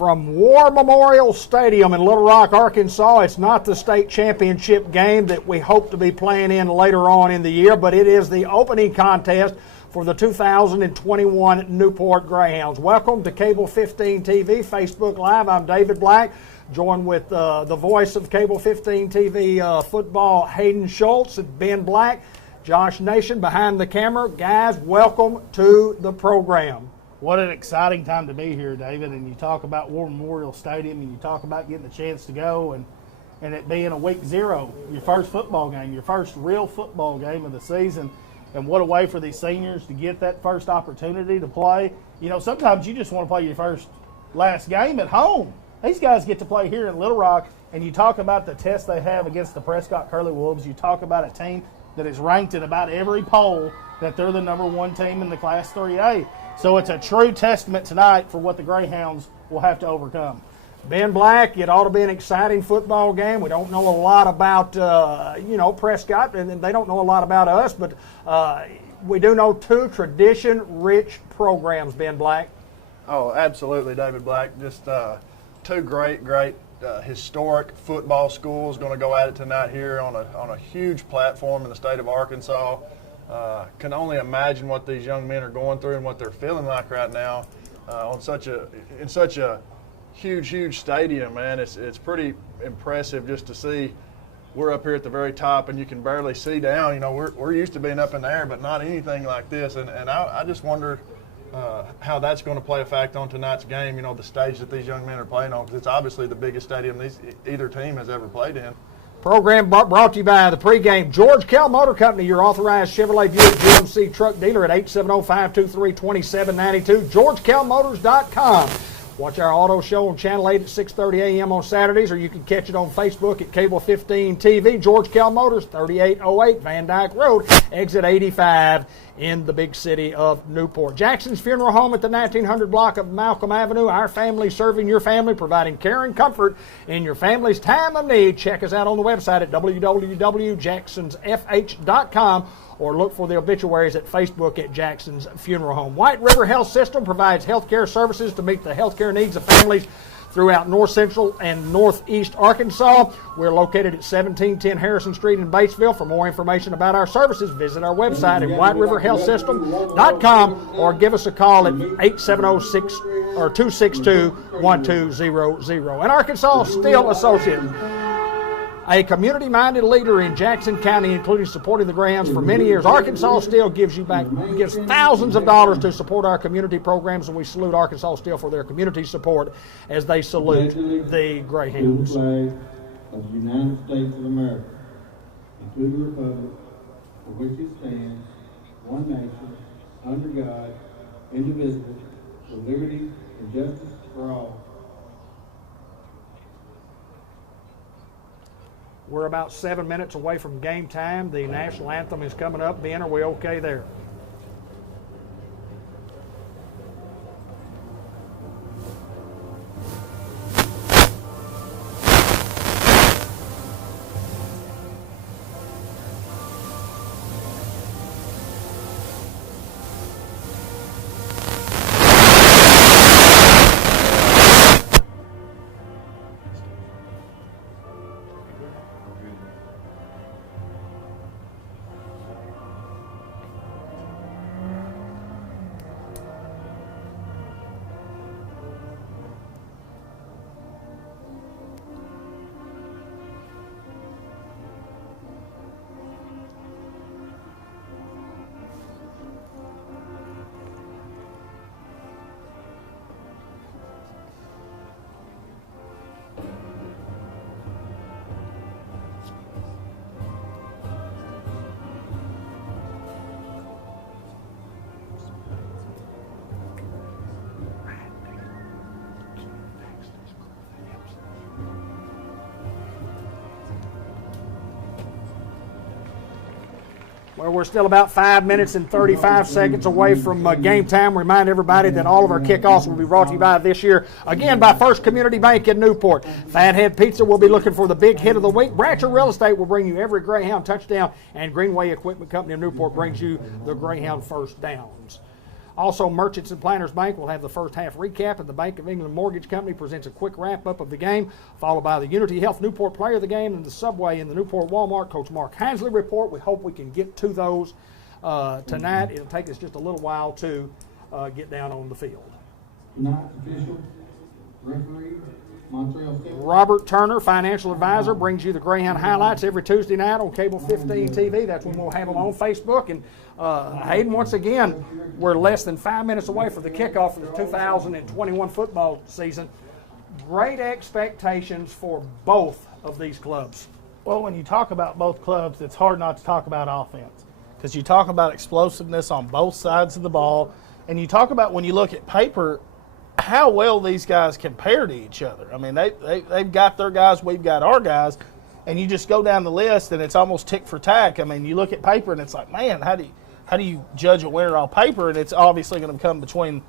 from War Memorial Stadium in Little Rock, Arkansas. It's not the state championship game that we hope to be playing in later on in the year, but it is the opening contest for the 2021 Newport Greyhounds. Welcome to Cable 15 TV, Facebook Live. I'm David Black, joined with the voice of Cable 15 TV football, Hayden Schultz, and Ben Black, Josh Nation behind the camera. Guys, welcome to the program. What an exciting time to be here, David. And you talk about War Memorial Stadium, and you talk about getting the chance to go and it being a week zero, your first football game, your first real football game of the season. And what a way for these seniors to get that first opportunity to play. You know, sometimes you just want to play your last game at home. These guys get to play here in Little Rock, and you talk about the test they have against the Prescott Curly Wolves. You talk about a team that is ranked in about every poll that they're the #1 team in the Class 3A. So it's a true testament tonight for what the Greyhounds will have to overcome. Ben Black, it ought to be an exciting football game. We don't know a lot about, Prescott, and they don't know a lot about us, but we do know two tradition-rich programs, Ben Black. Oh, absolutely, David Black. Just two great historic football schools going to go at it tonight here on a huge platform in the state of Arkansas. Can only imagine what these young men are going through and what they're feeling like right now in such a huge stadium, man. It's pretty impressive just to see. We're up here at the very top, and you can barely see down. You know, we're used to being up in the air, but not anything like this. And I just wonder how that's going to play a fact on tonight's game. You know, the stage that these young men are playing on, because it's obviously the biggest stadium either team has ever played in. Program brought to you by the pregame George Kell Motor Company, your authorized Chevrolet Buick GMC truck dealer at 870-523-2792, GeorgeKellMotors.com. Watch our auto show on Channel 8 at 6:30 a.m. on Saturdays, or you can catch it on Facebook at Cable 15 TV. George Kell Motors, 3808 Van Dyke Road, exit 85 in the big city of Newport. Jackson's Funeral Home at the 1900 block of Malcolm Avenue. Our family serving your family, providing care and comfort in your family's time of need. Check us out on the website at www.jacksonsfh.com. or look for the obituaries at Facebook at Jackson's Funeral Home. White River Health System provides health care services to meet the health care needs of families throughout north central and northeast Arkansas. We're located at 1710 Harrison Street in Batesville. For more information about our services, visit our website at whiteriverhealthsystem.com or give us a call at 870-262-1200. And Arkansas Steel Associates, a community-minded leader in Jackson County, including supporting the Greyhounds for many years. Arkansas Steel gives thousands of dollars to support our community programs, and we salute Arkansas Steel for their community support as they salute the Greyhounds. To the flag of the United States of America, and to the republic for which it stands, one nation, under God, indivisible, with liberty and justice for all. We're about 7 minutes away from game time. The national anthem is coming up. Ben, are we okay there? Well, we're still about 5 minutes and 35 seconds away from game time. Remind everybody that all of our kickoffs will be brought to you by this year, again, by First Community Bank in Newport. Fathead Pizza will be looking for the big hit of the week. Bratcher Real Estate will bring you every Greyhound touchdown, and Greenway Equipment Company of Newport brings you the Greyhound first downs. Also, Merchants and Planters Bank will have the first half recap, and the Bank of England Mortgage Company presents a quick wrap-up of the game, followed by the Unity Health Newport Player of the Game and the Subway in the Newport Walmart Coach Mark Hansley report. We hope we can get to those tonight. It'll take us just a little while to get down on the field. Tonight's official referee, Montreal State. Robert Turner, financial advisor, brings you the Greyhound highlights every Tuesday night on Cable 15 TV. That's when we'll have them on Facebook. And Hayden, once again, we're less than 5 minutes away from the kickoff of the 2021 football season. Great expectations for both of these clubs. Well, when you talk about both clubs, it's hard not to talk about offense, because you talk about explosiveness on both sides of the ball, and you talk about, when you look at paper, how well these guys compare to each other. I mean, they've got their guys, we've got our guys, and you just go down the list, and it's almost tick for tack. I mean, you look at paper, and it's like, man, how do you judge a winner on paper? And it's obviously going to come between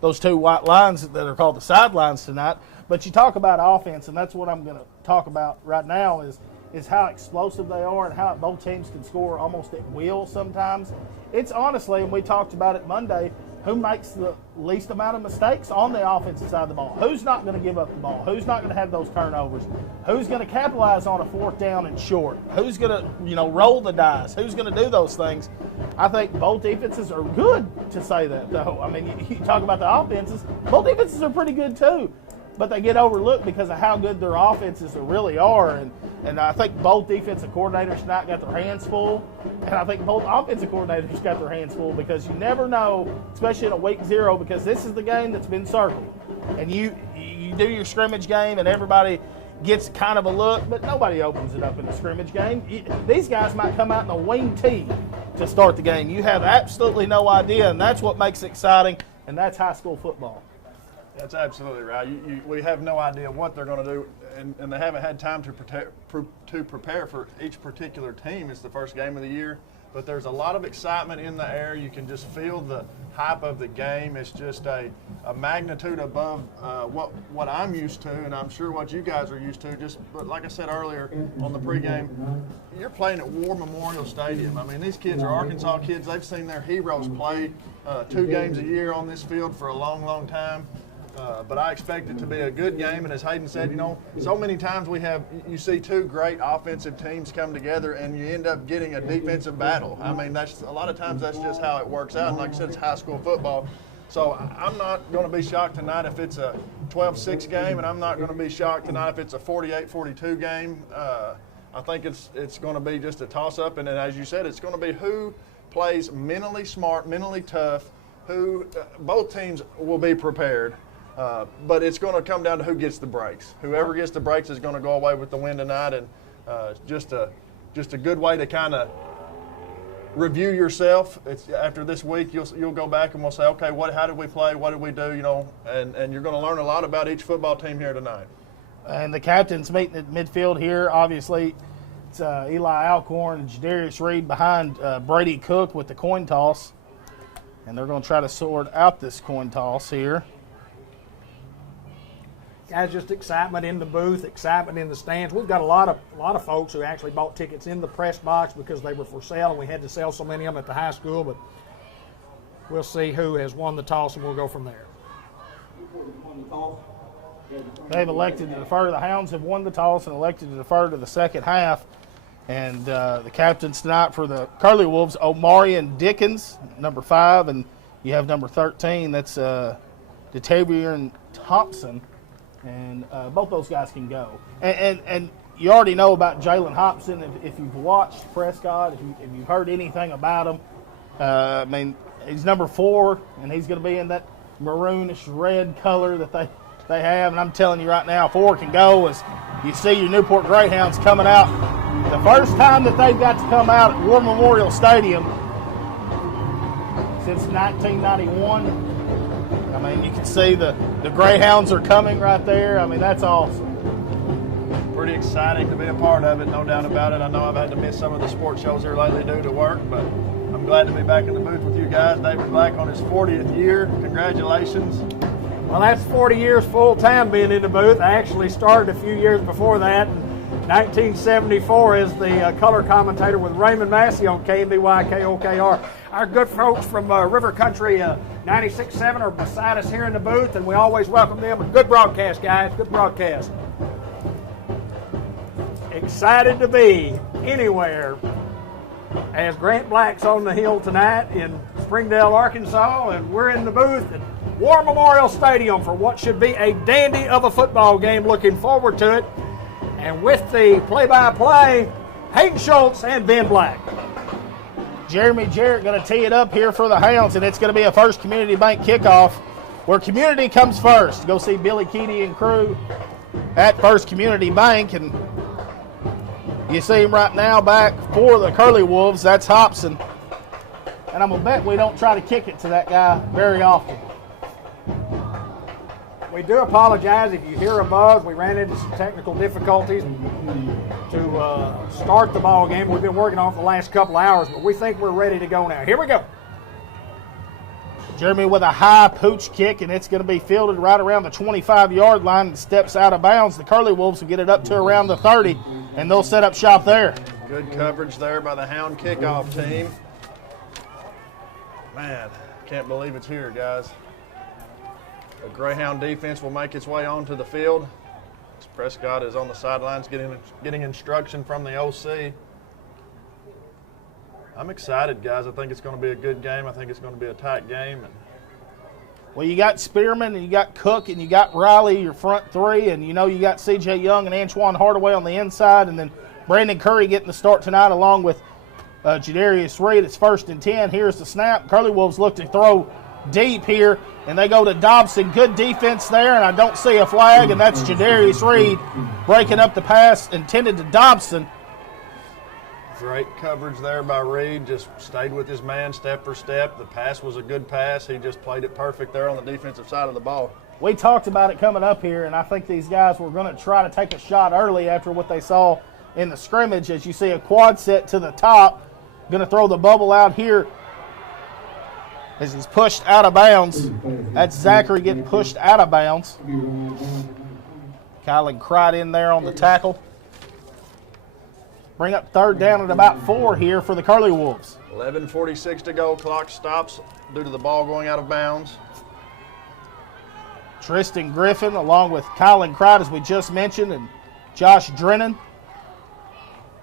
those two white lines that are called the sidelines tonight. But you talk about offense, and that's what I'm going to talk about right now is how explosive they are and how both teams can score almost at will sometimes. It's honestly, and we talked about it Monday, who makes the least amount of mistakes on the offensive side of the ball? Who's not going to give up the ball? Who's not going to have those turnovers? Who's going to capitalize on a fourth down and short? Who's going to, roll the dice? Who's going to do those things? I think both defenses are good to say that, though. I mean, you talk about the offenses, both defenses are pretty good, too. But they get overlooked because of how good their offenses really are. And I think both defensive coordinators tonight got their hands full. And I think both offensive coordinators got their hands full, because you never know, especially in a week 0, because this is the game that's been circled. And you do your scrimmage game and everybody gets kind of a look, but nobody opens it up in the scrimmage game. These guys might come out in a wing tee to start the game. You have absolutely no idea, and that's what makes it exciting, and that's high school football. That's absolutely right. We have no idea what they're going to do, and they haven't had time to prepare for each particular team. It's the first game of the year, but there's a lot of excitement in the air. You can just feel the hype of the game. It's just a magnitude above what I'm used to, and I'm sure what you guys are used to. But like I said earlier on the pregame, you're playing at War Memorial Stadium. I mean, these kids are Arkansas kids. They've seen their heroes play 2 games a year on this field for a long, long time. But I expect it to be a good game, and as Hayden said, so many times you see 2 great offensive teams come together, and you end up getting a defensive battle. I mean, a lot of times that's just how it works out. And like I said, it's high school football, so I'm not going to be shocked tonight if it's a 12-6 game, and I'm not going to be shocked tonight if it's a 48-42 game. I think it's going to be just a toss-up, and then, as you said, it's going to be who plays mentally smart, mentally tough. Both teams will be prepared. But it's going to come down to who gets the breaks. Whoever gets the breaks is going to go away with the win tonight, and just a good way to kind of review yourself. It's after this week, you'll go back and we'll say, okay, how did we play? What did we do? And you're going to learn a lot about each football team here tonight. And the captains meeting at midfield here. Obviously, it's Eli Alcorn and Jadarius Reed behind Brady Cook with the coin toss, and they're going to try to sort out this coin toss here. Guys, just excitement in the booth, excitement in the stands. We've got a lot of folks who actually bought tickets in the press box because they were for sale, and we had to sell so many of them at the high school. But we'll see who has won the toss, and we'll go from there. They've elected to defer. The Hounds have won the toss and elected to defer to the second half. And the captains tonight for the Curly Wolves, Omarion Dickens, number 5, and you have number 13. That's DeTavier Thompson. And both those guys can go. And you already know about Jalen Hobson. If you've watched Prescott, if you've heard anything about him, I mean, he's number 4, and he's going to be in that maroonish red color that they have. And I'm telling you right now, 4 can go as you see your Newport Greyhounds coming out. The first time that they've got to come out at War Memorial Stadium since 1991. I mean, you can see the Greyhounds are coming right there. I mean, that's awesome. Pretty exciting to be a part of it, no doubt about it. I know I've had to miss some of the sports shows here lately due to work, but I'm glad to be back in the booth with you guys. David Black on his 40th year. Congratulations. Well, that's 40 years full-time being in the booth. I actually started a few years before that. In 1974 as the color commentator with Raymond Massey on KMBY KOKR. Our good folks from River Country 96.7 are beside us here in the booth, and we always welcome them. Good broadcast, guys. Good broadcast. Excited to be anywhere as Grant Black's on the hill tonight in Springdale, Arkansas, and we're in the booth at War Memorial Stadium for what should be a dandy of a football game. Looking forward to it. And with the play-by-play, Hayden Schultz and Ben Black. Jeremy Jarrett going to tee it up here for the Hounds, and it's going to be a First Community Bank kickoff where community comes first. Go see Billy Keaty and crew at First Community Bank, and you see him right now back for the Curly Wolves. That's Hobson. And I'm going to bet we don't try to kick it to that guy very often. We do apologize if you hear a buzz. We ran into some technical difficulties to start the ball game. We've been working on it for the last couple hours, but we think we're ready to go now. Here we go. Jeremy with a high pooch kick, and it's going to be fielded right around the 25-yard line and steps out of bounds. The Curly Wolves will get it up to around the 30, and they'll set up shop there. Good coverage there by the Hound kickoff team. Man, can't believe it's here, guys. The Greyhound defense will make its way onto the field. Prescott is on the sidelines getting instruction from the OC. I'm excited, guys. I think it's going to be a good game. I think it's going to be a tight game. Well, you got Spearman, and you got Cook, and you got Riley, your front three, and you got C.J. Young and Antoine Hardaway on the inside, and then Brandon Curry getting the start tonight along with Jadarius Reed. It's 1st and 10. Here's the snap. Curly Wolves look to throw deep here, and they go to Dobson. Good defense there, and I don't see a flag, and that's Jadarius Reed breaking up the pass intended to Dobson. Great coverage there by Reed. Just stayed with his man step for step. The pass was a good pass. He just played it perfect there on the defensive side of the ball. We talked about it coming up here, and I think these guys were going to try to take a shot early after what they saw in the scrimmage. As you see a quad set to the top, going to throw the bubble out here as he's pushed out of bounds. That's Zachary getting pushed out of bounds. Kylan cried in there on the tackle. Bring up 3rd down at about 4 here for the Curly Wolves. 11:46 to go. Clock stops due to the ball going out of bounds. Tristan Griffin along with Kylan Cried, as we just mentioned, and Josh Drennan.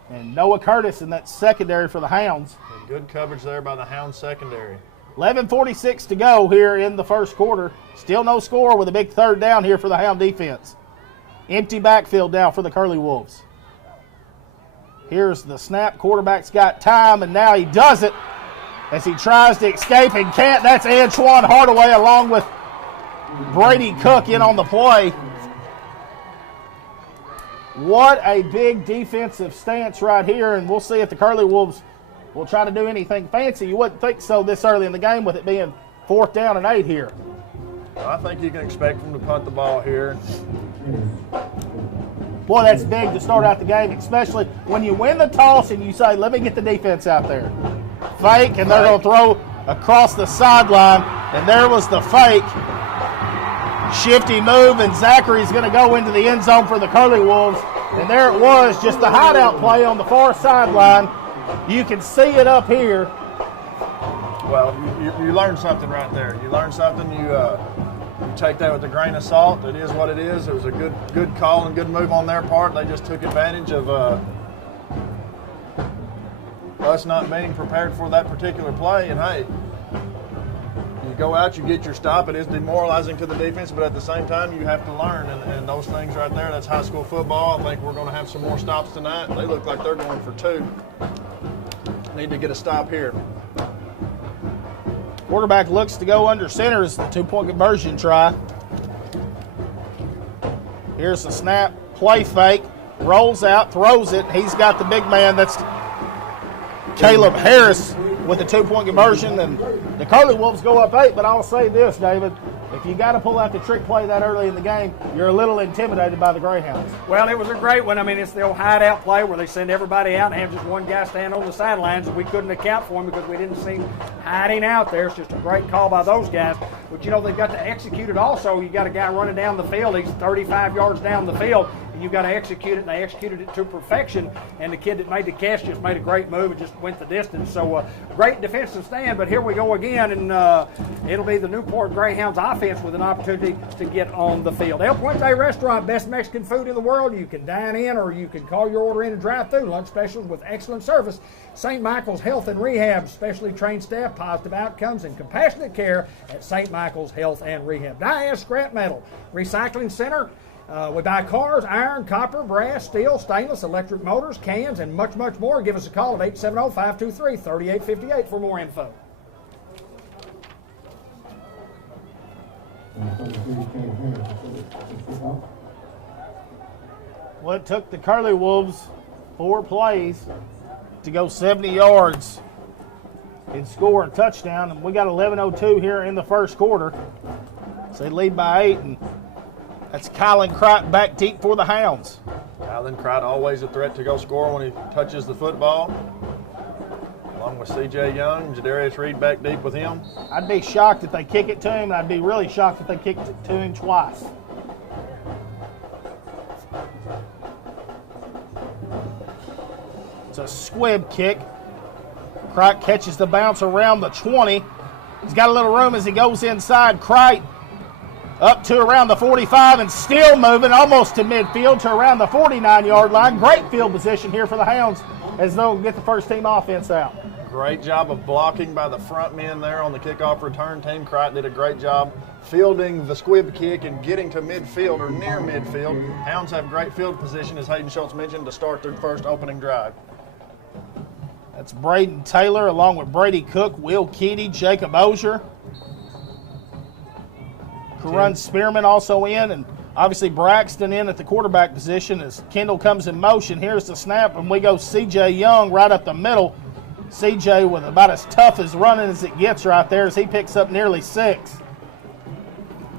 And Noah Curtis in that secondary for the Hounds. And good coverage there by the Hound secondary. 11:46 to go here in the first quarter. Still no score with a big 3rd down here for the Hound defense. Empty backfield now for the Curly Wolves. Here's the snap. Quarterback's got time, and now he does it as he tries to escape and can't. That's Antoine Hardaway along with Brady Cook in on the play. What a big defensive stance right here, and we'll see if the Curly Wolves will try to do anything fancy. You wouldn't think so this early in the game with it being 4th down and 8 here. Well, I think you can expect them to punt the ball here. Boy, that's big to start out the game, especially when you win the toss and you say, let me get the defense out there. Fake, and they're going to throw across the sideline, and there was the fake. Shifty move, and Zachary's going to go into the end zone for the Curly Wolves. And there it was, just the hideout play on the far sideline. You can see it up here. Well, you learned something right there. You learned something. You take that with a grain of salt. It is what it is. It was a good call and good move on their part. They just took advantage of us not being prepared for that particular play. And, hey, you go out, you get your stop. It is demoralizing to the defense, but at the same time, you have to learn. And those things right there, that's high school football. I think we're going to have some more stops tonight. They look like they're going for 2. Need to get a stop here. Quarterback looks to go under center as the 2-point conversion try. Here's the snap, play fake, rolls out, throws it. He's got the big man. That's Caleb Harris with the 2-point conversion. And the Curly Wolves go up 8, but I'll say this, David. If you got to pull out the trick play that early in the game, you're a little intimidated by the Greyhounds. Well, it was a great one. I mean, it's the old hideout play where they send everybody out and have just one guy stand on the sidelines, and we couldn't account for him because we didn't see him hiding out there. It's just a great call by those guys. But, they've got to execute it also. You got a guy running down the field. He's 35 yards down the field, and you've got to execute it, and they executed it to perfection, and the kid that made the catch just made a great move and just went the distance. So great defensive stand, but here we go again, and it'll be the Newport Greyhounds offense with an opportunity to get on the field. El Puente Restaurant, best Mexican food in the world. You can dine in or you can call your order in and drive through. Lunch specials with excellent service. St. Michael's Health and Rehab, specially trained staff, positive outcomes, and compassionate care at St. Michael's Health and Rehab. Diaz Scrap Metal Recycling Center. We buy cars, iron, copper, brass, steel, stainless, electric motors, cans, and much, much more. Give us a call at 870-523-3858 for more info. Well, it took the Curly Wolves 4 plays to go 70 yards and score a touchdown, and we got 11:02 here in the first quarter. So they lead by 8, and that's Kylan Crichton back deep for the Hounds. Kylan Crichton always a threat to go score when he touches the football. Along with C.J. Young, Jadarius Reed back deep with him. I'd be shocked if they kick it to him, and I'd be really shocked if they kicked it to him twice. It's a squib kick. Crichton catches the bounce around the 20. He's got a little room as he goes inside. Crichton up to around the 45 and still moving almost to midfield to around the 49-yard line. Great field position here for the Hounds as they'll get the first team offense out. Great job of blocking by the front men there on the kickoff return team. Crichton did a great job fielding the squib kick and getting to midfield or near midfield. Hounds have great field position, as Hayden Schultz mentioned, to start their first opening drive. That's Braden Taylor along with Brady Cook, Will Keedy, Jacob Osier. Karun Spearman also in, and obviously Braxton in at the quarterback position as Kendall comes in motion. Here's the snap, and we go C.J. Young right up the middle. C.J. with about as tough as running as it gets right there as he picks up nearly 6.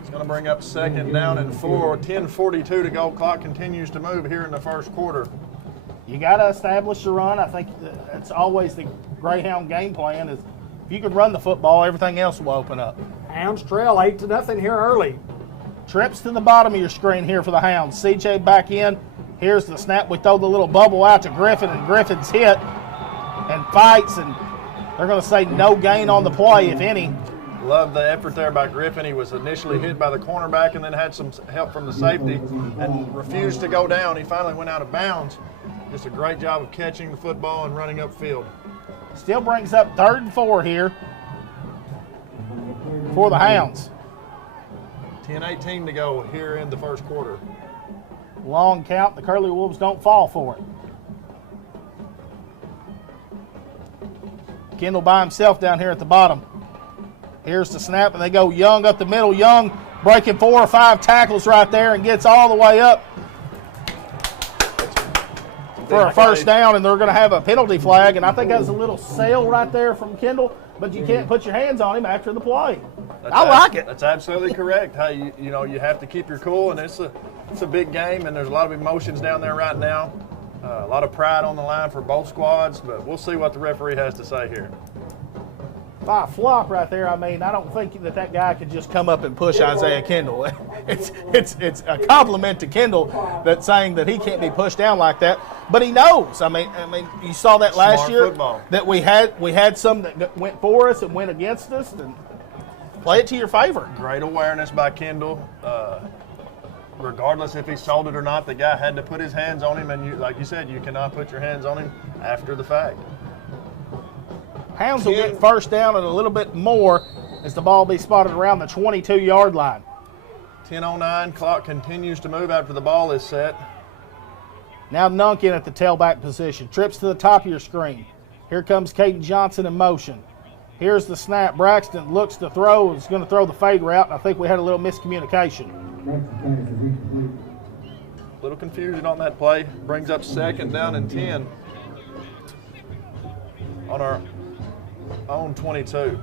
It's going to bring up 2nd down and 4. 10:42 to go. Clock continues to move here in the first quarter. You got to establish the run. I think that's always the Greyhound game plan is if you can run the football, everything else will open up. Hounds trail 8-0 here early. Trips to the bottom of your screen here for the Hounds. CJ back in. Here's the snap. We throw the little bubble out to Griffin, and Griffin's hit and fights, and they're going to say no gain on the play, if any. Love the effort there by Griffin. He was initially hit by the cornerback and then had some help from the safety and refused to go down. He finally went out of bounds. Just a great job of catching the football and running upfield. Still brings up 3rd and 4 here for the Hounds. 10:18 to go here in the first quarter. Long count. The Curly Wolves don't fall for it. Kendall by himself down here at the bottom. Here's the snap, and they go Young up the middle. Young breaking 4 or 5 tackles right there and gets all the way up for a first down, and they're going to have a penalty flag, and I think that's a little sail right there from Kendall, but you can't put your hands on him after the play. I like it. That's absolutely correct. Hey, you know, you have to keep your cool, and it's a big game, and there's a lot of emotions down there right now. A lot of pride on the line for both squads, but we'll see what the referee has to say here. By a flop right there, I mean, I don't think that guy could just come up and push Isaiah Kendall. It's a compliment to Kendall that's saying that he can't be pushed down like that, but he knows. I mean, you saw that last Smart year football. that we had some that went for us and went against us, and play it to your favor. Great awareness by Kendall. Regardless if he sold it or not, the guy had to put his hands on him, and like you said, you cannot put your hands on him after the fact. Hounds will get first down and a little bit more as the ball be spotted around the 22-yard line. 10:09, clock continues to move after the ball is set. Now Nunkin at the tailback position. Trips to the top of your screen. Here comes Caden Johnson in motion. Here's the snap. Braxton looks to throw. Is going to throw the fade route. I think we had a little miscommunication. A little confusion on that play. Brings up 2nd down and 10 on our own 22.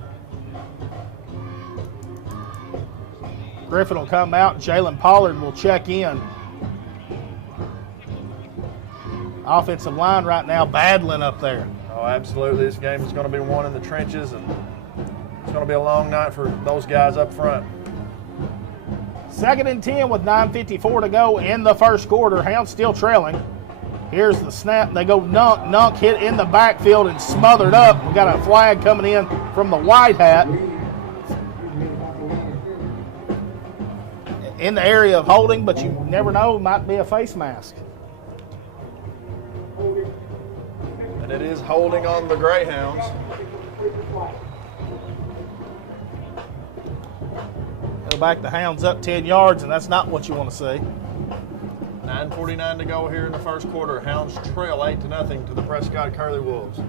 Griffin will come out. Jalen Pollard will check in. Offensive line right now battling up there. Oh, absolutely. This game is going to be won in the trenches, and it's going to be a long night for those guys up front. 2nd and 10 with 9:54 to go in the first quarter. Hounds still trailing. Here's the snap. They go Nunk. Nunk hit in the backfield and smothered up. We got a flag coming in from the white hat. In the area of holding, but you never know, might be a face mask. And it is holding on the Greyhounds. Go back, the Hounds up 10 yards, and that's not what you want to see. 9:49 to go here in the first quarter. Hounds trail 8-0 to the Prescott Curly Wolves.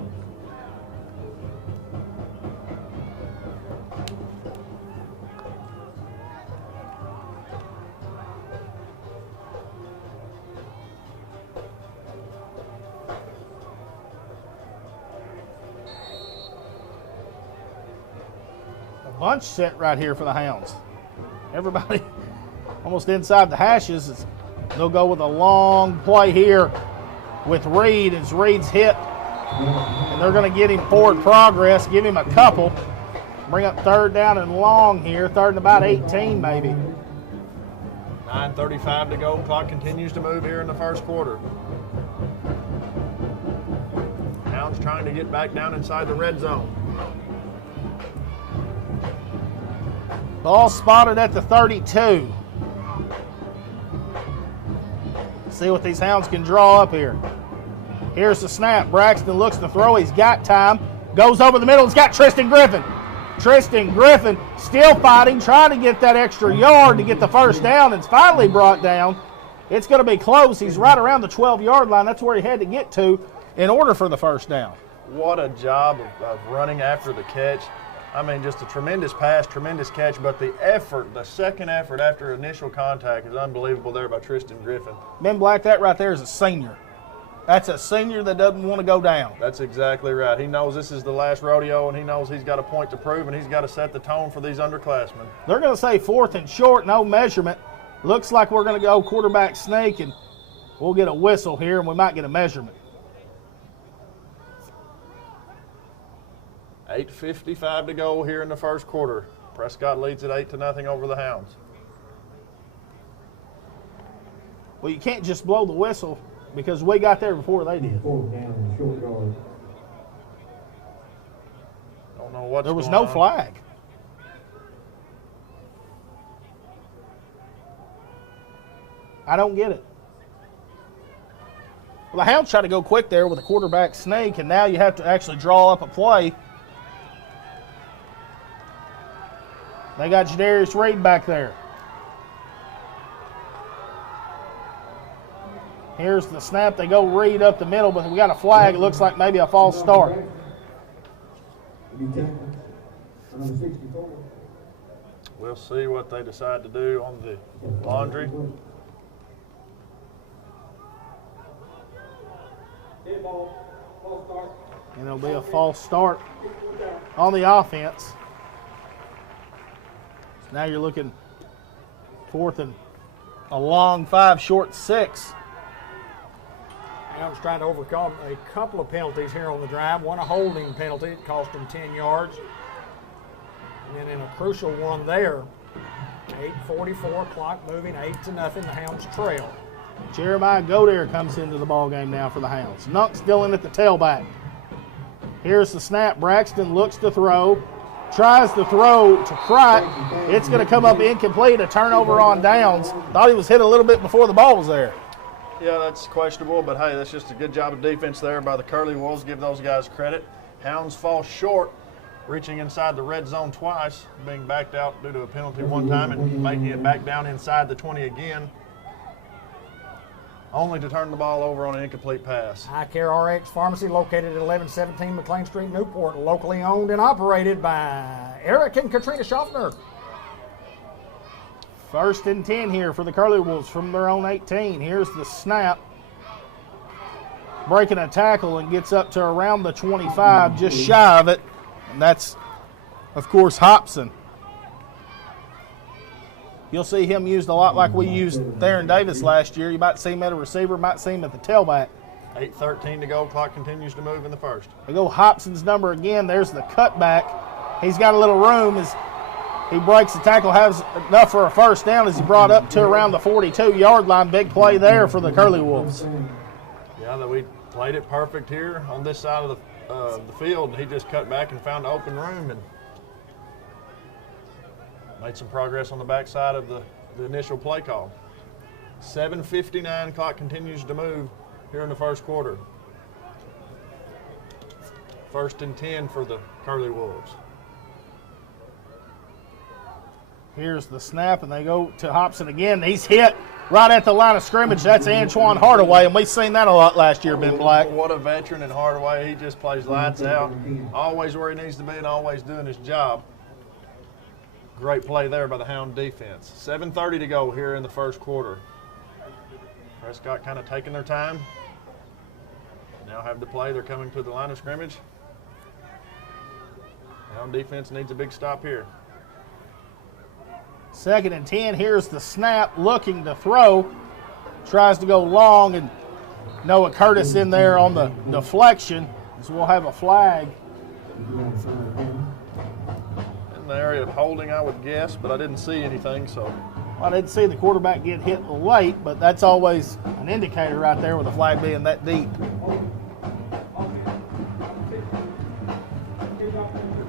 Bunch set right here for the Hounds. Everybody almost inside the hashes. They'll go with a long play here with Reed as Reed's hit. And they're going to get him forward progress, give him a couple. Bring up 3rd down and long here, 3rd and about 18 maybe. 9:35 to go. Clock continues to move here in the first quarter. Hounds trying to get back down inside the red zone. Ball spotted at the 32. See what these Hounds can draw up here. Here's the snap. Braxton looks to throw. He's got time. Goes over the middle. He's got Tristan Griffin. Tristan Griffin still fighting, trying to get that extra yard to get the first down. It's finally brought down. It's going to be close. He's right around the 12-yard line. That's where he had to get to in order for the first down. What a job of running after the catch. I mean, just a tremendous pass, tremendous catch, but the effort, the second effort after initial contact is unbelievable there by Tristan Griffin. Ben Black, that right there is a senior. That's a senior that doesn't want to go down. That's exactly right. He knows this is the last rodeo, and he knows he's got a point to prove, and he's got to set the tone for these underclassmen. They're going to say 4th and short, no measurement. Looks like we're going to go quarterback sneak, and we'll get a whistle here, and we might get a measurement. 8:55 to go here in the first quarter. Prescott leads at 8-0 over the Hounds. Well, you can't just blow the whistle because we got there before they did. 4th down and short yard. Don't know what's There was going no on. flag. I don't get it. Well, the Hounds try to go quick there with a quarterback sneak, and now you have to actually draw up a play. They got Jadarius Reed back there. Here's the snap. They go Reed up the middle, but we got a flag. It looks like maybe a false start. Number 64. We'll see what they decide to do on the laundry. And it'll be a false start on the offense. So now you're looking 4th and a long 5, short 6. Hounds trying to overcome a couple of penalties here on the drive. One, a holding penalty. It cost them 10 yards. And then in a crucial one there, 8:44, clock moving, 8-0. The Hounds trail. Jeremiah Godare comes into the ball game now for the Hounds. Nuck still in at the tailback. Here's the snap. Braxton looks to throw. Tries to throw to Cricht. It's going to come up incomplete. A turnover on downs. Thought he was hit a little bit before the ball was there. Yeah, that's questionable, but hey, that's just a good job of defense there by the Curly Wolves. Give those guys credit. Hounds fall short, reaching inside the red zone twice, being backed out due to a penalty one time and making it back down inside the 20 again, only to turn the ball over on an incomplete pass. Eye Care RX Pharmacy, located at 1117 McLean Street, Newport, locally owned and operated by Eric and Katrina Schaffner. 1st and 10 here for the Curly Wolves from their own 18. Here's the snap. Breaking a tackle and gets up to around the 25, just shy of it. And that's, of course, Hobson. You'll see him used a lot like we used Theron Davis last year. You might see him at a receiver, might see him at the tailback. 8:13 to go. Clock continues to move in the first. They go Hobson's number again. There's the cutback. He's got a little room. He breaks the tackle, has enough for a first down as he brought up to around the 42-yard line. Big play there for the Curly Wolves. Yeah, that we played it perfect here on this side of the field. He just cut back and found an open room and made some progress on the backside of the initial play call. 7:59, clock continues to move here in the first quarter. 1st and 10 for the Curly Wolves. Here's the snap, and they go to Hobson again. He's hit right at the line of scrimmage. That's Antoine Hardaway, and we've seen that a lot last year, Ben Black. What a veteran in Hardaway. He just plays lights out, always where he needs to be and always doing his job. Great play there by the Hound defense. 7:30 to go here in the first quarter. Prescott kind of taking their time. Now have the play. They're coming to the line of scrimmage. Hound defense needs a big stop here. 2nd and 10. Here's the snap, looking to throw. Tries to go long, and Noah Curtis in there on the deflection. So we'll have a flag. In the area of holding, I would guess, but I didn't see anything, so. I didn't see the quarterback get hit late, but that's always an indicator right there with the flag being that deep.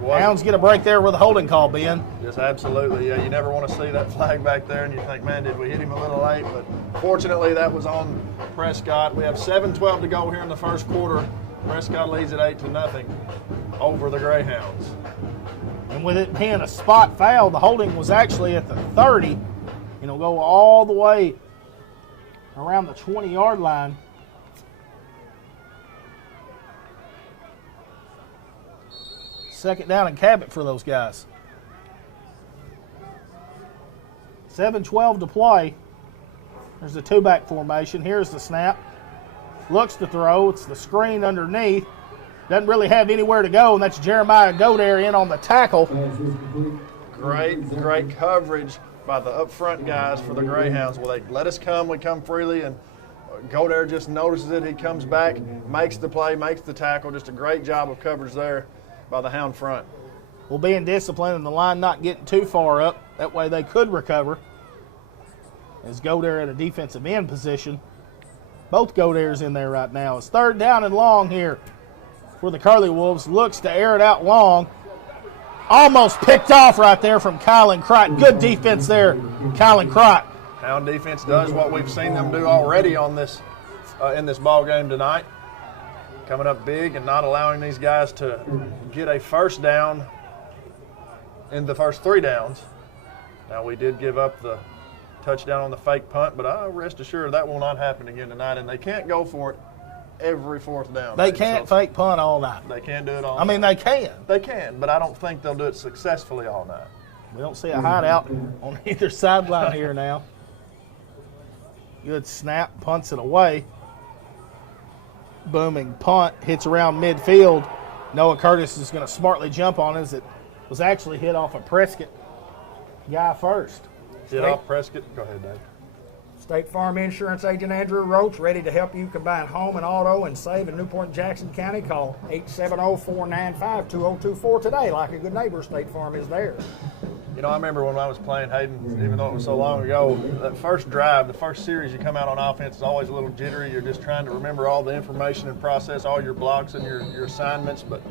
Hounds get a break there with a holding call, Ben. Yes, absolutely. Yeah, you never want to see that flag back there, and you think, man, did we hit him a little late? But fortunately, that was on Prescott. We have 7:12 to go here in the first quarter. Prescott leads at 8-0 over the Greyhounds. And with it being a spot foul, the holding was actually at the 30. And it'll go all the way around the 20-yard line. Second down and Cabot for those guys. 7:12 to play. There's the two-back formation. Here's the snap. Looks to throw. It's the screen underneath. Doesn't really have anywhere to go, and that's Jeremiah Godare in on the tackle. Great coverage by the up front guys for the Greyhounds. Well, they let us come. We come freely, and Godare just notices it. He comes back, makes the play, makes the tackle. Just a great job of coverage there by the Hound front. Well, being disciplined and the line not getting too far up, that way they could recover. As Godare at a defensive end position. Both Godares in there right now. It's 3rd down and long here for the Curly Wolves. Looks to air it out long. Almost picked off right there from Kylan Crott. Good defense there, Kylan Crott. Hound defense does what we've seen them do already on this in this ball game tonight. Coming up big and not allowing these guys to get a first down in the first 3 downs. Now, we did give up the touchdown on the fake punt, but I rest assured that will not happen again tonight, and they can't go for it every 4th down. They can't fake punt all night. They can't do it all night. I mean, they can. They can, but I don't think they'll do it successfully all night. We don't see a hideout on either sideline here now. Good snap, punts it away. Booming punt, hits around midfield. Noah Curtis is going to smartly jump on it as it was actually hit off a Prescott guy first. Hit off Prescott. Go ahead, Dave. State Farm Insurance Agent Andrew Roach, ready to help you combine home and auto and save in Newport and Jackson County. Call 870-495-2024 today. Like a good neighbor, State Farm is there. You know, I remember when I was playing Hayden, even though it was so long ago, that first drive, the first series you come out on offense is always a little jittery. You're just trying to remember all the information and process all your blocks and your assignments. But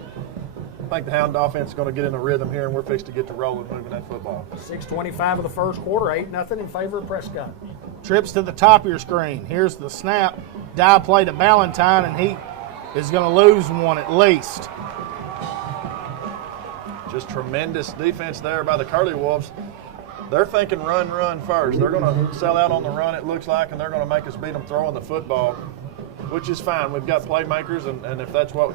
I think the Hound offense is going to get in a rhythm here, and we're fixed to get to rolling moving that football. 6:25 of the first quarter, 8-0 in favor of Prescott. Trips to the top of your screen. Here's the snap. Dive play to Ballantyne, and he is going to lose one at least. Just tremendous defense there by the Curly Wolves. They're thinking run first. They're going to sell out on the run, it looks like, and they're going to make us beat them throwing the football, which is fine. We've got playmakers, and if that's what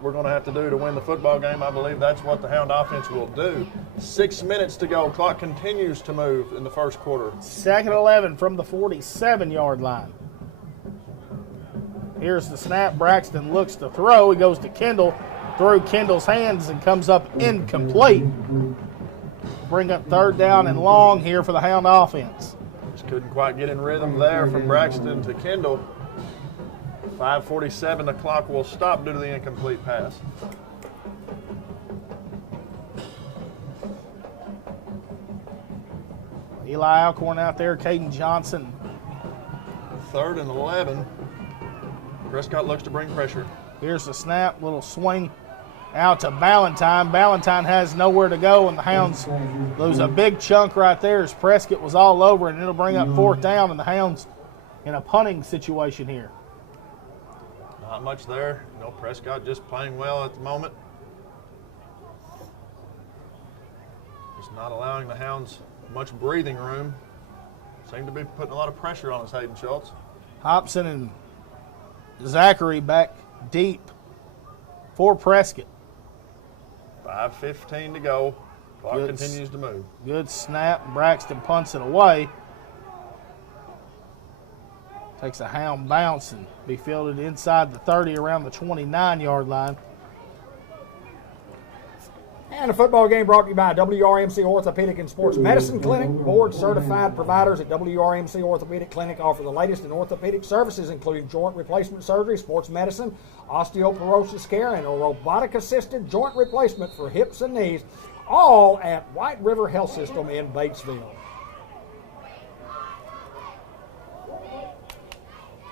we're going to have to do to win the football game, I believe that's what the Hound offense will do. 6 minutes to go. Clock continues to move in the first quarter. 2nd 11 from the 47-yard line. Here's the snap. Braxton looks to throw. He goes to Kendall. Through Kendall's hands and comes up incomplete. Bring up 3rd down and long here for the Hound offense. Just couldn't quite get in rhythm there from Braxton to Kendall. 5:47, the clock will stop due to the incomplete pass. Eli Alcorn out there, Caden Johnson. 3rd and 11. Prescott looks to bring pressure. Here's the snap, little swing out to Ballantyne. Ballantyne has nowhere to go, and the Hounds lose a big chunk right there as Prescott was all over, and it'll bring up 4th down, and the Hounds in a punting situation here. Not much there. Prescott just playing well at the moment. Just not allowing the Hounds much breathing room. Seem to be putting a lot of pressure on us, Hayden Schultz. Hobson and Zachary back deep for Prescott. 5:15 to go. Clock continues to move. Good snap. Braxton punts it away. Takes a Hound bounce and be fielded inside the 30 around the 29-yard line. And a football game brought to you by WRMC Orthopedic and Sports Medicine Clinic. Board-certified providers at WRMC Orthopedic Clinic offer the latest in orthopedic services, including joint replacement surgery, sports medicine, osteoporosis care, and a robotic-assisted joint replacement for hips and knees, all at White River Health System in Batesville.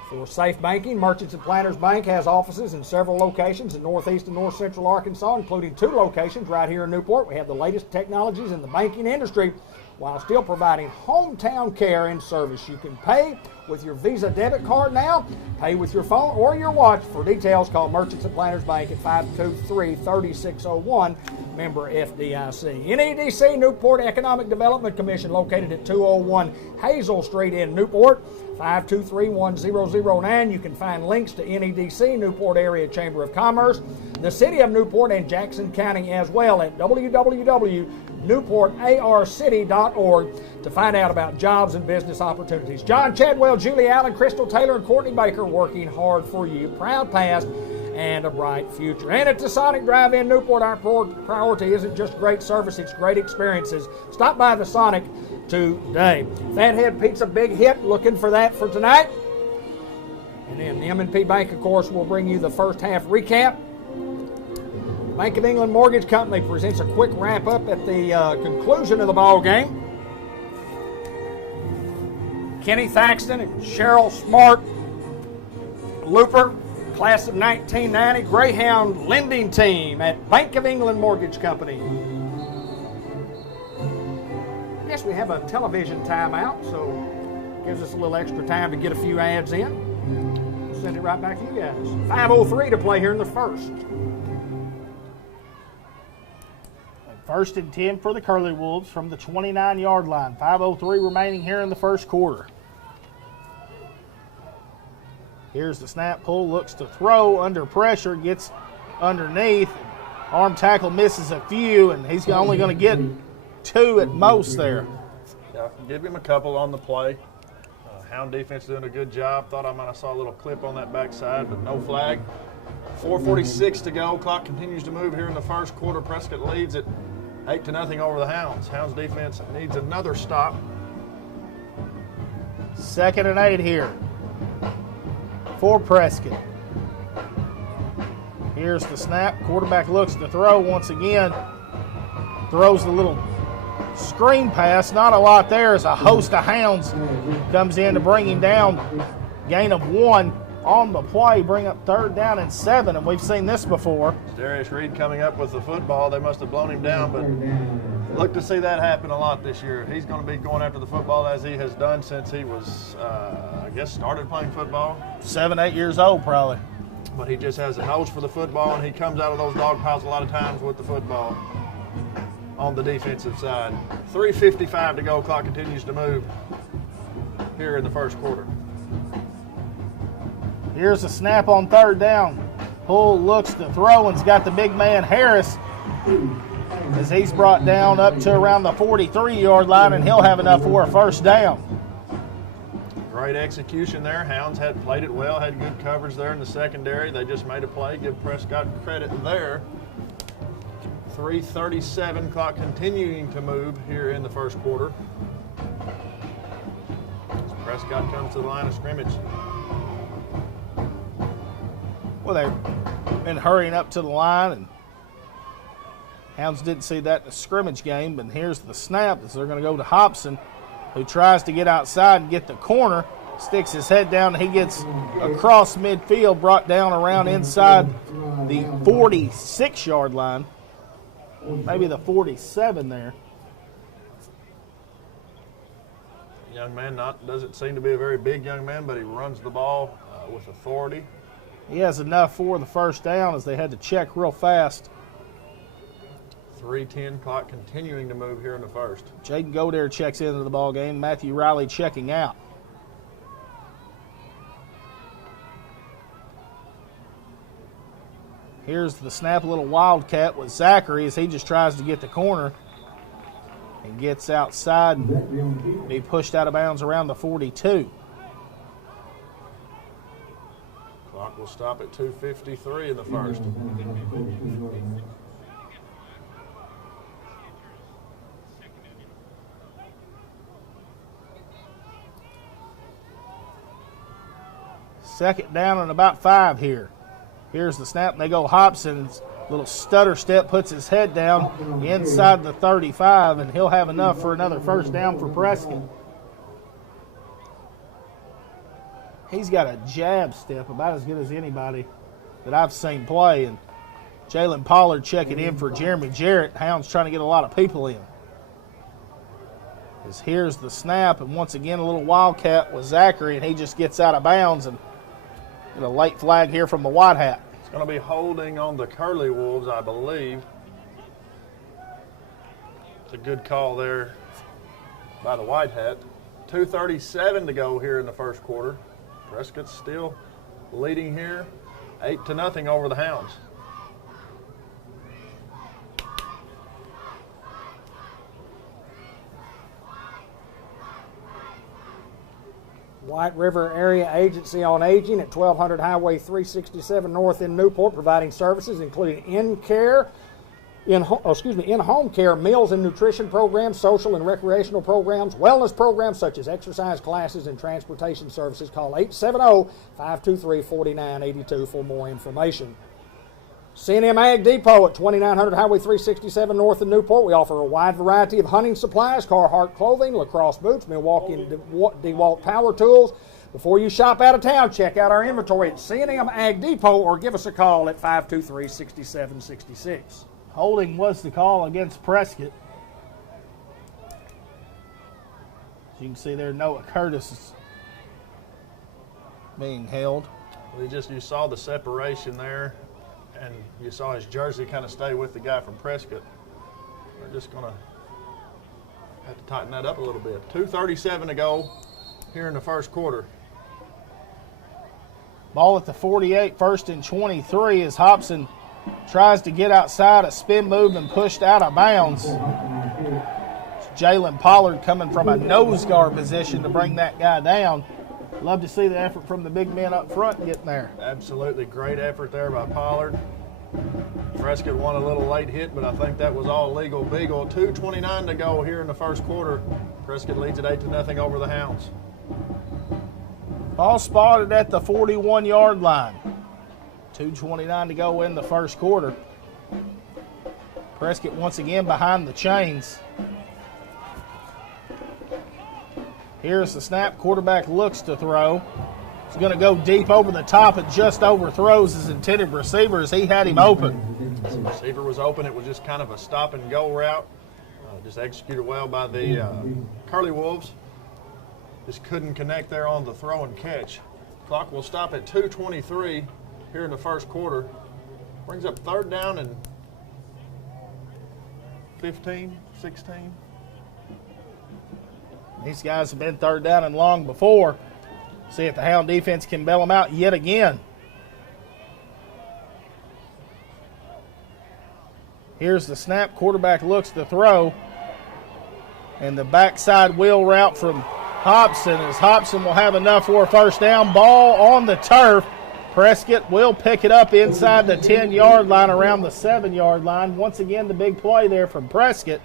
For safe banking, Merchants and Planters Bank has offices in several locations in northeast and north central Arkansas, including 2 locations right here in Newport. We have the latest technologies in the banking industry while still providing hometown care and service. You can pay with your Visa debit card now, pay with your phone or your watch. For details, call Merchants and Planters Bank at 523-3601, member FDIC. NEDC, Newport Economic Development Commission, located at 201 Hazel Street in Newport. 523-1009. You can find links to NEDC, Newport Area Chamber of Commerce, the City of Newport, and Jackson County as well at www.newportarcity.org to find out about jobs and business opportunities. John Chadwell, Julie Allen, Crystal Taylor, and Courtney Baker working hard for you. Proud past and a bright future. And at the Sonic Drive-In Newport, our priority isn't just great service, it's great experiences. Stop by the Sonic today. Fathead Pizza, big hit, looking for that for tonight. And then the M&P Bank, of course, will bring you the first half recap. Bank of England Mortgage Company presents a quick wrap-up at the conclusion of the ball game. Kenny Thaxton and Cheryl Smart Looper, class of 1990, Greyhound lending team at Bank of England Mortgage Company. I guess we have a television timeout, so gives us a little extra time to get a few ads in. Send it right back to you guys. 5:03 to play here in the first. 1st and 10 for the Curly Wolves from the 29-yard line. 5:03 remaining here in the first quarter. Here's the snap, pull, looks to throw, under pressure, gets underneath. Arm tackle misses a few, and he's only going to get 2 at most there. Yeah, give him a couple on the play. Hound defense doing a good job. Thought I might have saw a little clip on that backside, but no flag. 4:46 to go. Clock continues to move here in the first quarter. Prescott leads it 8-0 over the Hounds. Hounds defense needs another stop. 2nd and 8 here for Prescott. Here's the snap. Quarterback looks to throw once again. Throws the little screen pass. Not a lot there as a host of Hounds comes in to bring him down. Gain of 1 on the play. Bring up 3rd down and 7, and we've seen this before. Darius Reed coming up with the football. They must have blown him down, but look to see that happen a lot this year. He's going to be going after the football as he has done since he was, I guess, started playing football. 7, 8 years old probably. But he just has a nose for the football, and he comes out of those dog piles a lot of times with the football on the defensive side. 3:55 to go. Clock continues to move here in the first quarter. Here's a snap on 3rd down. Pull looks to throw and's got the big man Harris as he's brought down up to around the 43-yard line, and he'll have enough for a 1st down. Great execution there. Hounds had played it well, had good coverage there in the secondary. They just made a play. Give Prescott credit there. 3:37, clock continuing to move here in the first quarter. As Prescott comes to the line of scrimmage. Well, they've been hurrying up to the line, and Hounds didn't see that in the scrimmage game, but here's the snap as they're going to go to Hobson, who tries to get outside and get the corner, sticks his head down, and he gets across midfield, brought down around inside the 46-yard line, maybe the 47 there. Young man doesn't seem to be a very big young man, but he runs the ball with authority. He has enough for the first down as they had to check real fast. 3:10 clock continuing to move here in the first. Jaden Godare checks into the ball game. Matthew Riley checking out. Here's the snap, a little wildcat with Zachary as he just tries to get the corner and gets outside and be pushed out of bounds around the 42. Clock will stop at 2:53 in the first. Second down and about 5 here. Here's the snap, and they go Hobson's little stutter step, puts his head down inside the 35, and he'll have enough for another first down for Prescott. He's got a jab step about as good as anybody that I've seen play, and Jalen Pollard checking in for Jeremy Jarrett. Hounds trying to get a lot of people in. As here's the snap, and once again a little wildcat with Zachary, and he just gets out of bounds, and get a late flag here from the White Hat. It's going to be holding on the Curly Wolves, I believe. It's a good call there by the White Hat. 2:37 to go here in the first quarter. Prescott's still leading here, 8-0 over the Hounds. White River Area Agency on Aging at 1200 Highway 367 North in Newport, providing services including in-home care, meals and nutrition programs, social and recreational programs, wellness programs such as exercise classes and transportation services. Call 870-523-4982 for more information. C&M Ag Depot at 2900 Highway 367 North in Newport. We offer a wide variety of hunting supplies, Carhartt clothing, lacrosse boots, Milwaukee and DeWalt power tools. Before you shop out of town, check out our inventory at C&M Ag Depot or give us a call at 523-6766. Holding was the call against Prescott. As you can see there, Noah Curtis is being held. You saw the separation there, and you saw his jersey kind of stay with the guy from Prescott. We're just going to have to tighten that up a little bit. 2:37 to go here in the first quarter. Ball at the 48, first and 23 as Hobson tries to get outside, a spin move and pushed out of bounds. Jalen Pollard coming from a nose guard position to bring that guy down. Love to see the effort from the big men up front getting there. Absolutely great effort there by Pollard. Prescott won a little late hit, but I think that was all legal beagle. 2:29 to go here in the first quarter. Prescott leads at 8-0 over the Hounds. Ball spotted at the 41-yard line. 2:29 to go in the first quarter. Prescott once again behind the chains. Here's the snap. Quarterback looks to throw. He's going to go deep over the top and just overthrows his intended receiver as he had him open. The receiver was open. It was just kind of a stop-and-go route. Just executed well by the Curly Wolves. Just couldn't connect there on the throw and catch. Clock will stop at 2:23 here in the first quarter. Brings up third down and 15, 16. These guys have been third down and long before. See if the Hound defense can bail them out yet again. Here's the snap. Quarterback looks to throw. And the backside wheel route from Hobson, as Hobson will have enough for a first down. Ball on the turf. Prescott will pick it up inside the 10-yard line, around the 7-yard line. Once again, the big play there from Prescott.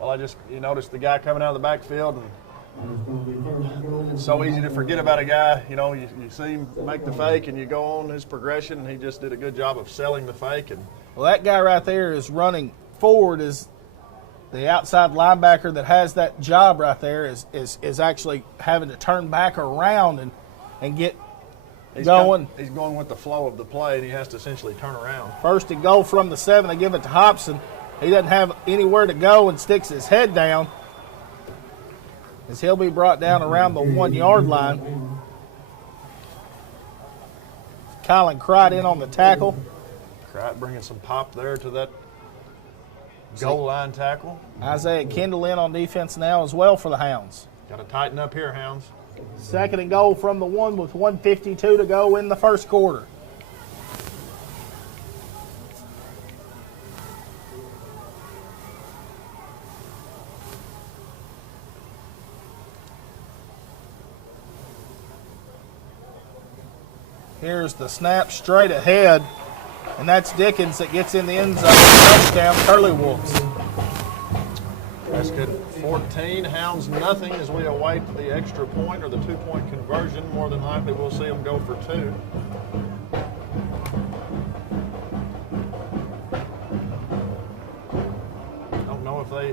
Well, you noticed the guy coming out of the backfield, and it's so easy to forget about a guy. You know, you see him make the fake, and you go on his progression, and he just did a good job of selling the fake. And well, that guy right there is running forward as the outside linebacker that has that job right there is actually having to turn back around and get going. He's going with the flow of the play, and he has to essentially turn around. First and goal from the 7. They give it to Hobson. He doesn't have anywhere to go and sticks his head down as he'll be brought down around the 1-yard line. Colin Cright in on the tackle. Cright bringing some pop there to that goal line tackle. Isaiah Kendall in on defense now as well for the Hounds. Got to tighten up here, Hounds. Second and goal from the 1 with 1:52 to go in the first quarter. Here's the snap straight ahead, and that's Dickens that gets in the end zone. Touchdown, Curlywolves. Prescott 14, Hounds nothing as we await the extra point or the 2-point conversion. More than likely we'll see them go for 2. Don't know if they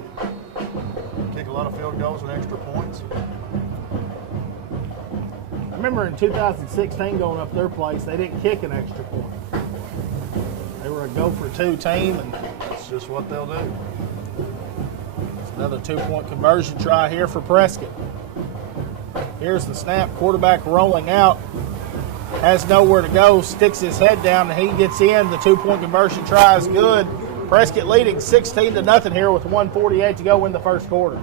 kick a lot of field goals and extra points. I remember in 2016 going up their place, they didn't kick an extra point. They were a go-for-2 team, and That's just what they'll do. another 2-point conversion try here for Prescott. Here's the snap. Quarterback rolling out. Has nowhere to go. Sticks his head down, and he gets in. The 2-point conversion try is good. Prescott leading 16-0 here with 1:48 to go in the first quarter.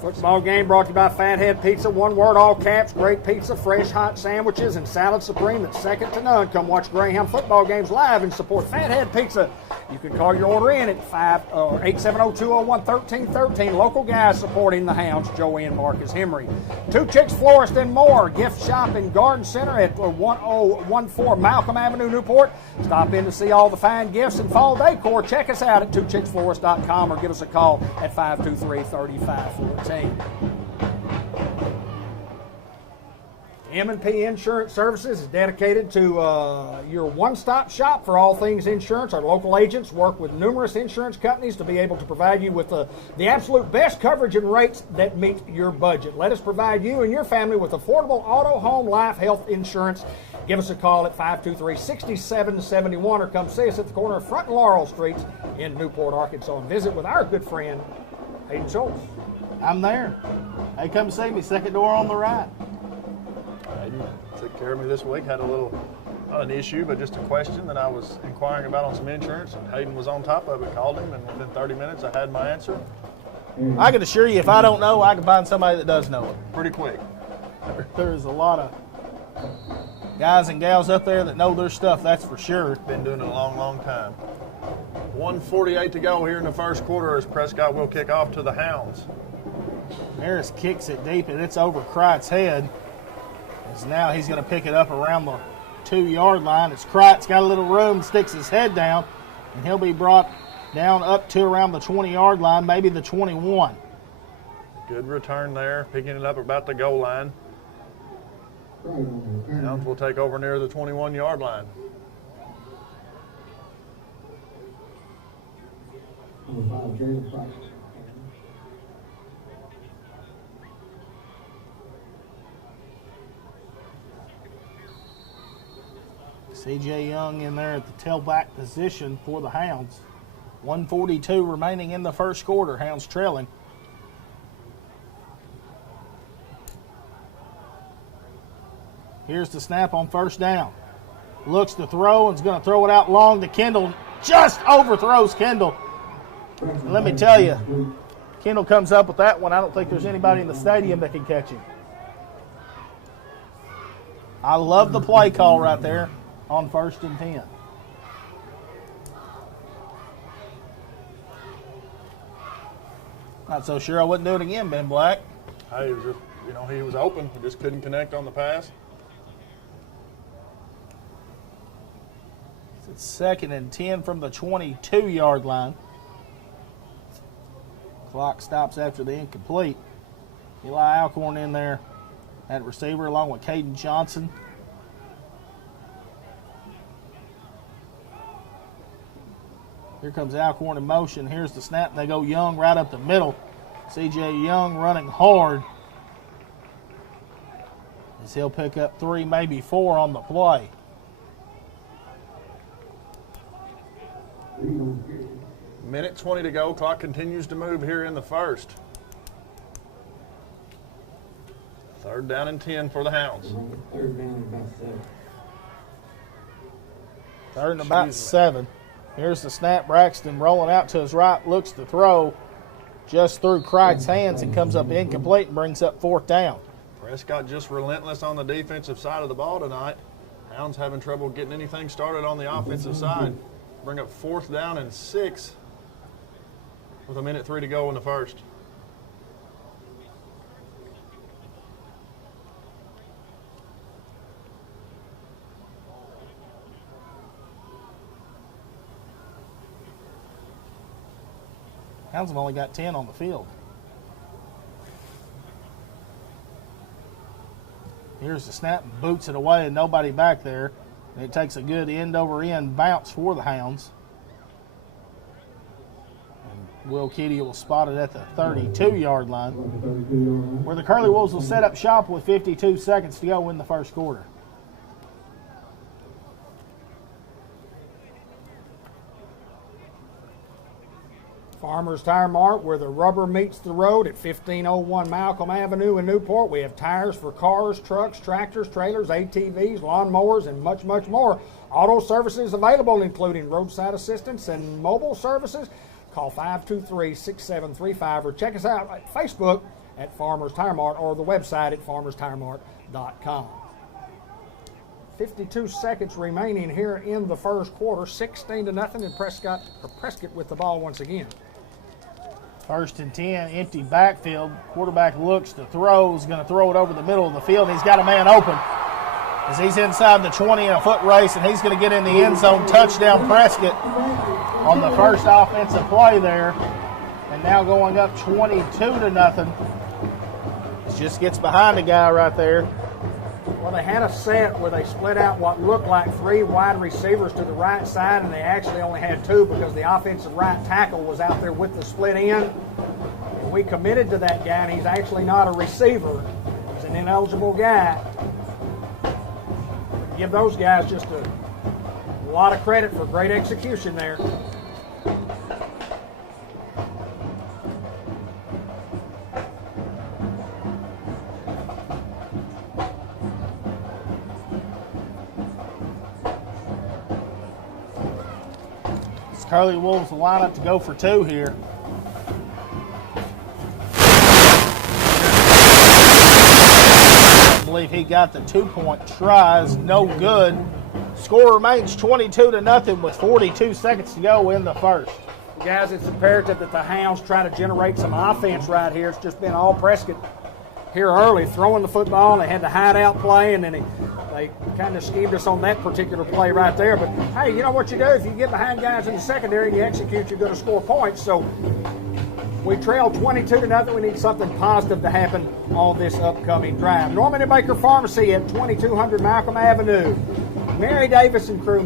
Football game brought to you by Fathead Pizza. One word, all caps. Great pizza, fresh hot sandwiches, and salad supreme that's second to none. Come watch Greyhound football games live and support Fathead Pizza. You can call your order in at 870-201-1313. Local guys supporting the Hounds, Joey and Marcus Henry. Two Chicks Florist and More. Gift shop and garden center at 1014 Malcolm Avenue, Newport. Stop in to see all the fine gifts and fall decor. Check us out at twochicksflorist.com or give us a call at 523-3514. M&P Insurance Services is dedicated to your one-stop shop for all things insurance. Our local agents work with numerous insurance companies to be able to provide you with the absolute best coverage and rates that meet your budget. Let us provide you and your family with affordable auto, home, life, health insurance. Give us a call at 523-6771 or come see us at the corner of Front and Laurel Streets in Newport, Arkansas, and visit with our good friend, Hayden Schultz. I'm there. Hey, come see me. Second door on the right. Hayden took care of me this week. Had a little, not an issue, but just a question that I was inquiring about on some insurance, and Hayden was on top of it. Called him, and within 30 minutes I had my answer. I can assure you, if I don't know, I can find somebody that does know it. Pretty quick. There's a lot of guys and gals up there that know their stuff, that's for sure. Been doing it a long, long time. 1:48 to go here in the first quarter as Prescott will kick off to the Hounds. Harris kicks it deep, and it's over Cright's head. As now he's going to pick it up around the 2-yard line. As Cright's got a little room, sticks his head down, and he'll be brought down up to around the 20-yard line, maybe the 21. Good return there, picking it up about the goal line. Hounds will take over near the 21-yard line. C.J. Young in there at the tailback position for the Hounds. 1:42 remaining in the first quarter. Hounds trailing. Here's the snap on first down. Looks to throw and is going to throw it out long to Kendall. Just overthrows Kendall. And let me tell you, Kendall comes up with that one. I don't think there's anybody in the stadium that can catch him. I love the play call right there on 1st and 10. Not so sure I wouldn't do it again, Ben Black. Hey, he was open. He just couldn't connect on the pass. It's 2nd and 10 from the 22-yard line. Clock stops after the incomplete. Eli Alcorn in there at receiver along with Caden Johnson. Here comes Alcorn in motion. Here's the snap. They go Young right up the middle. C.J. Young running hard. As he'll pick up 3, maybe 4 on the play. Minute 20 to go. Clock continues to move here in the first. 3rd down and 10 for the Hounds. 3rd down and about 7. 3rd and about 7. Here's the snap. Braxton rolling out to his right, looks to throw just through Crichton's hands and comes up incomplete and brings up 4th down. Prescott just relentless on the defensive side of the ball tonight. Hounds having trouble getting anything started on the offensive side. Bring up 4th down and 6 with 1:03 to go in the first. Hounds have only got 10 on the field. Here's the snap, boots it away, and nobody back there. And it takes a good end-over-end bounce for the Hounds. And Will Kitty will spot it at the 32-yard line, where the Curly Wolves will set up shop with 52 seconds to go in the first quarter. Farmers Tire Mart, where the rubber meets the road at 1501 Malcolm Avenue in Newport. We have tires for cars, trucks, tractors, trailers, ATVs, lawnmowers, and much, much more. Auto services available, including roadside assistance and mobile services. Call 523-6735 or check us out at Facebook at Farmers Tire Mart or the website at farmerstiremart.com. 52 seconds remaining here in the first quarter, 16-0, and Prescott with the ball once again. 1st and 10, empty backfield. Quarterback looks to throw. He's going to throw it over the middle of the field. He's got a man open as he's inside the 20 in a foot race, and he's going to get in the end zone. Touchdown Prescott on the first offensive play there. And now going up 22-0. Just gets behind the guy right there. Well, they had a set where they split out what looked like 3 wide receivers to the right side, and they actually only had 2 because the offensive right tackle was out there with the split end. And we committed to that guy, and he's actually not a receiver. He's an ineligible guy. Give those guys just a lot of credit for great execution there. Curly Wolves will line up to go for 2 here. I believe he got the 2-point tries. No good. Score remains 22-0 with 42 seconds to go in the first. Guys, it's imperative that the Hounds try to generate some offense right here. It's just been all Prescott here early, throwing the football. They had the hideout play, and then they kind of schemed us on that particular play right there. But, hey, you know what you do? If you get behind guys in the secondary and you execute, you're going to score points. So we trail 22-0. We need something positive to happen on this upcoming drive. Norman and Baker Pharmacy at 2200 Malcolm Avenue. Mary Davis and crew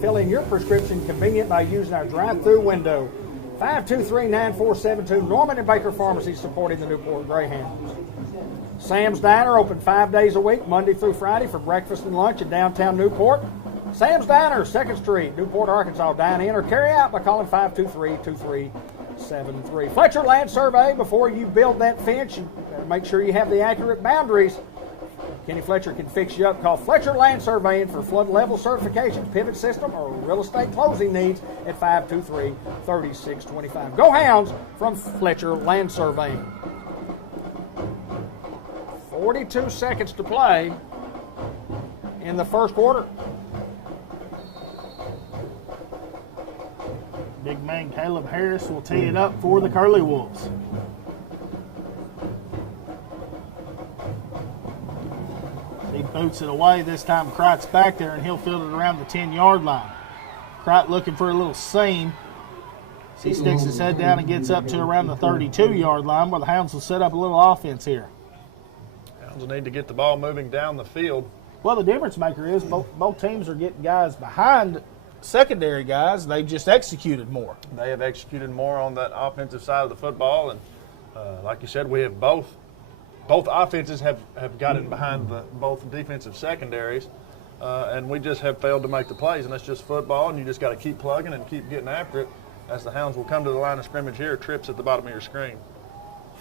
filling your prescription convenient by using our drive-through window. 523-9472. Norman and Baker Pharmacy supporting the Newport Greyhounds. Sam's Diner, open 5 days a week, Monday through Friday, for breakfast and lunch in downtown Newport. Sam's Diner, 2nd Street, Newport, Arkansas. Dine in or carry out by calling 523-2373. Fletcher Land Survey, before you build that fence, you better make sure you have the accurate boundaries. Kenny Fletcher can fix you up. Call Fletcher Land Surveying for flood level certification, pivot system, or real estate closing needs at 523-3625. Go Hounds from Fletcher Land Surveying. 42 seconds to play in the first quarter. Big man Caleb Harris will tee it up for the Curly Wolves. He boots it away. This time Cricht's back there, and he'll field it around the 10-yard line. Cricht looking for a little seam. He sticks his head down and gets up to around the 32-yard line, where the Hounds will set up a little offense here. Hounds will need to get the ball moving down the field. Well, the difference maker is both teams are getting guys behind secondary guys, they've just executed more. They have executed more on that offensive side of the football, and like you said, we have both offenses have gotten behind both defensive secondaries, and we just have failed to make the plays, and that's just football, and you just got to keep plugging and keep getting after it as the Hounds will come to the line of scrimmage here, trips at the bottom of your screen.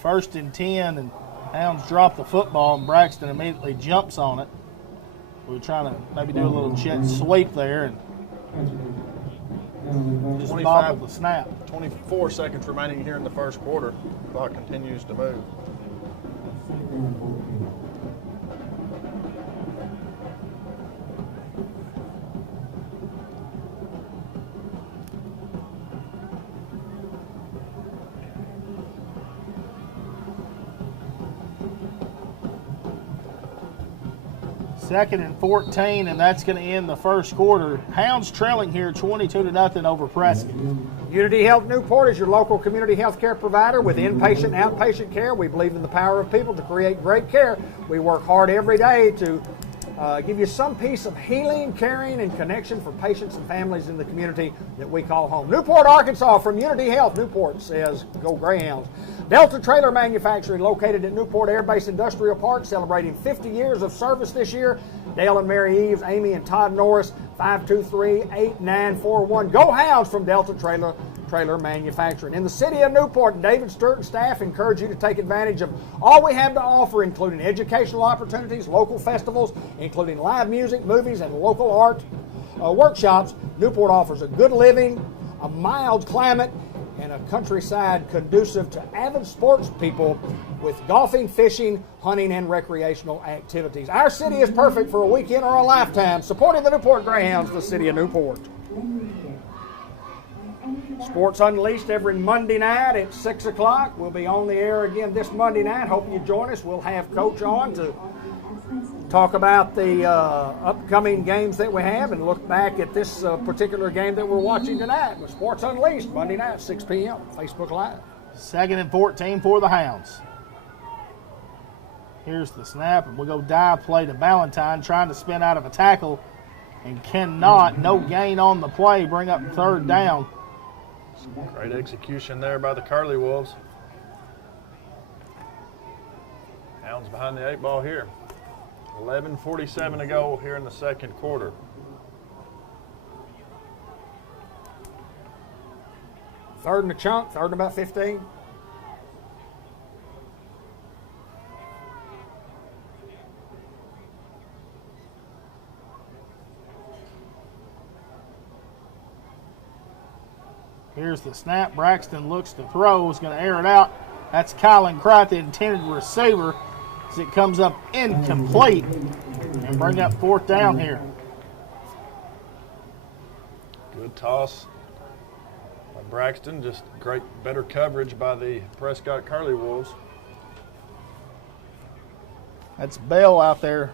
1st and 10, and Hounds drop the football, and Braxton immediately jumps on it. We were trying to maybe do a little jet sweep there and just bobbled the snap. 24 seconds remaining here in the first quarter. Clock continues to move. Second and 14, and that's going to end the first quarter. Hounds trailing here 22-0 over Prescott. Unity Health Newport is your local community health care provider with inpatient and outpatient care. We believe in the power of people to create great care. We work hard every day to give you some piece of healing, caring, and connection for patients and families in the community that we call home. Newport, Arkansas, from Unity Health Newport says, go Greyhounds. Delta Trailer Manufacturing, located at Newport Air Base Industrial Park, celebrating 50 years of service this year. Dale and Mary Eves, Amy and Todd Norris, 523-8941. Go Hounds from Delta Trailer Manufacturing. In the city of Newport, David Sturt and staff encourage you to take advantage of all we have to offer, including educational opportunities, local festivals, including live music, movies, and local art workshops. Newport offers a good living, a mild climate, and a countryside conducive to avid sports people with golfing, fishing, hunting, and recreational activities. Our city is perfect for a weekend or a lifetime. Supporting the Newport Greyhounds, the city of Newport. Sports Unleashed every Monday night at 6 o'clock. We'll be on the air again this Monday night. Hope you join us. We'll have Coach on to talk about the upcoming games that we have and look back at this particular game that we're watching tonight with Sports Unleashed, Monday night, 6 p.m., Facebook Live. 2nd and 14 for the Hounds. Here's the snap, and we'll go dive play to Ballantyne, trying to spin out of a tackle and cannot. No gain on the play, bring up 3rd down. Great execution there by the Curly Wolves. Hounds behind the 8 ball here. 11:47 to go here in the second quarter. Third and a chunk, third and about 15. Here's the snap. Braxton looks to throw. Is going to air it out. That's Kylan Cright, the intended receiver, as it comes up incomplete and bring up 4th down here. Good toss by Braxton. Just great, better coverage by the Prescott Curly Wolves. That's Bell out there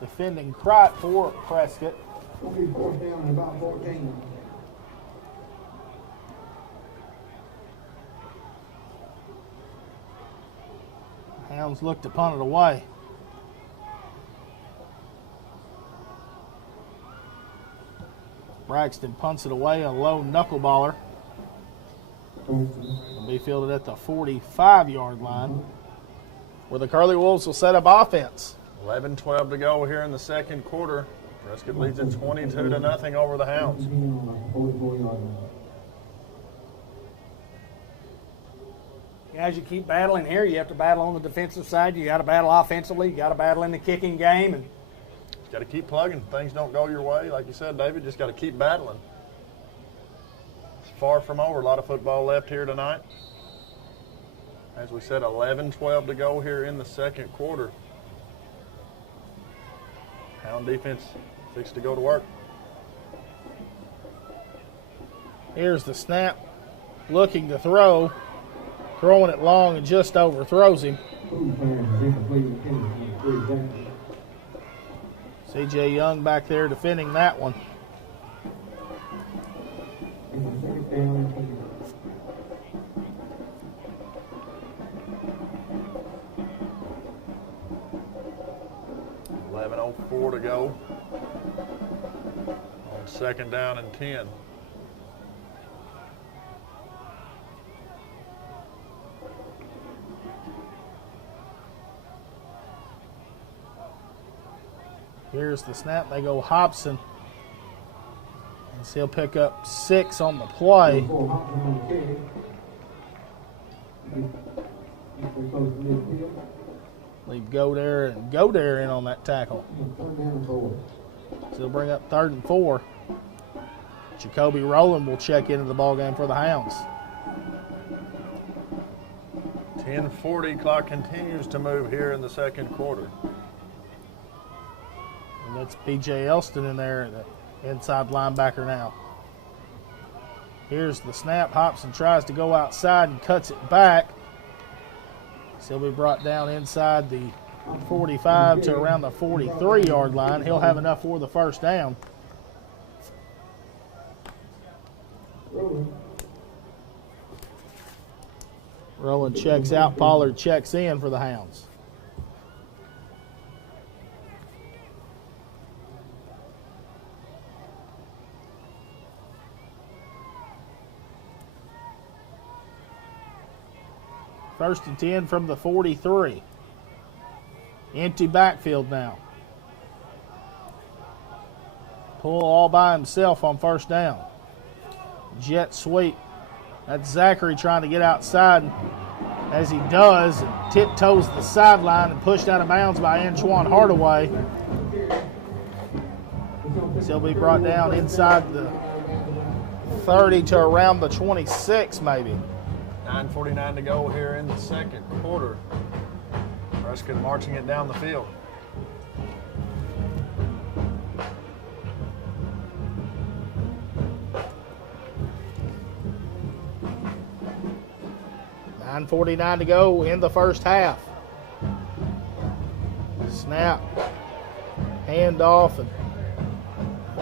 defending Cright for Prescott. We'll be 4th down and about 14. Hounds look to punt it away. Braxton punts it away, a low knuckleballer. Will be fielded at the 45-yard line, where the Curly Wolves will set up offense. 11:12 to go here in the second quarter. Prescott leads it 22-0 over the Hounds. As you keep battling here, you have to battle on the defensive side. You got to battle offensively. You got to battle in the kicking game, and Just got to keep plugging. Things don't go your way, like you said, David. Just got to keep battling. It's far from over. A lot of football left here tonight. As we said, 11:12 to go here in the second quarter. Hound defense fixed to go to work. Here's the snap, looking to throw. Throwing it long and just overthrows him. C.J. Young back there defending that one. $11:04 to go. On second down and 10. Here's the snap. They go Hobson. And so he'll pick up 6 on the play. Leave Godare in on that tackle. So he'll bring up 3rd and 4. Jacoby Rowland will check into the ballgame for the Hounds. 10:40, clock continues to move here in the second quarter. And that's B.J. Elston in there, the inside linebacker now. Here's the snap. Hobson tries to go outside and cuts it back. So he'll be brought down inside the 45 to around the 43-yard line. He'll have enough for the first down. Rowland checks out. Pollard checks in for the Hounds. First and 10 from the 43. Empty backfield now. Pull all by himself on first down. Jet sweep. That's Zachary trying to get outside. As he does, and tiptoes the sideline and pushed out of bounds by Antoine Hardaway. So he'll be brought down inside the 30 to around the 26 maybe. 9:49 to go here in the second quarter. Prescott marching it down the field. $9:49 to go in the first half. Snap. Handoff and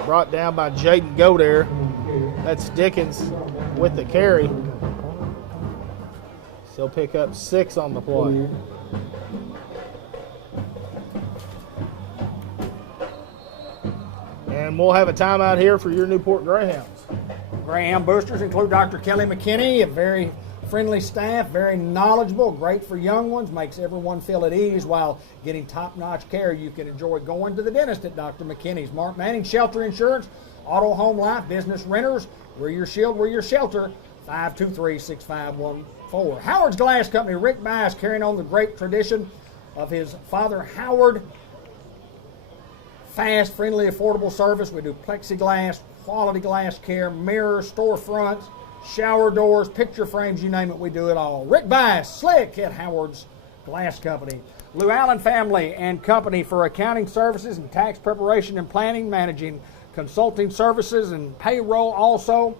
brought down by Jaden Godare. That's Dickens with the carry. He'll pick up 6 on the play. And we'll have a timeout here for your Newport Greyhounds. Greyhound boosters include Dr. Kelly McKinney, a very friendly staff, very knowledgeable, great for young ones, makes everyone feel at ease while getting top-notch care. You can enjoy going to the dentist at Dr. McKinney's. Mark Manning, Shelter Insurance, Auto, Home, Life, Business Renters. We're your shield, we're your shelter. 523-6514. Howard's Glass Company, Rick Bass, carrying on the great tradition of his father Howard. Fast, friendly, affordable service. We do plexiglass, quality glass care, mirrors, storefronts, shower doors, picture frames, you name it, we do it all. Rick Bass, slick at Howard's Glass Company. Lou Allen Family and Company for accounting services and tax preparation and planning, managing consulting services and payroll also.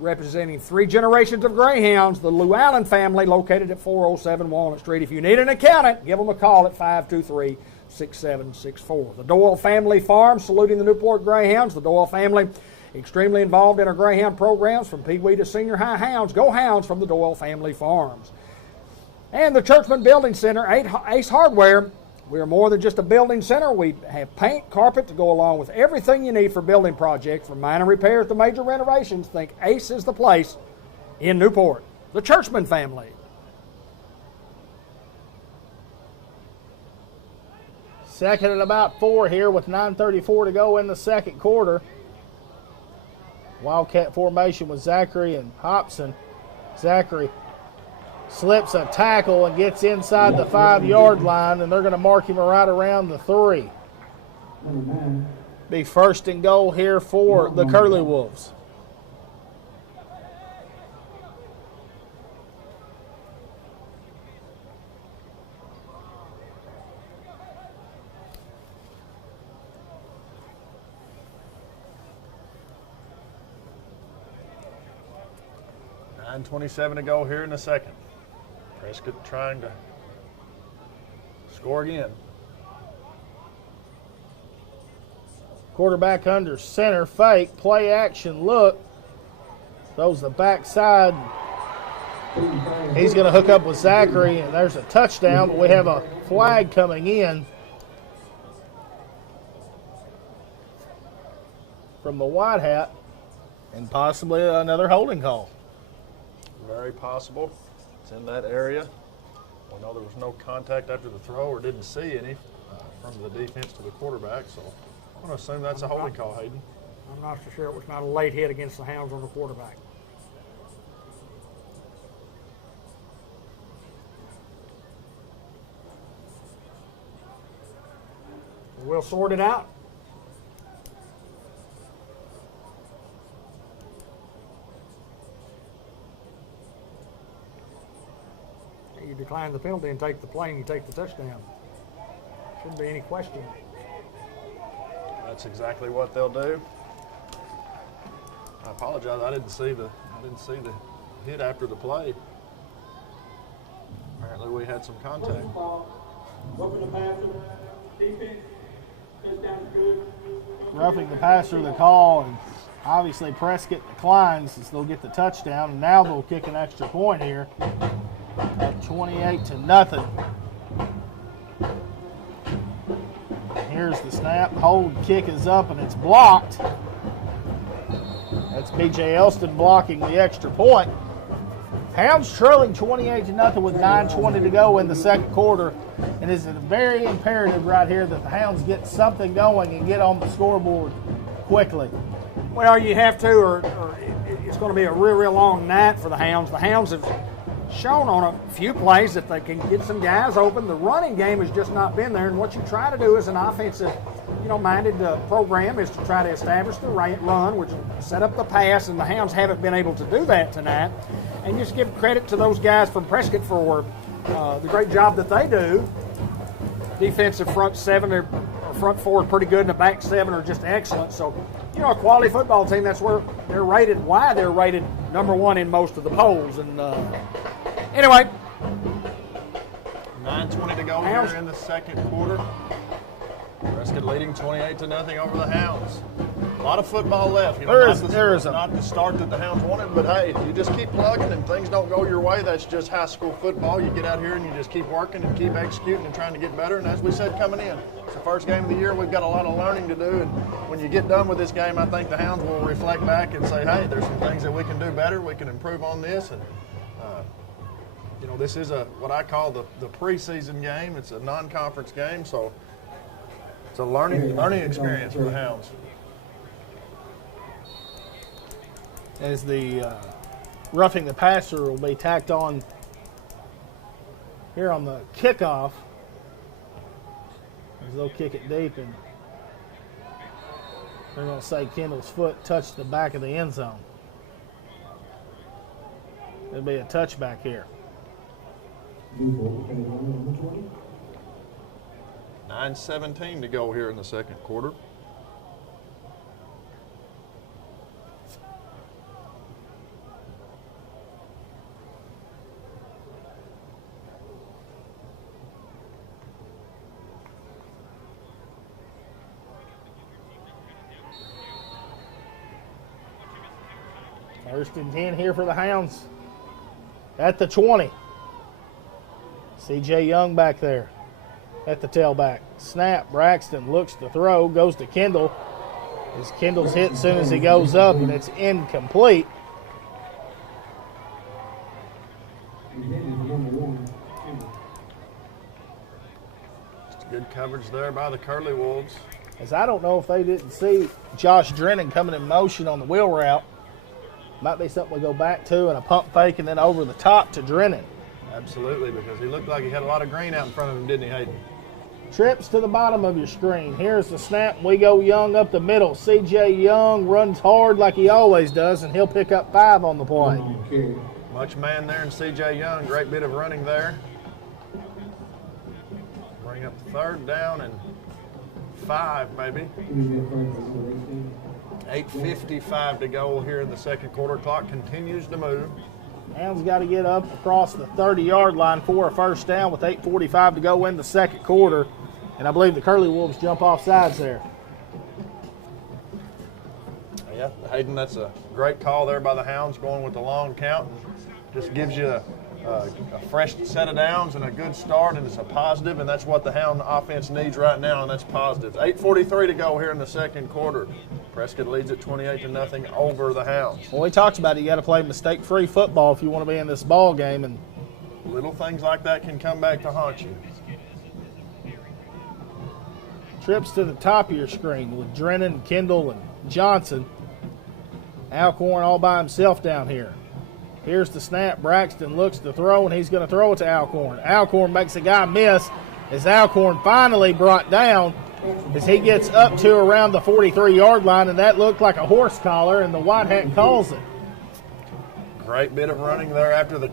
Representing 3 generations of Greyhounds, the Lou Allen family, located at 407 Walnut Street. If you need an accountant, give them a call at 523-6764. The Doyle Family Farm, saluting the Newport Greyhounds. The Doyle family, extremely involved in our Greyhound programs from Pee Wee to Senior High Hounds. Go Hounds from the Doyle Family Farms. And the Churchman Building Center, Ace Hardware. We are more than just a building center. We have paint, carpet to go along with everything you need for building projects. From minor repairs to major renovations, think Ace is the place in Newport. The Churchman family. Second and about 4 here with 9:34 to go in the second quarter. Wildcat formation with Zachary and Hobson. Zachary slips a tackle and gets inside the 5-yard line, and they're going to mark him right around the 3. Be first and goal here for the Curly Wolves. $9:27 to go here in the second. Prescott trying to score again. Quarterback under center, fake, play action, look. Throws the backside. He's going to hook up with Zachary, and there's a touchdown, but we have a flag coming in. from the white hat and possibly another holding call. Very possible. It's in that area. We know there was no contact after the throw or didn't see any from the defense to the quarterback, so I'm going to assume that's a holding call, Hayden. I'm not so sure it was not a late hit against the Hounds on the quarterback. We'll sort it out. You decline the penalty and take the play and you take the touchdown. Shouldn't be any question. That's exactly what they'll do. I apologize. I didn't see the hit after the play. Apparently we had some contact. Roughing the passer, the call, and obviously Prescott declines as they'll get the touchdown, and now they'll kick an extra point here at 28-0. Here's the snap, hold, kick is up, and it's blocked. That's B.J. Elston blocking the extra point. Hounds trailing 28-0 with 9:20 to go in the second quarter, and it's very imperative right here that the Hounds get something going and get on the scoreboard quickly. Well, you have to, or it's going to be a real long night for the Hounds. The Hounds have shown on a few plays that they can get some guys open. The running game has just not been there, and what you try to do as an offensive, minded program is to try to establish the run, which will set up the pass, and the Hounds haven't been able to do that tonight. And just give credit to those guys from Prescott for the great job that they do. Defensive front seven or front four are pretty good, and the back seven are just excellent. So, a quality football team, that's where they're rated, why they're rated number one in most of the polls. And anyway. 9:20 to go here in the second quarter. Prescott leading 28-0 over the Hounds. A lot of football left. There is not the start that the Hounds wanted, but hey, you just keep plugging and things don't go your way. That's just high school football. You get out here and you just keep working and keep executing and trying to get better. And as we said coming in, it's the first game of the year. We've got a lot of learning to do. And when you get done with this game, I think the Hounds will reflect back and say, hey, there's some things that we can do better. We can improve on this. And this is what I call the preseason game. It's a non-conference game, so it's a learning experience for the Hounds. As the roughing the passer will be tacked on here on the kickoff, as they'll kick it deep, and they're going to say Kendall's foot touched the back of the end zone. There'll be a touchback here. 9:17 to go here in the second quarter. First and 10 here for the Hounds at the 20. C.J. Young back there at the tailback. Snap, Braxton looks to throw, goes to Kendall. As Kendall's hit as soon as he goes up, and it's incomplete. Just good coverage there by the Curly Wolves. As I don't know if they didn't see Josh Drennan coming in motion on the wheel route. Might be something we go back to, and a pump fake and then over the top to Drennan. Absolutely, because he looked like he had a lot of green out in front of him, didn't he, Hayden? Trips to the bottom of your screen. Here's the snap. We go Young up the middle. C.J. Young runs hard like he always does, and he'll pick up 5 on the play. Much man there in C.J. Young. Great bit of running there. Bring up third down and 5, baby. 8:55 to go here in the second quarter. Clock continues to move. Hounds got to get up across the 30-yard line for a first down with 8:45 to go in the second quarter. And I believe the Curly Wolves jump off sides there. Yeah, Hayden, that's a great call there by the Hounds going with the long count. Just gives you a fresh set of downs and a good start, and it's a positive, and that's what the Hound offense needs right now, and that's positive. 8:43 to go here in the second quarter. Prescott leads at 28-0 over the Hounds. Well, we talked about it. You got to play mistake-free football if you want to be in this ball game, and little things like that can come back to haunt you. trips to the top of your screen with Drennan, Kendall, and Johnson. Alcorn all by himself down here. Here's the snap. Braxton looks to throw, and he's going to throw it to Alcorn. Alcorn makes a guy miss as Alcorn finally brought down as he gets up to around the 43-yard line, and that looked like a horse collar, and the white hat calls it. Great bit of running there after the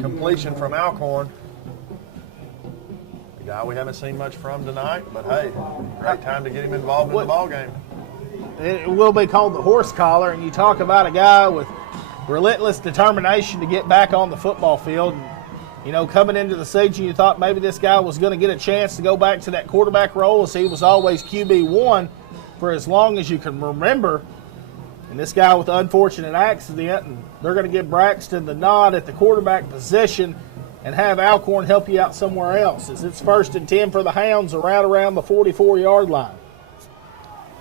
completion from Alcorn. A guy we haven't seen much from tonight, but hey, great time to get him involved in the ball game. It will be called the horse collar, and you talk about a guy with relentless determination to get back on the football field. And, you know, coming into the season, you thought maybe this guy was going to get a chance to go back to that quarterback role, as he was always QB1 for as long as you can remember. And this guy with an unfortunate accident, and they're going to give Braxton the nod at the quarterback position and have Alcorn help you out somewhere else, as it's 1st and 10 for the Hounds around the 44-yard line.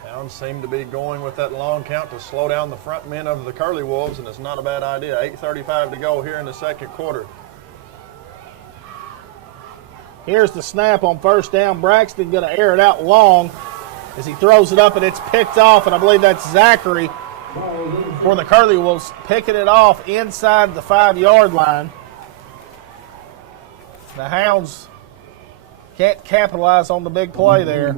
Hounds seem to be going with that long count to slow down the front men of the Curly Wolves, and it's not a bad idea. 8:35 to go here in the second quarter. Here's the snap on 1st down. Braxton going to air it out long as he throws it up, and it's picked off, and I believe that's Zachary for the Curly Wolves picking it off inside the 5-yard line. The Hounds can't capitalize on the big play there.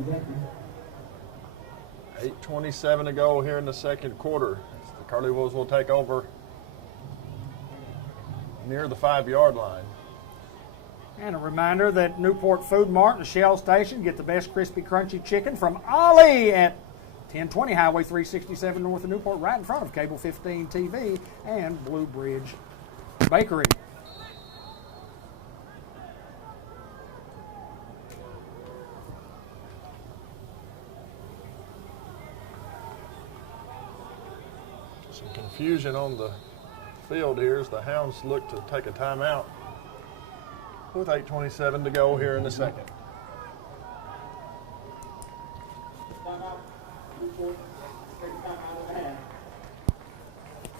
8:27 to go here in the second quarter. The Curly Wolves will take over near the 5-yard line. And a reminder that Newport Food Mart and Shell Station get the best crispy, crunchy chicken from Ali at 1020 Highway 367 north of Newport, right in front of Cable 15 TV and Blue Bridge Bakery. Some confusion on the field here as the Hounds look to take a timeout with 8:27 to go here in the second.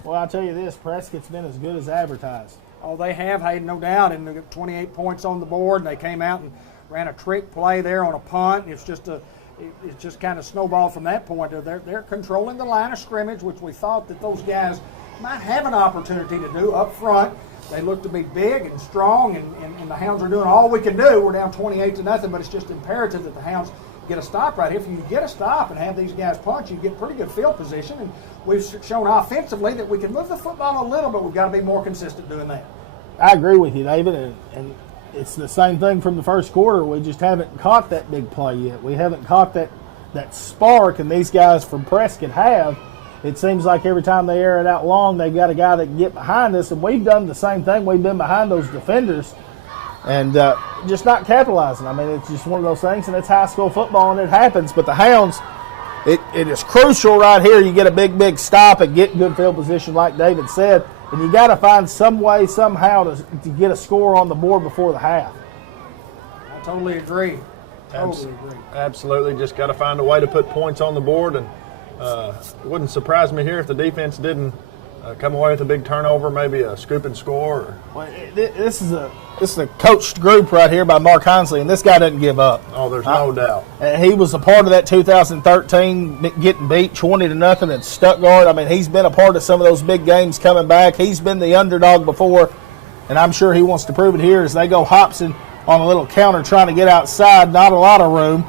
Well, I'll tell you this, Prescott's been as good as advertised. Oh, they have, Hayden, no doubt, and they got 28 points on the board, and they came out and ran a trick play there on a punt. It's just kind of snowballed from that point. They're controlling the line of scrimmage, which we thought that those guys might have an opportunity to do up front. They look to be big and strong, and the Hounds are doing all we can do. We're down 28-0, but it's just imperative that the Hounds get a stop right here. If you get a stop and have these guys punch, you get pretty good field position, and we've shown offensively that we can move the football a little, but we've got to be more consistent doing that. I agree with you, David, and it's the same thing from the first quarter. We just haven't caught that big play yet. We haven't caught that spark, and these guys from Prescott have. It seems like every time they air it out long, they've got a guy that can get behind us, and we've done the same thing. We've been behind those defenders and just not capitalizing. I mean, it's just one of those things, and it's high school football, and it happens. But the Hounds, it is crucial right here. You get a big stop and get good field position, like David said, and you got to find some way, somehow, to get a score on the board before the half. I totally agree. Absolutely. Just got to find a way to put points on the board, and it wouldn't surprise me here if the defense didn't come away with a big turnover, maybe a scoop and score. Well, this is a coached group right here by Mark Hinsley, and this guy doesn't give up. Oh, there's no doubt. He was a part of that 2013 getting beat 20-0 at Stuttgart. I mean, he's been a part of some of those big games coming back. He's been the underdog before, and I'm sure he wants to prove it here as they go Hobson on a little counter trying to get outside. Not a lot of room.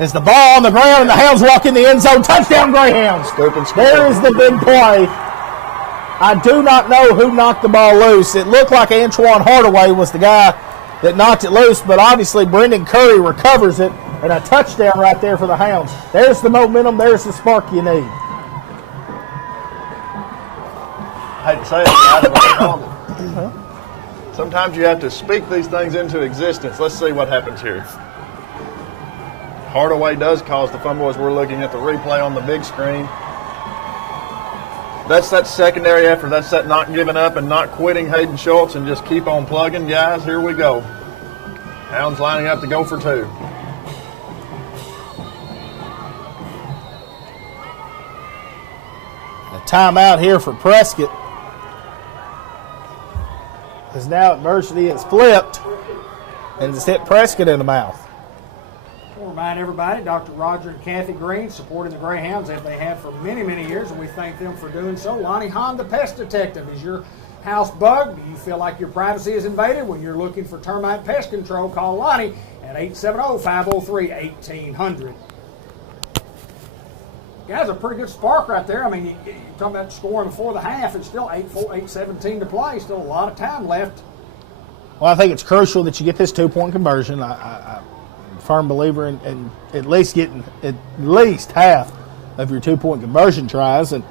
As the ball on the ground and the Hounds walk in the end zone. Touchdown, Greyhounds. There is the big play. I do not know who knocked the ball loose. It looked like Antoine Hardaway was the guy that knocked it loose, but obviously Brendan Curry recovers it, and a touchdown right there for the Hounds. There's the momentum. There's the spark you need. I hate to say it, but sometimes you have to speak these things into existence. Let's see what happens here. Hardaway does cause the fumble as we're looking at the replay on the big screen. that's that secondary effort. That's that not giving up and not quitting, Hayden Schultz, and just keep on plugging, guys. Here we go. Hounds lining up to go for 2. A timeout here for Prescott. As now adversity is flipped and it's hit Prescott in the mouth. We'll remind everybody, Dr. Roger and Kathy Green supporting the Greyhounds as they have for many, many years, and we thank them for doing so. Lonnie Hahn, the pest detective. Is your house bugged? Do you feel like your privacy is invaded? When you're looking for termite pest control, call Lonnie at 870-503-1800. Guys, a pretty good spark right there. I mean, you're talking about scoring before the half. It's still 8:17 to play. Still a lot of time left. Well, I think it's crucial that you get this 2-point conversion. I'm a firm believer in at least getting at least half of your 2-point conversion tries. And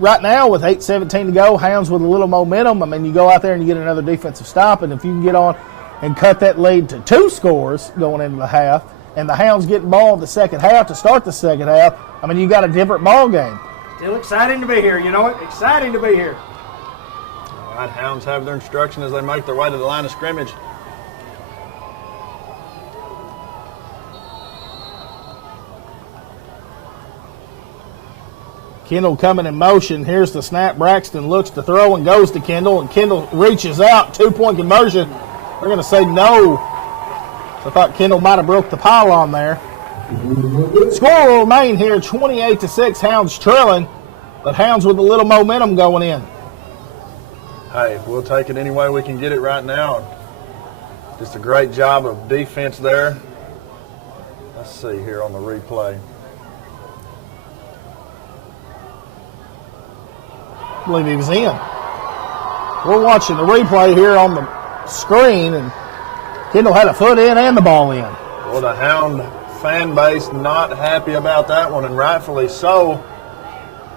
right now, with 8:17 to go, Hounds with a little momentum, I mean, you go out there and you get another defensive stop, and if you can get on and cut that lead to 2 scores going into the half, and the Hounds get involved the second half to start the second half, I mean, you got a different ball game. Still exciting to be here. You know it? Exciting to be here. All right, Hounds have their instruction as they make their way to the line of scrimmage. Kendall coming in motion. Here's the snap. Braxton looks to throw and goes to Kendall, and Kendall reaches out. 2-point conversion. They're going to say no. So I thought Kendall might have broke the pylon there. Score will remain here, 28-6. Hounds trailing, but Hounds with a little momentum going in. Hey, we'll take it any way we can get it right now. Just a great job of defense there. Let's see here on the replay. I believe he was in. We're watching the replay here on the screen, and Kendall had a foot in and the ball in. Well, the Hound fan base not happy about that one, and rightfully so.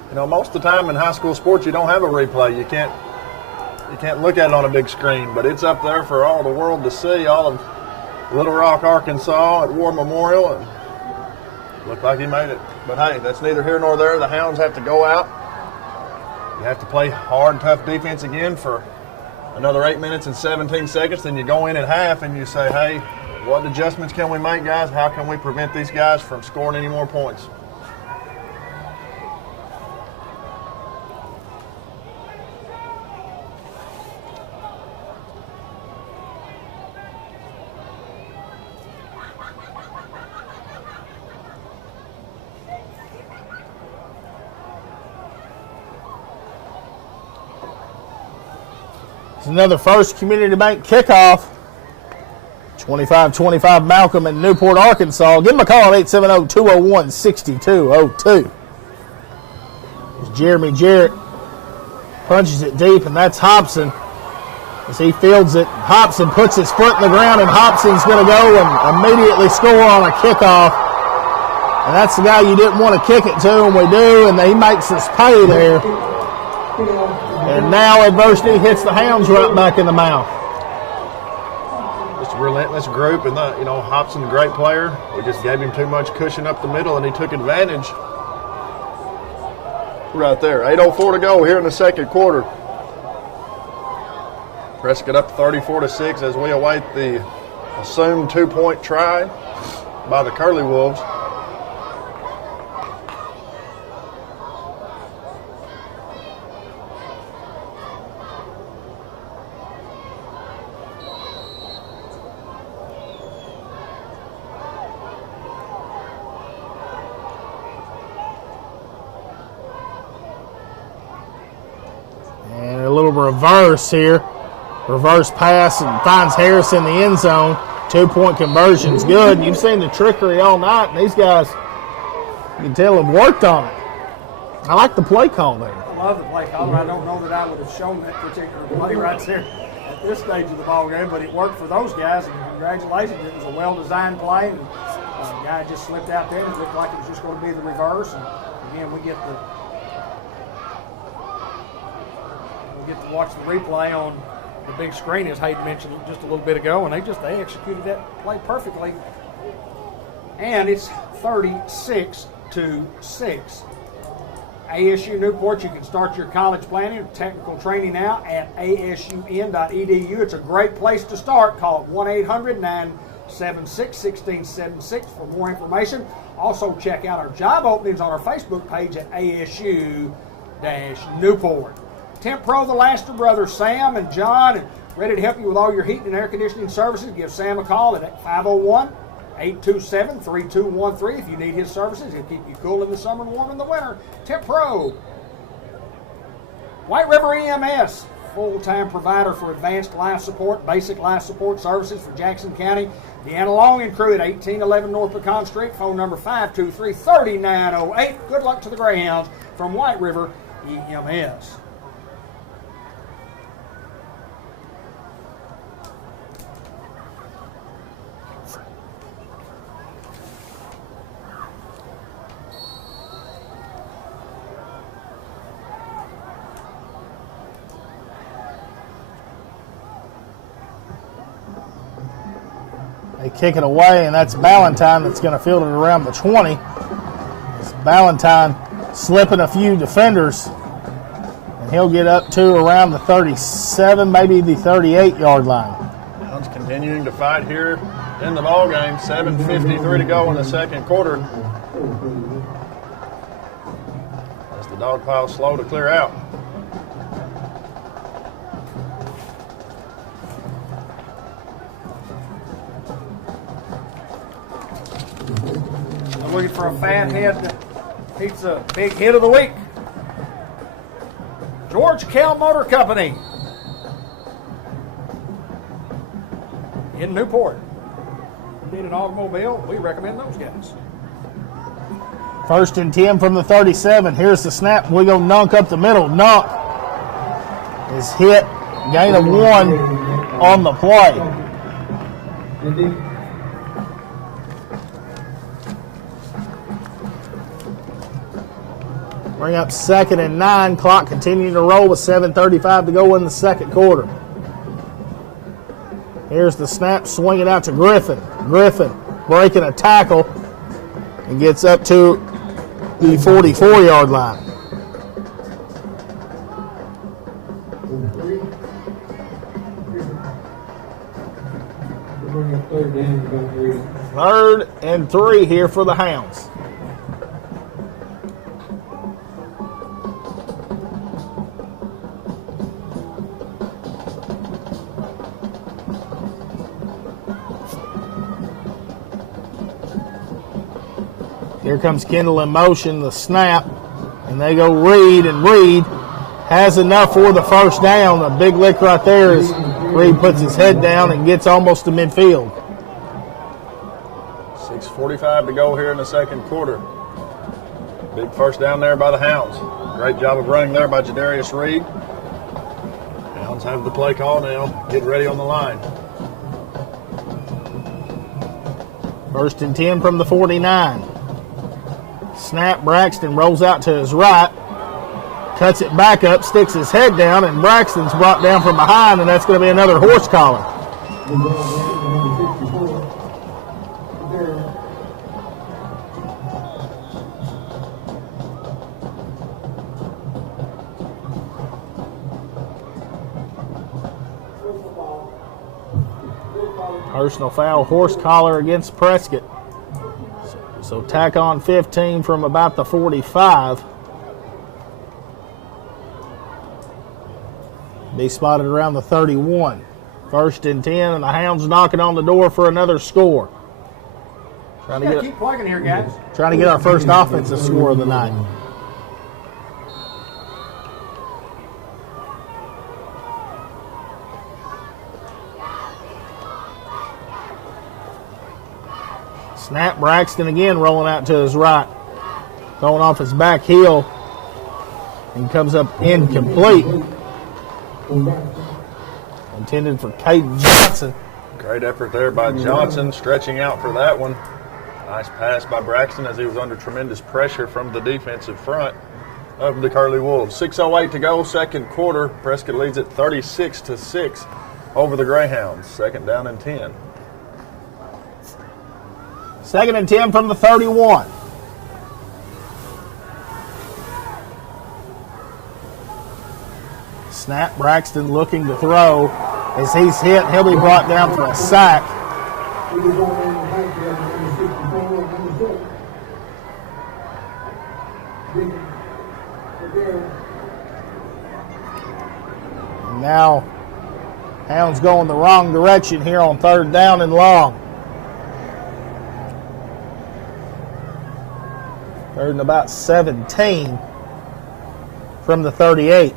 You know, most of the time in high school sports, you don't have a replay. You can't look at it on a big screen, but it's up there for all the world to see. All of Little Rock, Arkansas at War Memorial, and looked like he made it. But hey, that's neither here nor there. The Hounds have to go out. You have to play hard, tough defense again for another 8 minutes and 17 seconds. Then you go in at half and you say, hey, what adjustments can we make, guys? How can we prevent these guys from scoring any more points? It's another First Community Bank kickoff. 25-25 Malcolm in Newport, Arkansas. Give them a call at 870-201-6202. Jeremy Jarrett punches it deep, and that's Hobson. As he fields it, Hobson puts his foot in the ground, and Hobson's going to go and immediately score on a kickoff. And that's the guy you didn't want to kick it to, and we do, and he makes us pay there. And now adversity hits the Hounds right back in the mouth. Just a relentless group, and Hobson, a great player. We just gave him too much cushion up the middle, and he took advantage. Right there, 8:04 to go here in the second quarter. Prescott up 34-6 as we await the assumed 2-point try by the Curly Wolves. Reverse here. Reverse pass and finds Harris in the end zone. 2-point conversion's good. And you've seen the trickery all night, and these guys, you can tell, have worked on it. I like the play call there. I love the play call. I don't know that I would have shown that particular play right there at this stage of the ball game, but it worked for those guys, and congratulations. It was a well-designed play, and the guy just slipped out there, and it looked like it was just going to be the reverse. And again, we get to watch the replay on the big screen, as Hayden mentioned just a little bit ago, and they executed that play perfectly. And it's 36-6. ASU Newport, you can start your college planning or technical training now at asun.edu. It's a great place to start. Call it 1-800-976-1676 for more information. Also, check out our job openings on our Facebook page at ASU-Newport. Temp Pro, the Laster brothers, Sam and John, and ready to help you with all your heating and air conditioning services. Give Sam a call at 501-827-3213. If you need his services, he'll keep you cool in the summer and warm in the winter. Temp Pro. White River EMS, full-time provider for advanced life support, basic life support services for Jackson County. Deanna Long and crew at 1811 North Pecan Street. Phone number 523-3908. Good luck to the Greyhounds from White River EMS. They kick it away, and that's Ballantyne that's going to field it around the 20. It's Ballantyne slipping a few defenders, and he'll get up to around the 37, maybe the 38-yard line. Hounds continuing to fight here in the ball game. 7:53 to go in the second quarter. As the dog pile slow to clear out. Looking for a fat head pizza big hit of the week. George Kell Motor Company in Newport. Need an automobile? We recommend those guys. 1st and 10 from the 37. Here's the snap. We go Nunk up the middle. Nunk is hit. Gain of 1 on the play. Bring up 2nd and 9. Clock continuing to roll with 7:35 to go in the second quarter. Here's the snap, swinging out to Griffin. Griffin breaking a tackle and gets up to the 44-yard line. Third and 3 here for the Hounds. Here comes Kendall in motion, the snap, and they go Reed, and Reed has enough for the first down. A big lick right there as Reed puts his head down and gets almost to midfield. 6:45 to go here in the second quarter. Big first down there by the Hounds. Great job of running there by Jadarius Reed. Hounds have the play call now. Get ready on the line. 1st and 10 from the 49. Snap, Braxton rolls out to his right, cuts it back up, sticks his head down, and Braxton's brought down from behind, and that's going to be another horse collar. Personal foul, horse collar against Prescott. So tack on 15 from about the 45. Be spotted around the 31. 1st and 10, and the Hounds knocking on the door for another score. Trying to Keep plugging here, guys. Trying to get our first offensive score of the night. Snap, Braxton again rolling out to his right. Throwing off his back heel and comes up incomplete. Intended for Caden Johnson. Great effort there by Johnson, stretching out for that one. Nice pass by Braxton as he was under tremendous pressure from the defensive front of the Curly Wolves. 6:08 to go, second quarter. Prescott leads at 36-6 over the Greyhounds. 2nd down and 10. 2nd and 10 from the 31. Snap, Braxton looking to throw. As he's hit, he'll be brought down for a sack. And now, Hounds going the wrong direction here on 3rd down and long. 3rd and about 17 from the 38.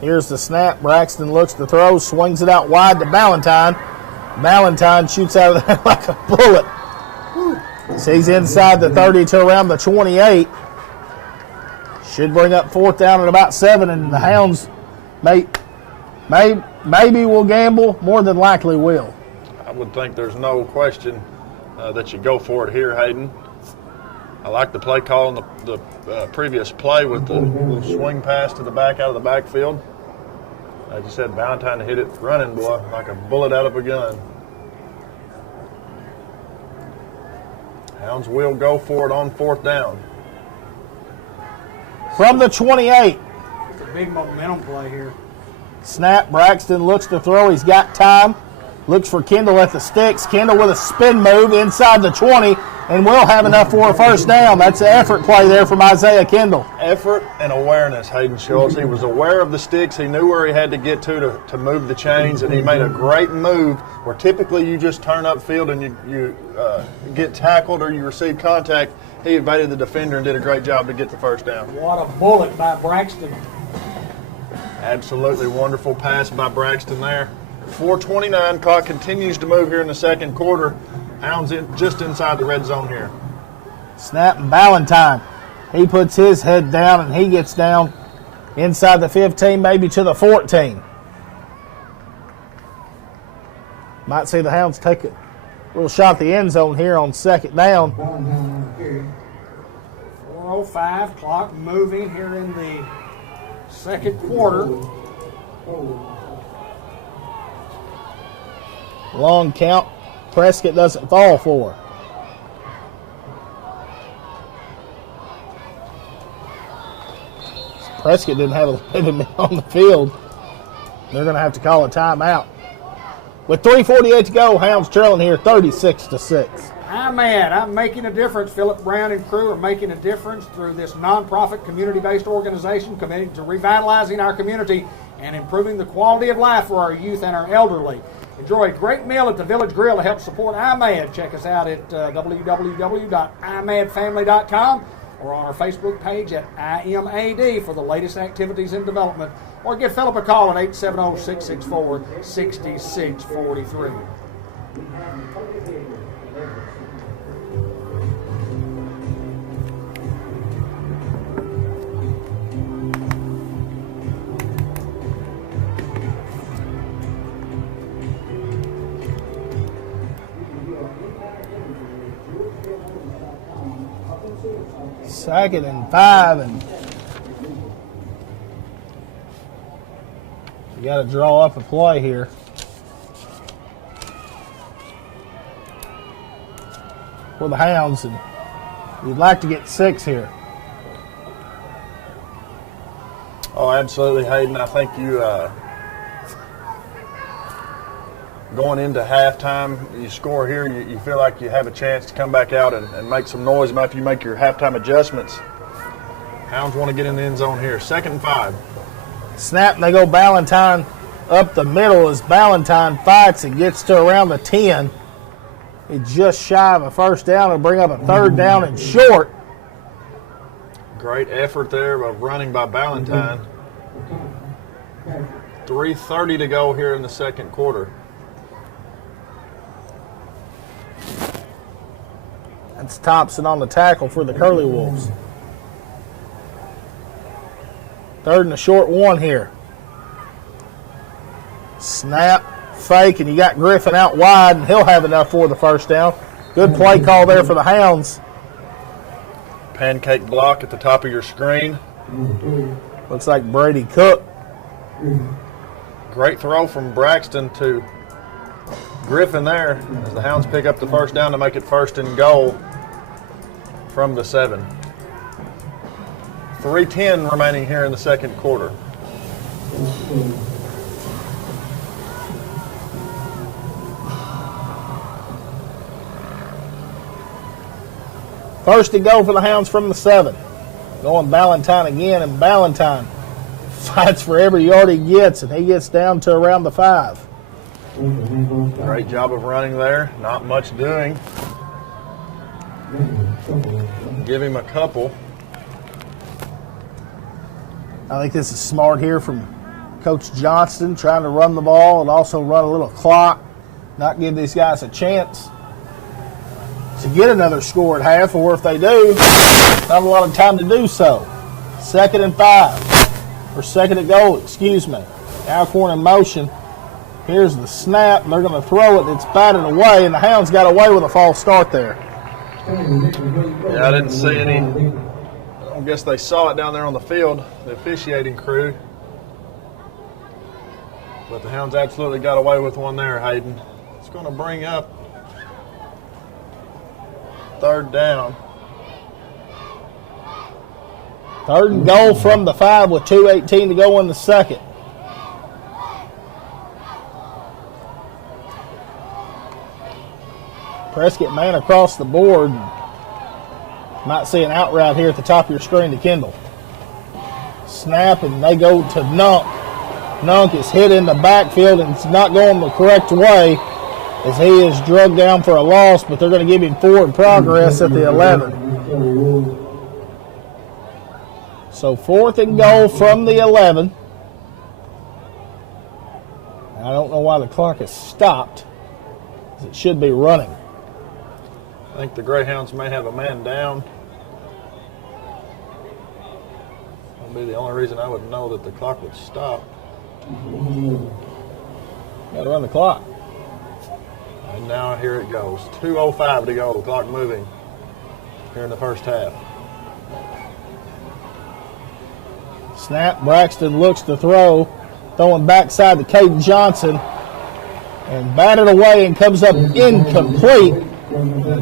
Here's the snap. Braxton looks to throw, swings it out wide to Ballantyne. Ballantyne shoots out of there like a bullet. So he's inside the 30 to around the 28. Should bring up 4th down at about 7, and the Hounds maybe will gamble, more than likely will. I would think there's no question that you go for it here, Hayden. I like the play call in the previous play with the little swing pass to the back out of the backfield. As you said, Ballantyne hit it running, boy, like a bullet out of a gun. Hounds will go for it on 4th down. From the 28. It's a big momentum play here. Snap, Braxton looks to throw. He's got time. Looks for Kendall at the sticks. Kendall with a spin move inside the 20, and we'll have enough for a 1st down. That's an effort play there from Isaiah Kendall. Effort and awareness, Hayden Schultz. He was aware of the sticks. He knew where he had to get to move the chains, and he made a great move where typically you just turn upfield and you get tackled or you receive contact. He evaded the defender and did a great job to get the 1st down. What a bullet by Braxton. Absolutely wonderful pass by Braxton there. 4:29, clock continues to move here in the 2nd quarter. Hounds just inside the red zone here. Snap and Ballantyne. He puts his head down and he gets down inside the 15, maybe to the 14. Might see the Hounds take a little shot at the end zone here on 2nd down. 4:05, clock moving here in the 2nd quarter. Long count. Prescott doesn't fall for. Prescott didn't have a living on the field. They're going to have to call a timeout. With 3:48 to go, Hounds trailing here 36-6. I'm making a difference. Philip Brown and crew are making a difference through this nonprofit community-based organization committed to revitalizing our community and improving the quality of life for our youth and our elderly. Enjoy a great meal at the Village Grill to help support IMAD. Check us out at www.imadfamily.com or on our Facebook page at IMAD for the latest activities in development. Or give Philip a call at 870-664-6643. Second and 5, and you got to draw up a play here. For the Hounds, and you'd like to get 6 here. Oh, absolutely, Hayden. I think you going into halftime, you score here, you feel like you have a chance to come back out and make some noise after you make your halftime adjustments. Hounds want to get in the end zone here. 2nd and 5. Snap, and they go Ballantyne up the middle as Ballantyne fights and gets to around the 10. It's just shy of a 1st down and bring up a 3rd down and short. Great effort there of running by Ballantyne. 3:30 to go here in the 2nd quarter. That's Thompson on the tackle for the Curly Wolves. 3rd and a short 1 here. Snap, fake, and you got Griffin out wide, and he'll have enough for the 1st down. Good play call there for the Hounds. Pancake block at the top of your screen. Looks like Brady Cook. Great throw from Braxton to Griffin there as the Hounds pick up the first down to make it 1st and goal from the 7. 3:10 remaining here in the second quarter. First and goal for the Hounds from the 7. Going Ballantyne again, and Ballantyne fights for every yard he gets, and he gets down to around the 5. Great job of running there. Not much doing. Give him a couple. I think this is smart here from Coach Johnston, trying to run the ball and also run a little clock, not give these guys a chance to get another score at half, or if they do, not a lot of time to do so. 2nd and 5, or 2nd and goal, excuse me. Alcorn in motion. Here's the snap. They're going to throw it. It's batted away, and the Hounds got away with a false start there. Yeah, I didn't see any. I guess they saw it down there on the field, the officiating crew. But the Hounds absolutely got away with one there, Hayden. It's going to bring up 3rd down. 3rd and goal from the 5 with 2:18 to go in the second. Prescott man across the board. Might see an out route here at the top of your screen to Kendall. Snap, and they go to Nunk. Nunk is hit in the backfield, and it's not going the correct way as he is drugged down for a loss, but they're going to give him forward progress at the 11. So 4th and goal from the 11. I don't know why the clock is stopped, as it should be running. I think the Greyhounds may have a man down. That'll be the only reason I would know that the clock would stop. Got to run the clock. And now here it goes. 2:05 to go. The clock moving here in the first half. Snap. Braxton looks to throw. Throwing backside to Caden Johnson. And batted away and comes up incomplete.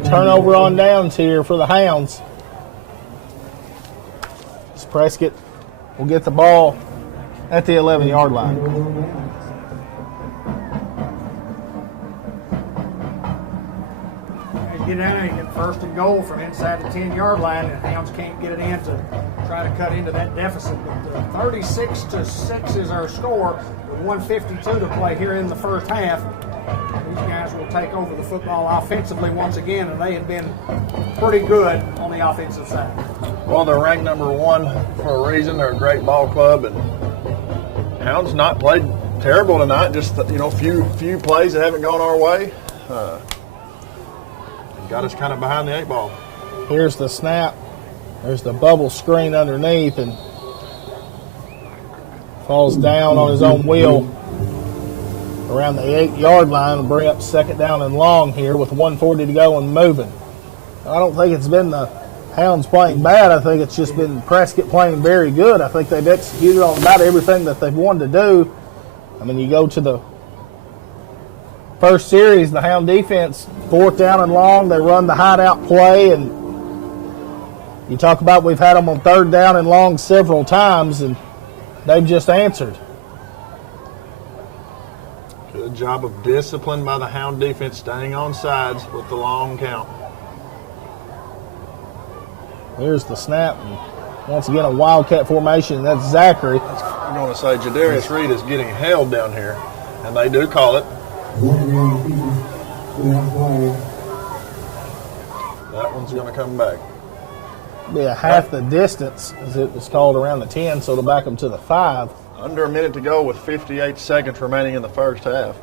Turnover on downs here for the Hounds. As Prescott will get the ball at the 11-yard line. Get down there, you get 1st and goal from inside the 10-yard line, and the Hounds can't get it in to try to cut into that deficit. But 36-6 is our score, with 1:52 to play here in the first half. These guys will take over the football offensively once again, and they have been pretty good on the offensive side. Well, they're ranked number 1 for a reason. They're a great ball club, and Hounds not played terrible tonight. Just few plays that haven't gone our way. Got us kind of behind the 8 ball. Here's the snap. There's the bubble screen underneath, and falls down on his own wheel around the 8-yard line and bring up 2nd down and long here with 1:40 to go and moving. I don't think it's been the Hounds playing bad. I think it's just been Prescott playing very good. I think they've executed on about everything that they've wanted to do. I mean, you go to the first series, the Hound defense, 4th down and long, they run the hideout play, and you talk about we've had them on 3rd down and long several times, and they've just answered. Good job of discipline by the Hound defense, staying on sides with the long count. Here's the snap, and once again a wildcat formation. That's Zachary. I'm going to say Jadarius Reed is getting held down here, and they do call it. That one's going to come back. Be a half the distance, as it was called around the 10, so it'll back them to the 5. Under a minute to go with 58 seconds remaining in the first half.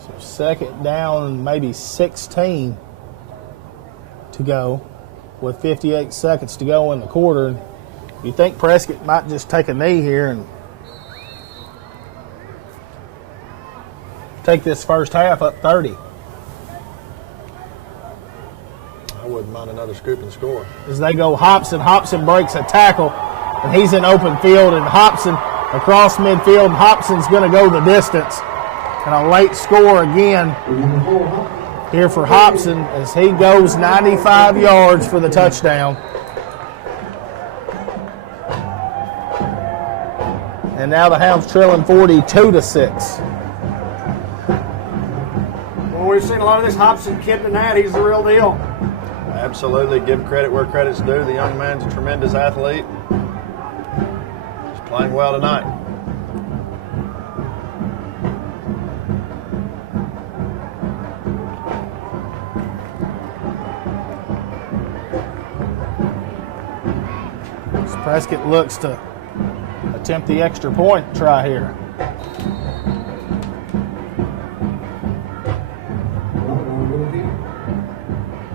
So 2nd down and maybe 16 to go with 58 seconds to go in the quarter. You think Prescott might just take a knee here and take this first half up 30. I wouldn't mind another scoop and score. As they go Hobson. Hobson breaks a tackle, and he's in open field, and Hobson across midfield, and Hobson's going to go the distance. And a late score again here for Hobson as he goes 95 yards for the touchdown. And now the Hounds trailing 42-6. Well, we've seen a lot of this Hobson kid tonight. He's the real deal. Absolutely. Give credit where credit's due. The young man's a tremendous athlete. He's playing well tonight. As Prescott looks to attempt the extra point try here.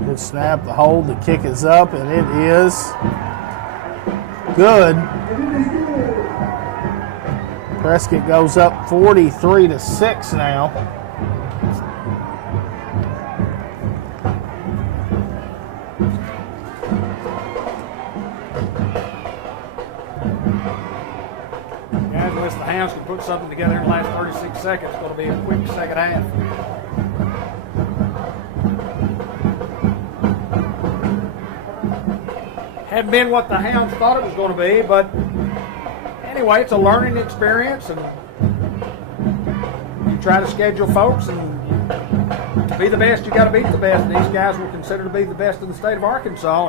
Good snap, the hold, the kick is up, and it is good. Prescott goes up 43-6 now. Guys, unless the Hounds can put something together in the last 36 seconds, it's going to be a quick second half. Hadn't been what the Hounds thought it was going to be, but anyway, it's a learning experience, and you try to schedule folks, and to be the best, you got to beat the best. These guys were considered to be the best in the state of Arkansas,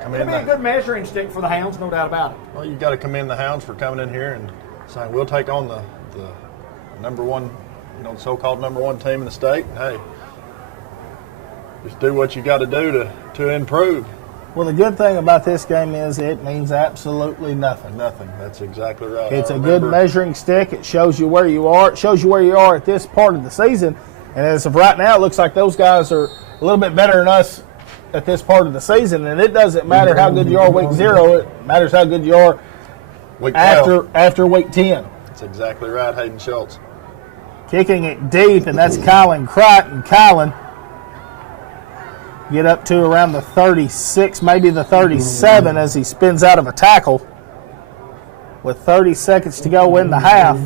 and it'll be a good measuring stick for the Hounds, no doubt about it. Well, you've got to commend the Hounds for coming in here and saying we'll take on the number one, the so-called number one team in the state. Hey, just do what you got to do to improve. Well, the good thing about this game is it means absolutely nothing. Nothing. That's exactly right. It's a good measuring stick. It shows you where you are. It shows you where you are at this part of the season. And as of right now, it looks like those guys are a little bit better than us at this part of the season. And it doesn't matter how good you are week 0. It matters how good you are week after week 10. That's exactly right, Hayden Schultz. Kicking it deep, and that's Kylan Crichton. Kylan get up to around the 36, maybe the 37 as he spins out of a tackle with 30 seconds to go in the half.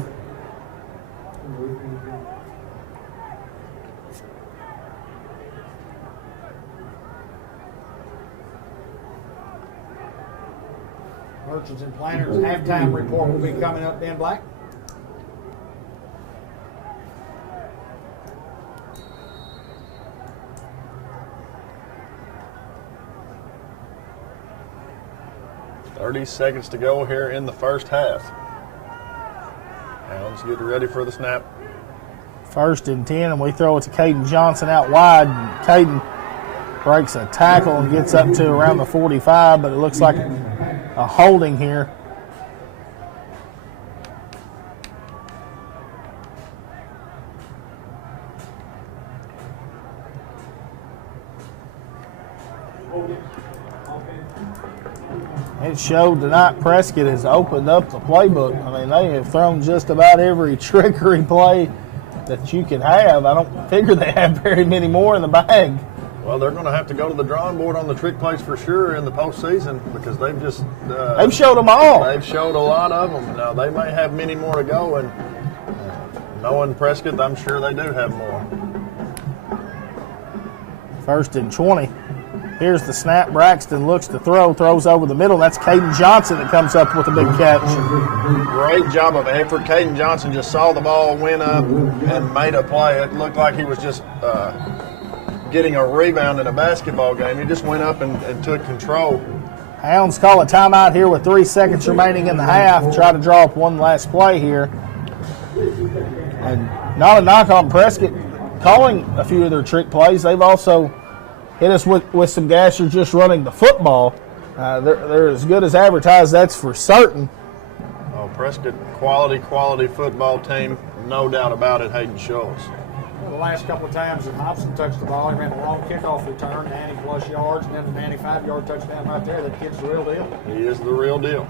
Merchants and Planners halftime report will be coming up, Ben Black. .30 seconds to go here in the first half. Hounds get ready for the snap. 1st and 10, and we throw it to Caden Johnson out wide. And Caden breaks a tackle and gets up to around the 45, but it looks like a holding here. It showed tonight Prescott has opened up the playbook. I mean, they have thrown just about every trickery play that you can have. I don't figure they have very many more in the bag. Well, they're going to have to go to the drawing board on the trick plays for sure in the postseason because they've just they've showed them all. They've showed a lot of them. Now they may have many more to go, and knowing Prescott, I'm sure they do have more. 1st and 20. Here's the snap. Braxton looks to throw, throws over the middle. That's Caden Johnson that comes up with a big catch. Great job of effort. Caden Johnson just saw the ball, went up, and made a play. It looked like he was just getting a rebound in a basketball game. He just went up and took control. Hounds call a timeout here with 3 seconds remaining in the half. Try to draw up one last play here. And not a knock on Prescott calling a few of their trick plays. They've also hit us with some guys who are just running the football. They're as good as advertised, that's for certain. Oh, Prescott, quality football team, no doubt about it, Hayden Schultz. Well, the last couple of times that Hobson touched the ball, he ran a long kickoff return, 90-plus yards, and then a 95-yard touchdown right there. That kid's the real deal. He is the real deal.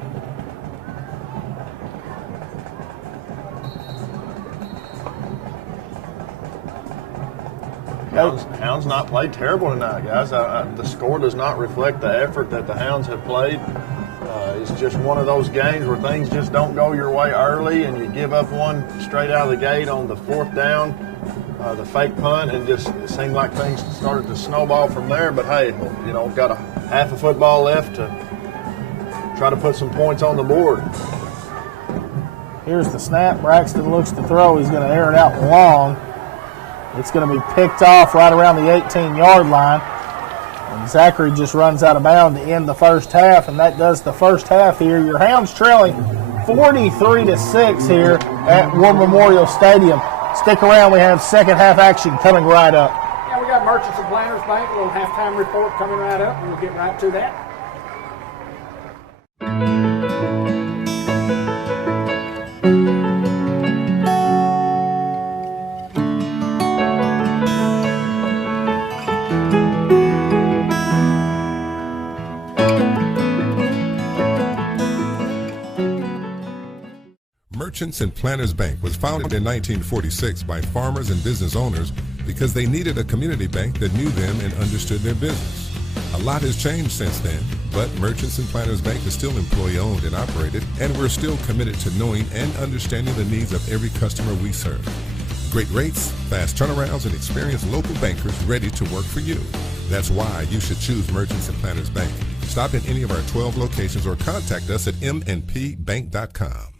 Hounds not played terrible tonight, guys. The score does not reflect the effort that the Hounds have played. It's just one of those games where things just don't go your way early, and you give up one straight out of the gate on the 4th down, the fake punt, and just it seemed like things started to snowball from there. But hey, you know, got a half a football left to try to put some points on the board. Here's the snap. Braxton looks to throw. He's going to air it out long. It's going to be picked off right around the 18-yard line. And Zachary just runs out of bounds to end the first half, and that does the first half here. Your Hounds trailing 43-6 here at War Memorial Stadium. Stick around. We have second half action coming right up. Yeah, we got Merchants and Planters Bank, a little halftime report coming right up, and we'll get right to that. Merchants and Planters Bank was founded in 1946 by farmers and business owners because they needed a community bank that knew them and understood their business. A lot has changed since then, but Merchants and Planters Bank is still employee-owned and operated, and we're still committed to knowing and understanding the needs of every customer we serve. Great rates, fast turnarounds, and experienced local bankers ready to work for you. That's why you should choose Merchants and Planters Bank. Stop in any of our 12 locations or contact us at mnpbank.com.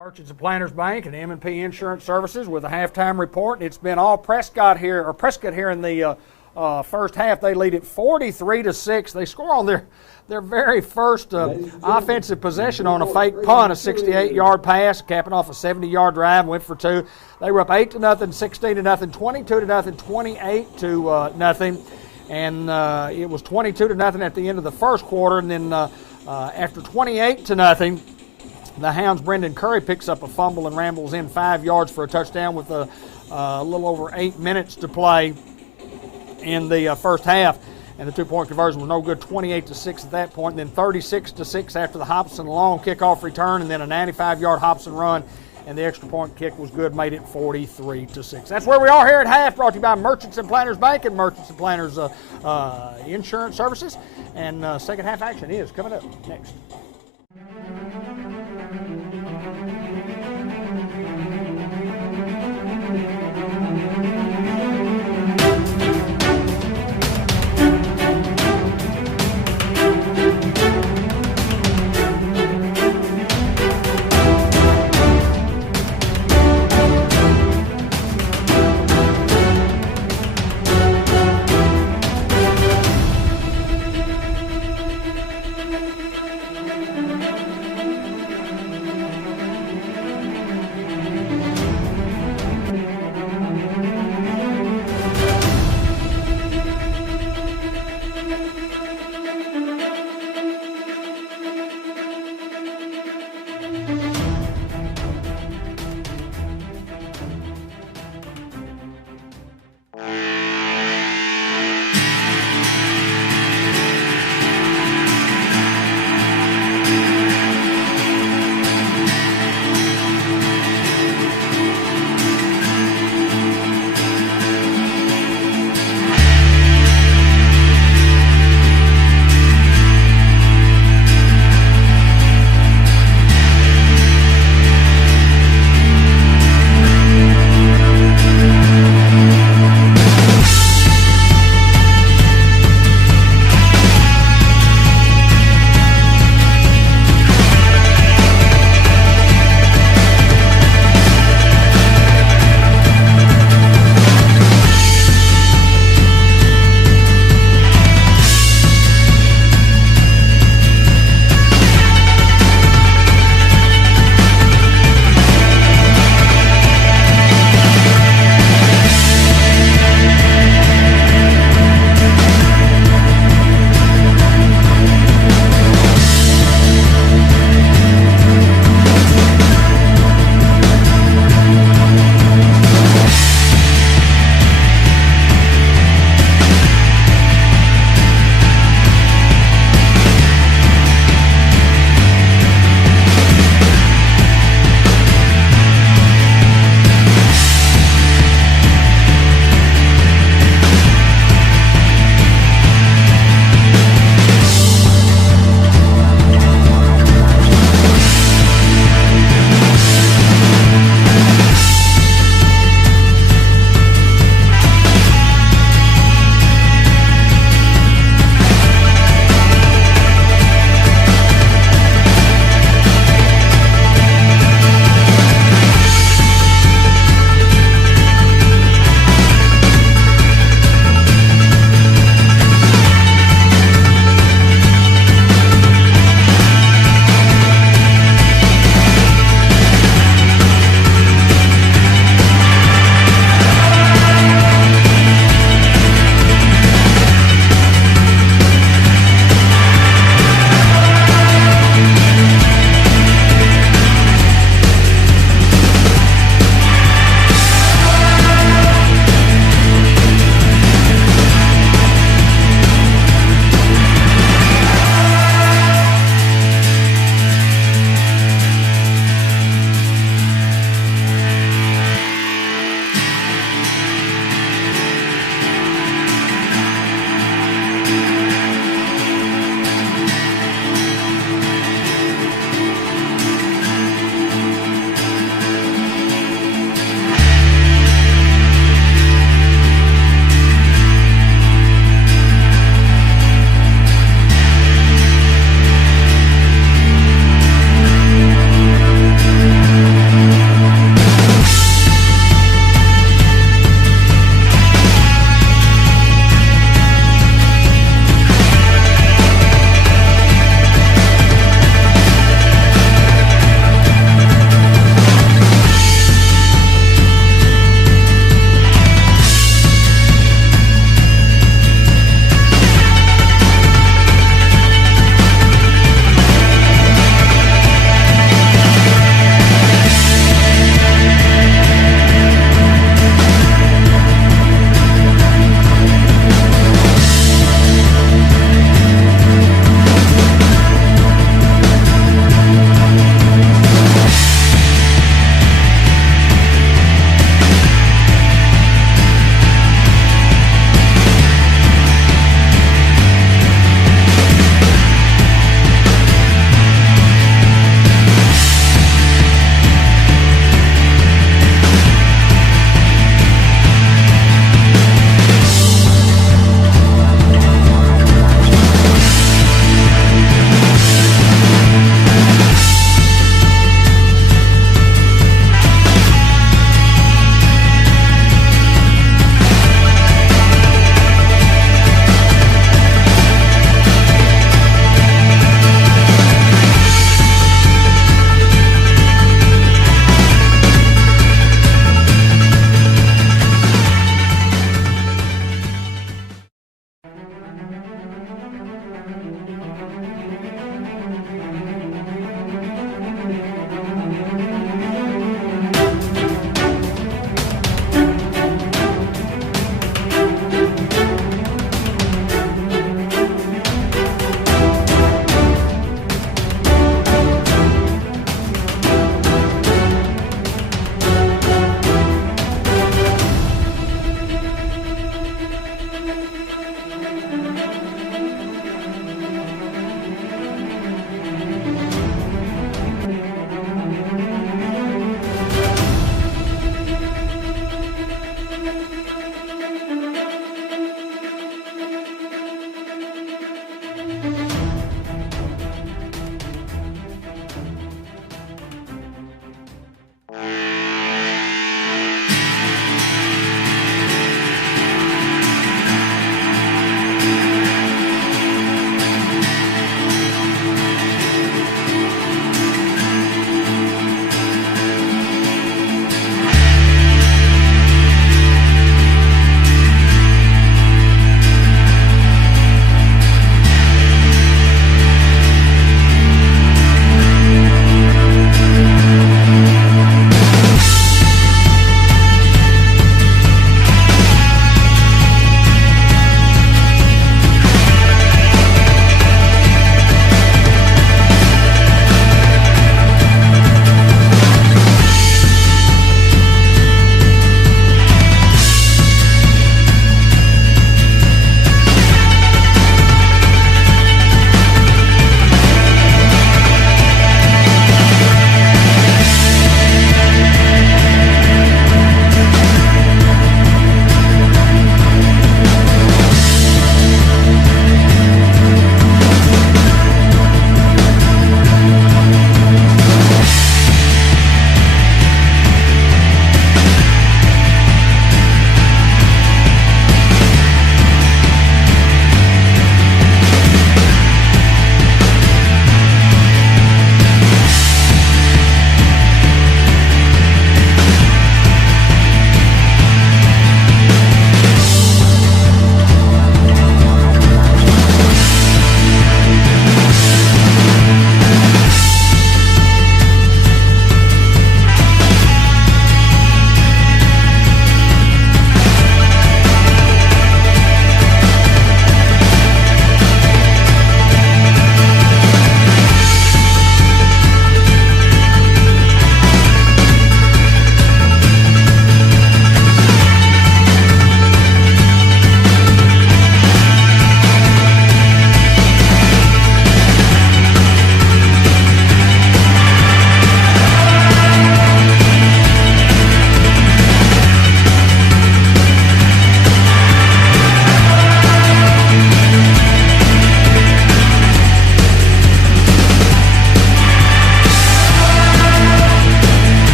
Merchants and Planters Bank and M&P Insurance Services with a halftime report. It's been all Prescott here in the first half. They lead it 43-6. They score on their very first offensive possession on a fake punt, a 68-yard pass, capping off a 70-yard drive, went for 2. They were up 8-0, 16-0, 22-0, 28-0, and it was 22-0 at the end of the first quarter. And then after 28-0. The Hounds' Brendan Curry picks up a fumble and rambles in 5 yards for a touchdown with a little over 8 minutes to play in the first half. And the 2-point conversion was no good, 28-6 at that point. And then 36-6 after the Hobson long kickoff return, and then a 95-yard Hobson run. And the extra point kick was good, made it 43-6. That's where we are here at half, brought to you by Merchants and Planters Bank and Merchants and Planters Insurance Services. And second half action is coming up next.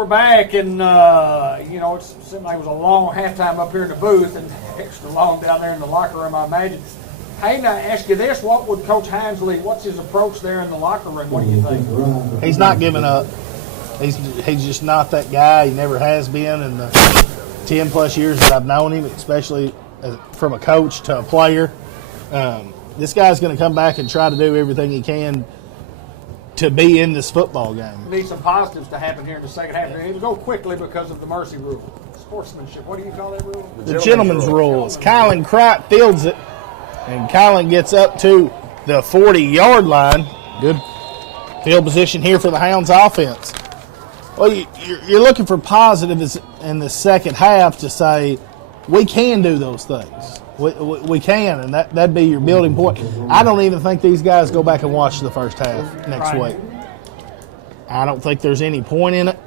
we're back, and it seemed like it was a long halftime up here in the booth, and extra long down there in the locker room, I imagine. Hayden, I ask you this: what would Coach Hinesley? What's his approach there in the locker room? What do you think? He's not giving up. He's just not that guy. He never has been in the 10-plus years that I've known him, especially from a coach to a player. This guy's going to come back and try to do everything he can to be in this football game. We need some positives to happen here in the second half. It'll go quickly because of the mercy rule. Sportsmanship. What do you call that rule? The gentleman's rules. Kylan Cripe fields it, and Kylan gets up to the 40-yard line. Good field position here for the Hounds offense. Well, you're looking for positives in the second half to say we can do those things. We can, and that'd be your building point. I don't even think these guys go back and watch the first half next week. I don't think there's any point in it.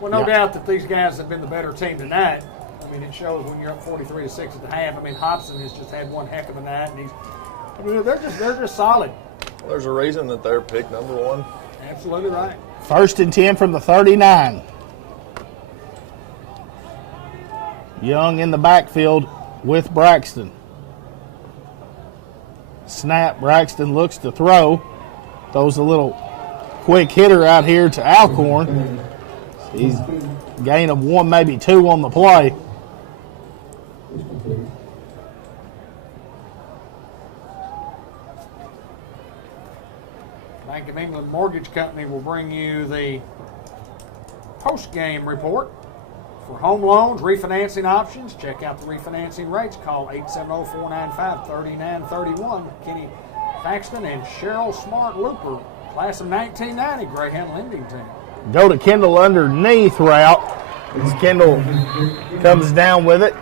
Well, no doubt that these guys have been the better team tonight. I mean, it shows when you're up 43-6 at the half. I mean, Hobson has just had one heck of a night, and they're just solid. Well, there's a reason that they're picked number one. Absolutely right. 1st and 10 from the 39. Young in the backfield with Braxton. Snap. Braxton looks to throw. Throws a little quick hitter out here to Alcorn. He's gain of 1, maybe 2 on the play. Bank of England Mortgage Company will bring you the post-game report. For home loans, refinancing options, check out the refinancing rates. Call 870-495-3931. Kenny Faxton and Cheryl Smart Looper, class of 1990 Greyhound lending team. Go to Kendall underneath route. As Kendall comes down with it,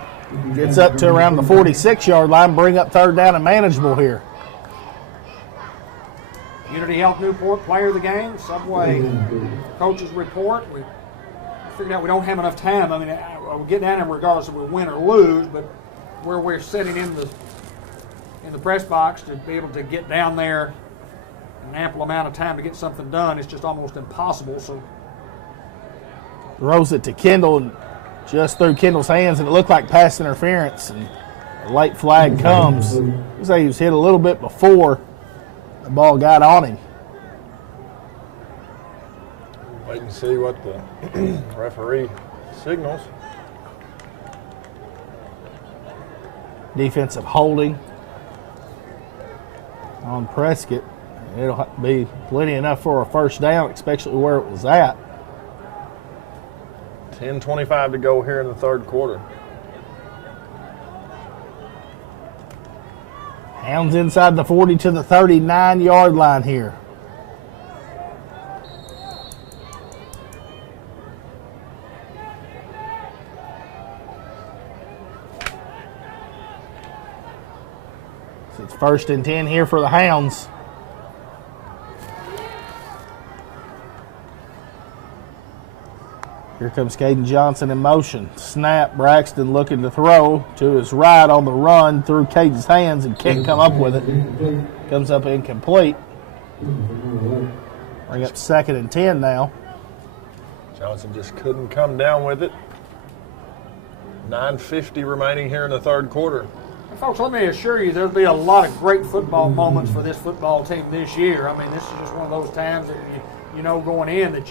gets up to around the 46-yard line, bring up 3rd down and manageable here. Unity Health Newport player of the game, Subway coaches report. We figured out we don't have enough time. I mean, we'll get down there regardless if we win or lose, but where we're sitting in the press box to be able to get down there an ample amount of time to get something done, it's just almost impossible. So throws it to Kendall and just through Kendall's hands, and it looked like pass interference, and a late flag comes. Looks like he was hit a little bit before the ball got on him. Wait and see what the referee signals. Defensive holding on Prescott. It'll be plenty enough for a 1st down, especially where it was at. 10:25 to go here in the 3rd quarter. Hounds inside the 40 to the 39-yard line here. So it's 1st and 10 here for the Hounds. Here comes Caden Johnson in motion. Snap. Braxton looking to throw to his right on the run through Caden's hands and can't come up with it. Comes up incomplete. Bring up 2nd and 10 now. Johnson just couldn't come down with it. 9:50 remaining here in the 3rd quarter. And folks, let me assure you there'll be a lot of great football moments for this football team this year. I mean, this is just one of those times that you know going in that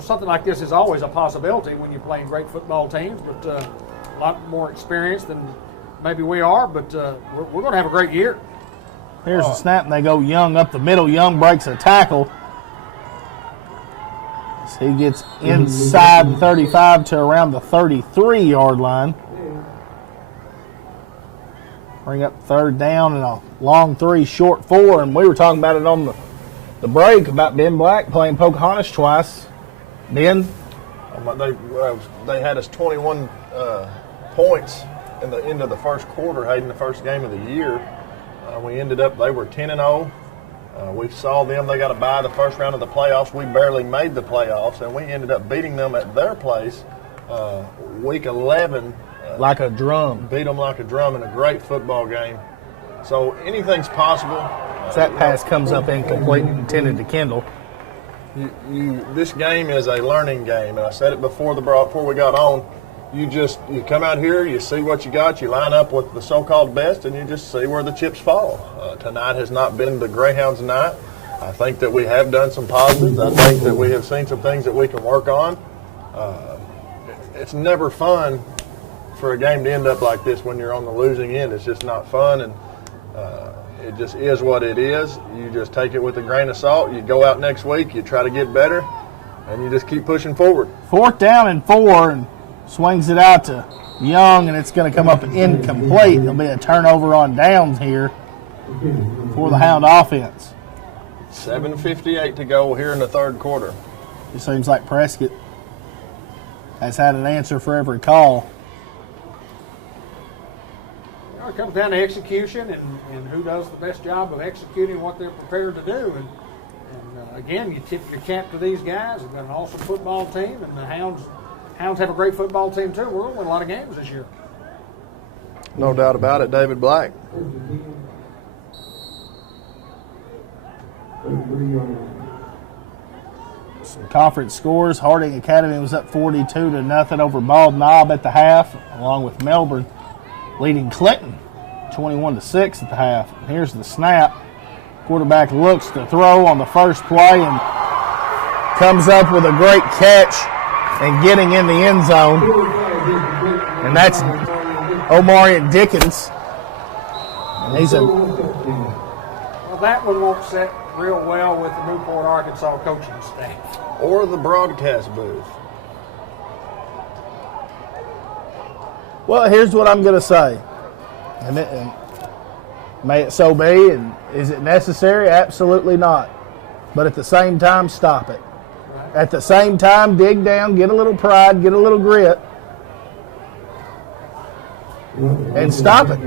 something like this is always a possibility when you're playing great football teams, but a lot more experience than maybe we are, but we're going to have a great year. Here's the snap, and they go Young up the middle. Young breaks a tackle. So he gets inside the 35 to around the 33-yard line. Bring up 3rd down and a long 3, short 4, and we were talking about it on the break about Ben Black playing Pocahontas twice. Ben? They had us 21 points in the end of the 1st quarter, Hayden, the 1st game of the year. We ended up, they were 10-0. We saw them, they got a bye the 1st round of the playoffs. We barely made the playoffs, and we ended up beating them at their place week 11. Like a drum. Beat them like a drum in a great football game. So anything's possible. That pass comes up incomplete, intended to Kendall. This game is a learning game, and I said it before we got on. You come out here, you see what you got, you line up with the so-called best, and you just see where the chips fall. Tonight has not been the Greyhounds' night. I think that we have done some positives. I think that we have seen some things that we can work on. It's never fun for a game to end up like this when you're on the losing end. It's just not fun, and it just is what it is. You just take it with a grain of salt. You go out next week, you try to get better, and you just keep pushing forward. 4th down and 4, and swings it out to Young, and it's going to come up incomplete. There'll be a turnover on downs here for the Hound offense. 7:58 to go here in the third quarter. It seems like Prescott has had an answer for every call. It comes down to execution and who does the best job of executing what they're prepared to do. And again, you tip your cap to these guys. They've got an awesome football team, and the Hounds have a great football team too. We're going to win a lot of games this year. No doubt about it, David Black. Some conference scores. Harding Academy was up 42-0 over Bald Knob at the half, along with Melbourne leading Clinton 21-6 at the half. And here's the snap. Quarterback looks to throw on the first play and comes up with a great catch and getting in the end zone. And that's Omarion Dickens. And well, that one won't set real well with the Newport, Arkansas coaching staff. Or the broadcast booth. Well, here's what I'm going to say. And may it so be. And is it necessary? Absolutely not. But at the same time, stop it. Right. At the same time, dig down, get a little pride, get a little grit, and stop it.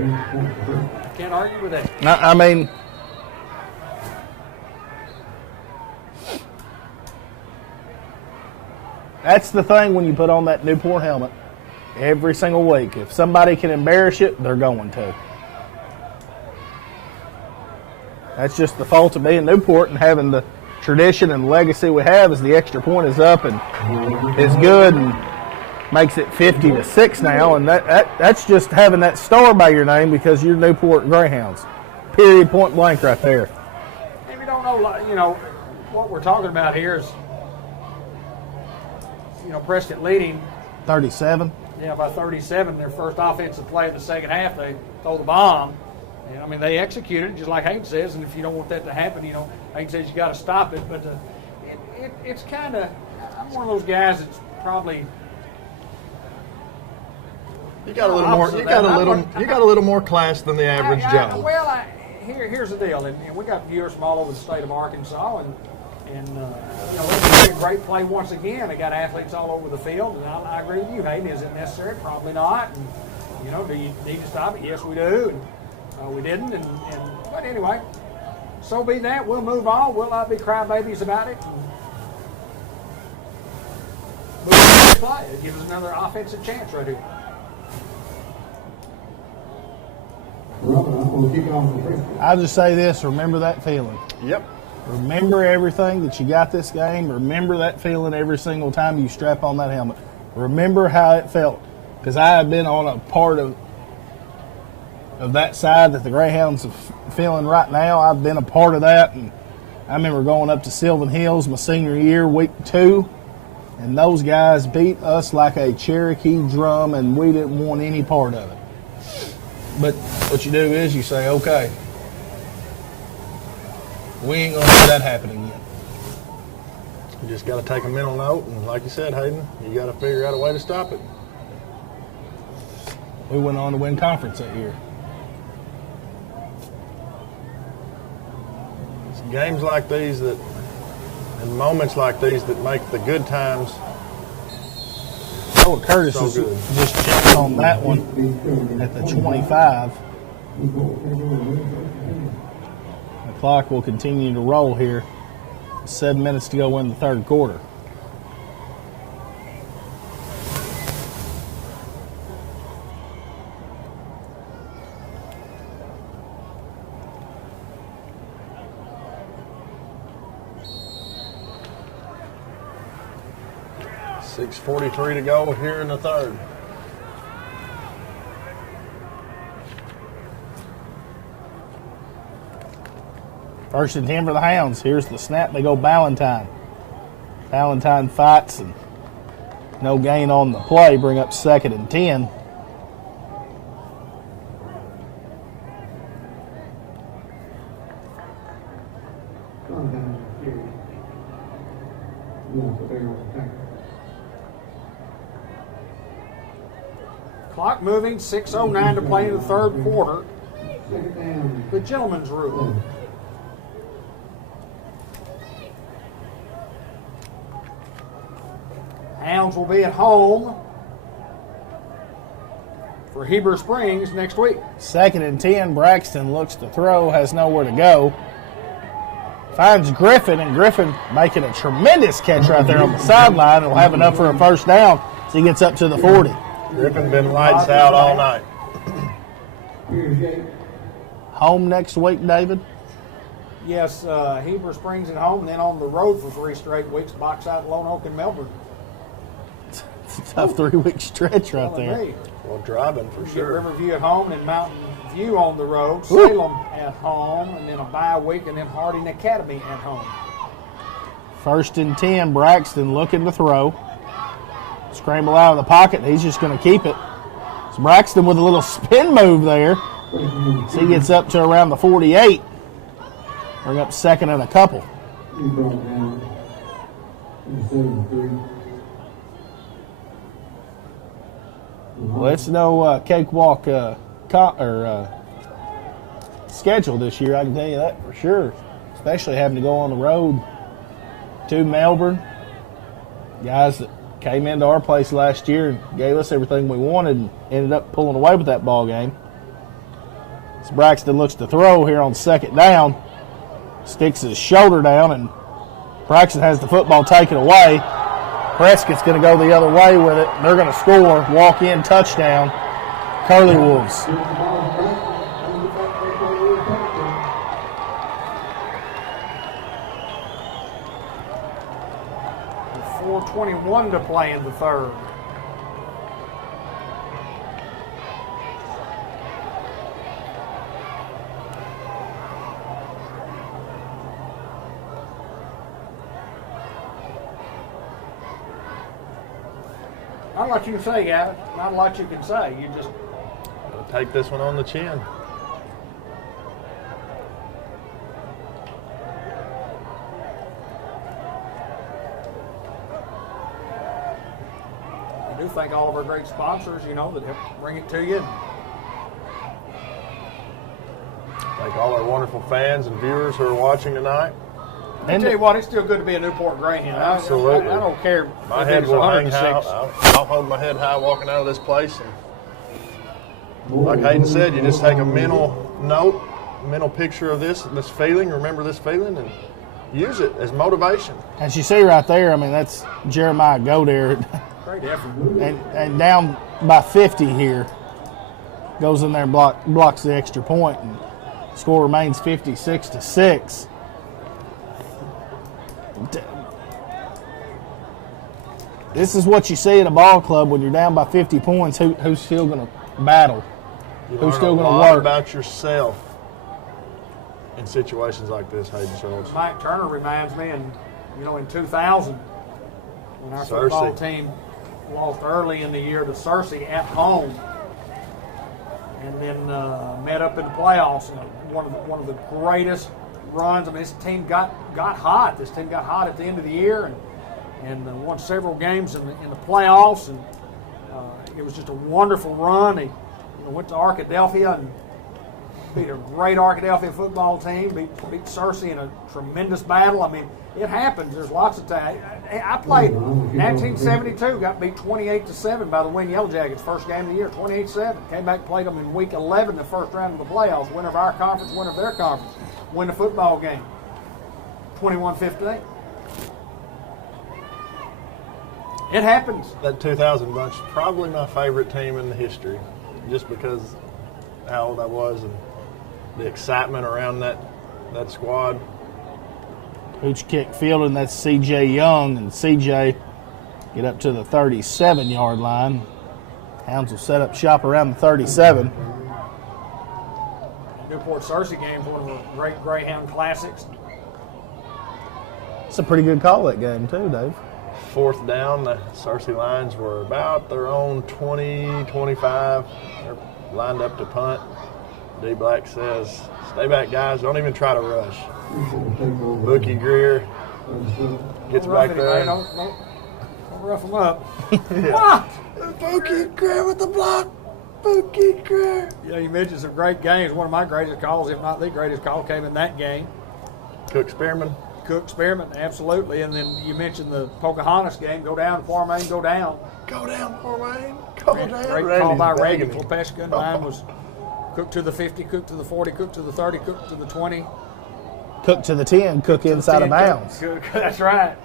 Can't argue with that. I mean, that's the thing when you put on that Newport helmet every single week. If somebody can embarrass it, they're going to. That's just the fault of being Newport and having the tradition and legacy we have as the extra point is up and is good and makes it 50-6 now. And that's just having that star by your name because you're Newport Greyhounds. Period, point blank right there. If you don't know, what we're talking about here is, Prescott leading 37. Yeah, by 37, their first offensive play of the second half, they throw the bomb. And, they executed, just like Hayden says, and if you don't want that to happen, Hayden says you got to stop it. But it's kind of, I'm one of those guys that's probably you got a little more class than the average Joe. Well, here's the deal, and we got viewers from all over the state of Arkansas, and it's a great play once again. They got athletes all over the field, and I agree with you, Hayden. Is it necessary? Probably not. And, do you need to stop it? Yes, we do. And we didn't. But anyway, so be that. We'll move on. We'll not be crybabies about it. Move on to the play. It gives us another offensive chance right here. I'll just say this. Remember that feeling. Yep. Remember everything that you got this game. Remember that feeling every single time you strap on that helmet. Remember how it felt. Because I have been on a part of that side that the Greyhounds are feeling right now. I've been a part of that. And I remember going up to Sylvan Hills my senior year, week 2. And those guys beat us like a Cherokee drum, and we didn't want any part of it. But what you do is you say, okay, we ain't going to let that happen again. You just got to take a mental note, and like you said, Hayden, you got to figure out a way to stop it. We went on to win conference that year. It's games like these and moments like these that make the good times Noah Curtis so is good. just checked on that one at the 25. The clock will continue to roll here. 7 minutes to go in the third quarter. 6:43 to go here in the third. First and 10 for the Hounds. Here's the snap. They go Ballantyne. Ballantyne fights and no gain on the play. Bring up 2nd and 10. Clock moving, 6:09 to play in the third quarter. The gentleman's rule. Hounds will be at home for Heber Springs next week. 2nd and 10. Braxton looks to throw, has nowhere to go. Finds Griffin, and Griffin making a tremendous catch right there on the sideline. Will have enough for a first down, so he gets up to the 40. Griffin been lights out all night. Home next week, David. Yes, Heber Springs at home, and then on the road for 3 straight weeks, box out Lone Oak and Melbourne. It's a tough 3-week stretch right there. Well, driving for You get sure. Riverview at home and Mountain View on the road, Salem at home, and then a bye week, and then Harding Academy at home. 1st and 10. Braxton looking to throw. Scramble out of the pocket. He's just going to keep it. So Braxton with a little spin move there. So he gets up to around the 48. Bring up 2nd and a couple. Well, it's no cakewalk schedule this year, I can tell you that for sure. Especially having to go on the road to Melbourne. Guys that came into our place last year and gave us everything we wanted and ended up pulling away with that ball game. So Braxton looks to throw here on 2nd down. Sticks his shoulder down, and Braxton has the football taken away. Prescott's going to go the other way with it. They're going to score. Walk-in touchdown. Curly Wolves. 4:21 to play in the third. Not a lot you can say, Gavin. Not a lot you can say. You just Take this one on the chin. I do thank all of our great sponsors, that help bring it to you. Thank all our wonderful fans and viewers who are watching tonight. I tell you what, it's still good to be a Newport Greyhound. Absolutely. I don't care. My if head it's will hang 106. high. I'll hold my head high walking out of this place. And like Hayden said, you just take a mental note, mental picture of this feeling, remember this feeling, and use it as motivation. As you see right there, that's Jeremiah Goddard. Great effort. And down by 50 here. Goes in there and blocks the extra point, and score remains 56-6. This is what you see at a ball club when you're down by 50 points. Who's still going to battle? Who's still going to work? About yourself in situations like this, Hayden Schultz. Mike Turner reminds me, in 2000, when our football team lost early in the year to Searcy at home, and then met up in the playoffs. One of the greatest runs. This team got hot. This team got hot at the end of the year and won several games in the playoffs. And it was just a wonderful run. They went to Arkadelphia and beat a great Arkadelphia football team. Beat Searcy in a tremendous battle. It happens. There's lots of time. I played 1972, got beat 28-7 by the Win Yellow Jackets, first game of the year, 28-7. Came back, played them in week 11, the first round of the playoffs. Winner of our conference, winner of their conference. Win the football game, 21-15. It happens. That 2000 bunch, probably my favorite team in the history, just because how old I was and the excitement around that squad. Hooch kick fielding, that's C.J. Young, and C.J. Get up to the 37-yard line. Hounds will set up shop around the 37. Newport Cersei game, one of the great Greyhound classics. It's a pretty good call, that game, too, Dave. 4th down, the Cersei Lions were about their own 20, 25. They're lined up to punt. D. Black says, stay back, guys. Don't even try to rush. Bookie Greer gets back there. Don't rough them up. Bookie Greer with the block. Bookie Greer. Yeah, you mentioned some great games. One of my greatest calls, if not the greatest call, came in that game. Cook Spearman. Cook Spearman, absolutely. And then you mentioned the Pocahontas game. Go down, Farmain, go down. Go down, Farmain. Go down. Great call by Randy Klepeshka. Mine was Cook to the 50, Cook to the 40, Cook to the 30, Cook to the 20. Cook to the 10, Cook inside of bounds. Cook, that's right.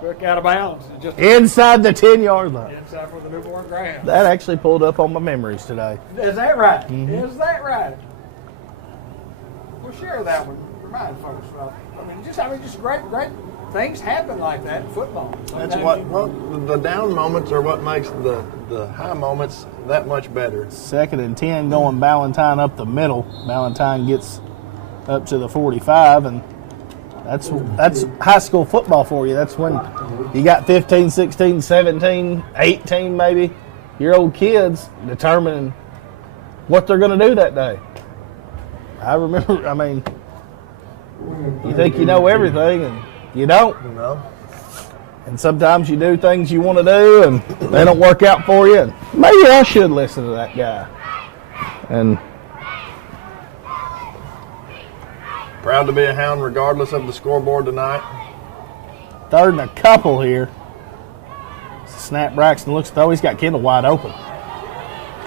Cook out of bounds. Just inside the 10-yard line. Inside for the Newport Greyhounds. That actually pulled up on my memories today. Is that right? Mm-hmm. Is that right? We'll share that one. Remind folks about. Just great things happen like that in football. That's the down moments are what makes the high moments that much better. 2nd and 10 going Ballantyne up the middle. Ballantyne gets up to the 45, and that's high school football for you. That's when you got 15, 16, 17, 18 maybe, year old kids determining what they're going to do that day. I remember, you think you know everything, and you don't. No. And sometimes you do things you want to do, and they don't work out for you. And maybe I should listen to that guy. And proud to be a Hound regardless of the scoreboard tonight. 3rd and a couple here. Snap Braxton looks though he's got Kendall wide open.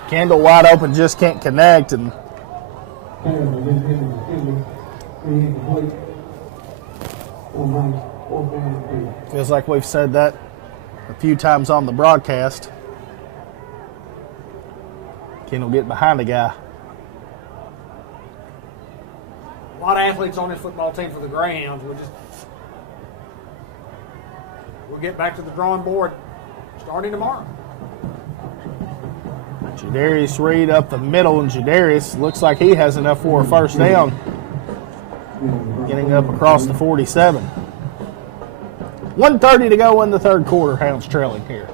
Kendall wide open, just can't connect, and feels like we've said that a few times on the broadcast. Kendall get behind the guy. A lot of athletes on this football team for the Greyhounds. We'll get back to the drawing board starting tomorrow. Jadarius Reed up the middle, and Jadarius looks like he has enough for a first down. Getting up across the 47. 1:30 to go in the 3rd quarter. Hounds trailing here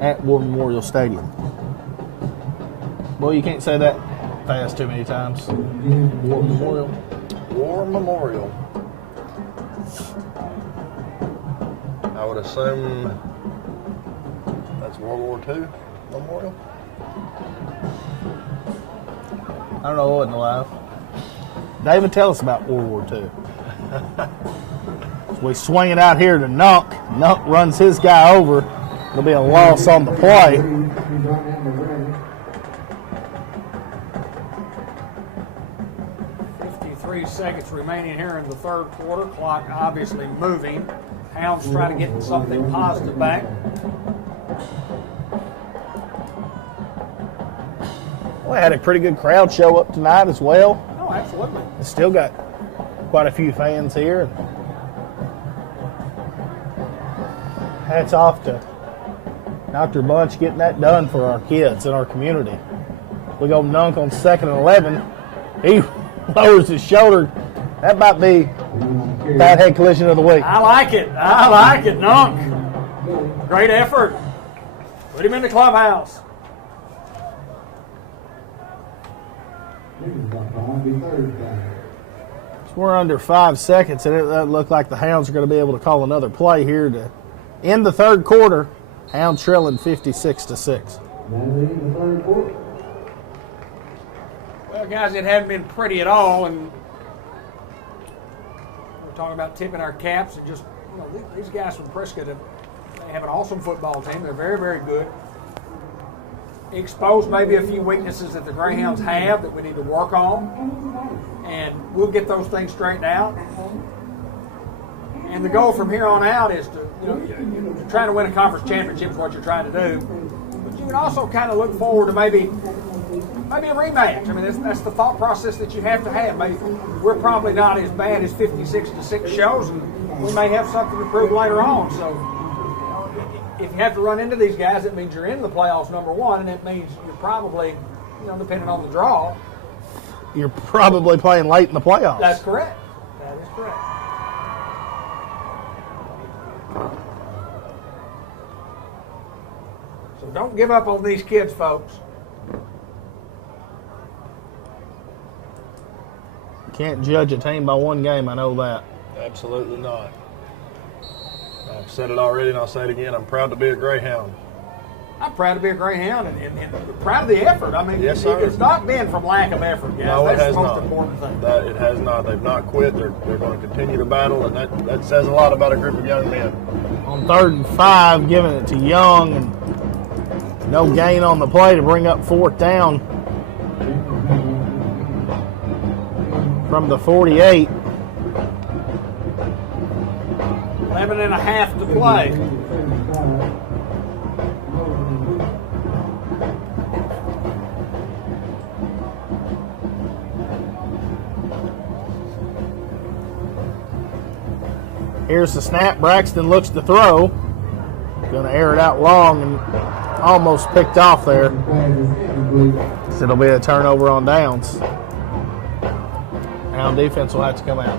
at War Memorial Stadium. Well, you can't say that fast too many times. War Memorial. War Memorial. I would assume that's World War II Memorial. I don't know, it wasn't alive. David, tell us about World War II. We swing it out here to Nunk. Nunk runs his guy over. It'll be a loss on the play. 53 seconds remaining here in the 3rd quarter. Clock obviously moving. Hounds try to get something positive back. We had a pretty good crowd show up tonight as well. Oh, absolutely. Still got quite a few fans here. Hats off to Dr. Bunch getting that done for our kids in our community. We go Nunk on 2nd and 11. He lowers his shoulder. That might be bad head collision of the week. I like it, Nunk. Great effort. Put him in the clubhouse. We're under 5 seconds, and it doesn't look like the Hounds are going to be able to call another play here to end the 3rd quarter. Hounds trailing 56-6. Well, guys, it hadn't been pretty at all, and we're talking about tipping our caps and just, these guys from Prescott they have an awesome football team. They're very, very good. Exposed maybe a few weaknesses that the Greyhounds have that we need to work on, and we'll get those things straightened out. And the goal from here on out is to, you're trying to win a conference championship is what you're trying to do, but you can also kind of look forward to maybe a rematch. I mean, that's the thought process that you have to have. Maybe we're probably not as bad as 56-6 shows, and we may have something to prove later on. So if you have to run into these guys, it means you're in the playoffs, number one, and it means you're probably, depending on the draw. You're probably playing late in the playoffs. That's correct. That is correct. So don't give up on these kids, folks. Can't judge a team by one game, I know that. Absolutely not. I've said it already and I'll say it again. I'm proud to be a Greyhound. I'm proud to be a Greyhound and proud of the effort. I mean, Yes, sir. it's not been from lack of effort, guys. No, it That's has the most not. important thing. It has not. They've not quit. They're going to continue to battle, and that says a lot about a group of young men. On 3rd and 5, giving it to Young, and no gain on the play to bring up 4th down from the 48. 11 and a half to play. Here's the snap. Braxton looks to throw. Going to air it out long and almost picked off there. So it'll be a turnover on downs. Now defense will have to come out.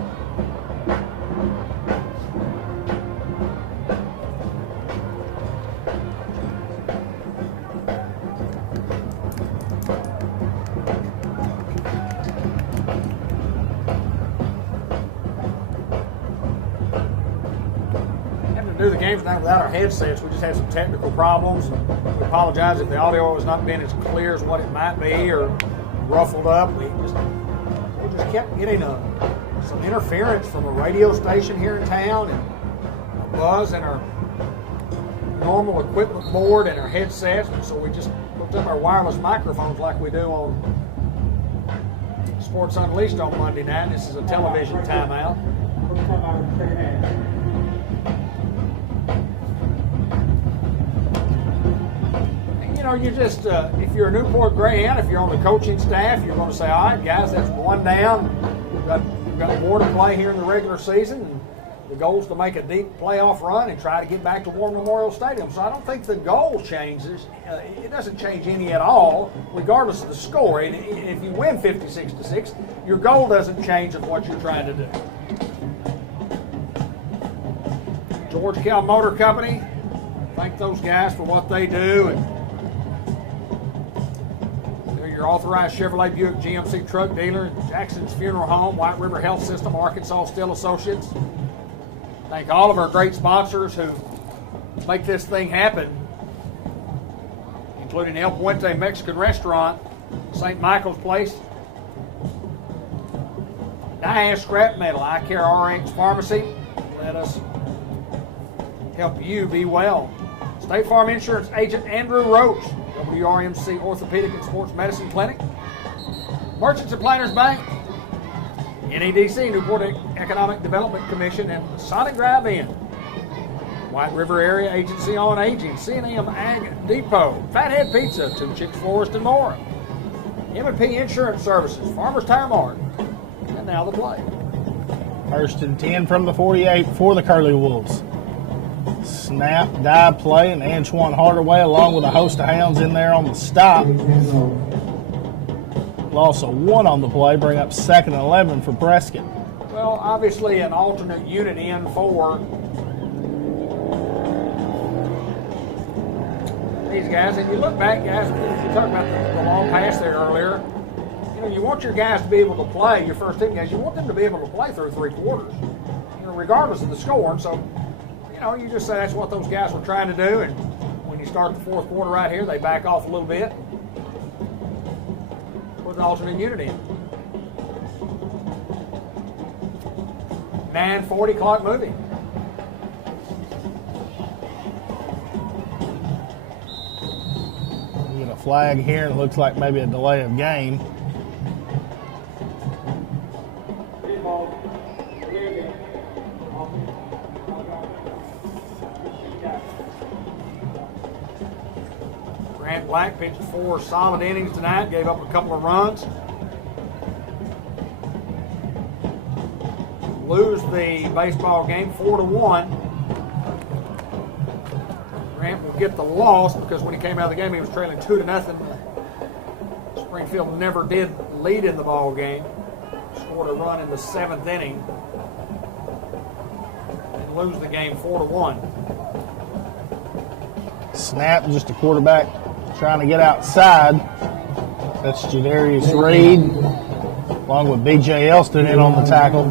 Do the game tonight without our headsets. We just had some technical problems. We apologize if the audio has not been as clear as what it might be or ruffled up. We just kept getting some interference from a radio station here in town and a buzz in our normal equipment board and our headsets. So we just hooked up our wireless microphones like we do on Sports Unleashed on Monday night. This is a television timeout. You just, if you're a Newport Greyhound, if you're on the coaching staff, you're going to say, all right, guys, that's one down. We've got more to play here in the regular season. And the goal is to make a deep playoff run and try to get back to War Memorial Stadium. So I don't think the goal changes. It doesn't change any at all, regardless of the score. And if you win 56-6, your goal doesn't change of what you're trying to do. George Kell Motor Company, thank those guys for what they do. And your authorized Chevrolet Buick GMC truck dealer, Jackson's Funeral Home, White River Health System, Arkansas Steel Associates. Thank all of our great sponsors who make this thing happen, including El Puente Mexican Restaurant, St. Michael's Place, Diane Scrap Metal, Eye Care RX Pharmacy. Let us help you be well. State Farm Insurance Agent Andrew Roach, WRMC Orthopedic and Sports Medicine Clinic, Merchants and Planners Bank, NEDC, Newport Economic Development Commission, and Sonic Drive-In, White River Area Agency on Aging, C&M Ag Depot, Fathead Pizza, Two Chicks Forest and more, M&P Insurance Services, Farmers Tire Mart, and now the play. 1st and 10 from the 48 for the Curly Wolves. Snap, dive play, and Antoine Hardaway along with a host of hounds in there on the stop. Loss of 1 on the play, bring up 2nd and 11 for Prescott. Well, obviously an alternate unit in for these guys. And you look back, guys, you talked about the long pass there earlier. You want your guys to be able to play, your first team guys, you want them to be able to play through 3 quarters, regardless of the score. And so, you just say that's what those guys were trying to do. And when you start the 4th quarter right here, they back off a little bit. Put an alternate unit in. 9:40 clock moving. We get a flag here, and it looks like maybe a delay of game. Grant Black pitched 4 solid innings tonight, gave up a couple of runs. Lose the baseball game 4-1. Grant get the loss because when he came out of the game, he was trailing 2-0. Springfield never did lead in the ball game. Scored a run in the 7th inning and lose the game 4-1. Snap, just a quarterback trying to get outside. That's Jadarius Reed, along with B.J. Elston in on the tackle.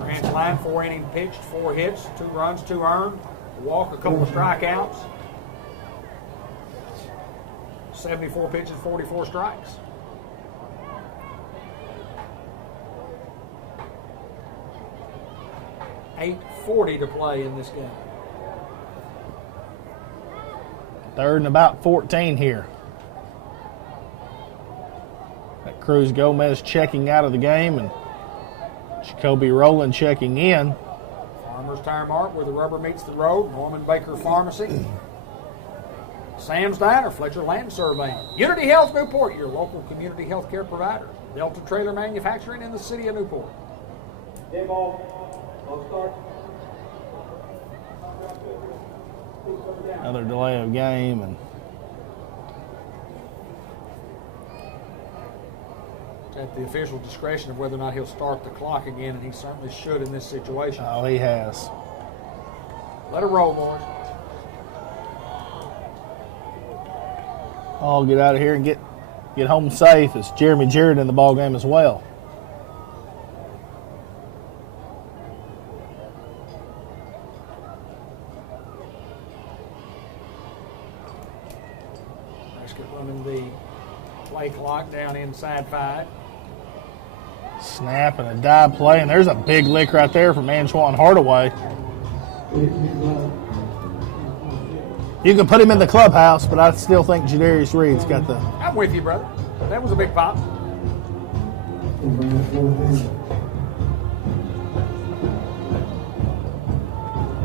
Branch line, 4 innings pitched, 4 hits, 2 runs, 2 earned, a walk, a couple of strikeouts. 74 pitches, 44 strikes. .840 to play in this game. 3rd and about 14 here. That Cruz Gomez checking out of the game and Jacoby Rowland checking in. Farmer's Tire Mart, where the rubber meets the road. Norman Baker Pharmacy. Sam's Diner, Fletcher Land Surveying. Unity Health Newport, your local community health care provider. Delta Trailer Manufacturing in the city of Newport. Another delay of game, and At the official discretion of whether or not he'll start the clock again, and he certainly should in this situation. oh, he has. Let it roll, boys. I'll get out of here and get home safe. It's Jeremy Jarrett in the ball game as well. Prescott running the play clock down inside 5. Snap and a dive play, and there's a big lick right there from Antoine Hardaway. You can put him in the clubhouse, but I still think Jadarius Reed's got the... I'm with you, brother. That was a big pop.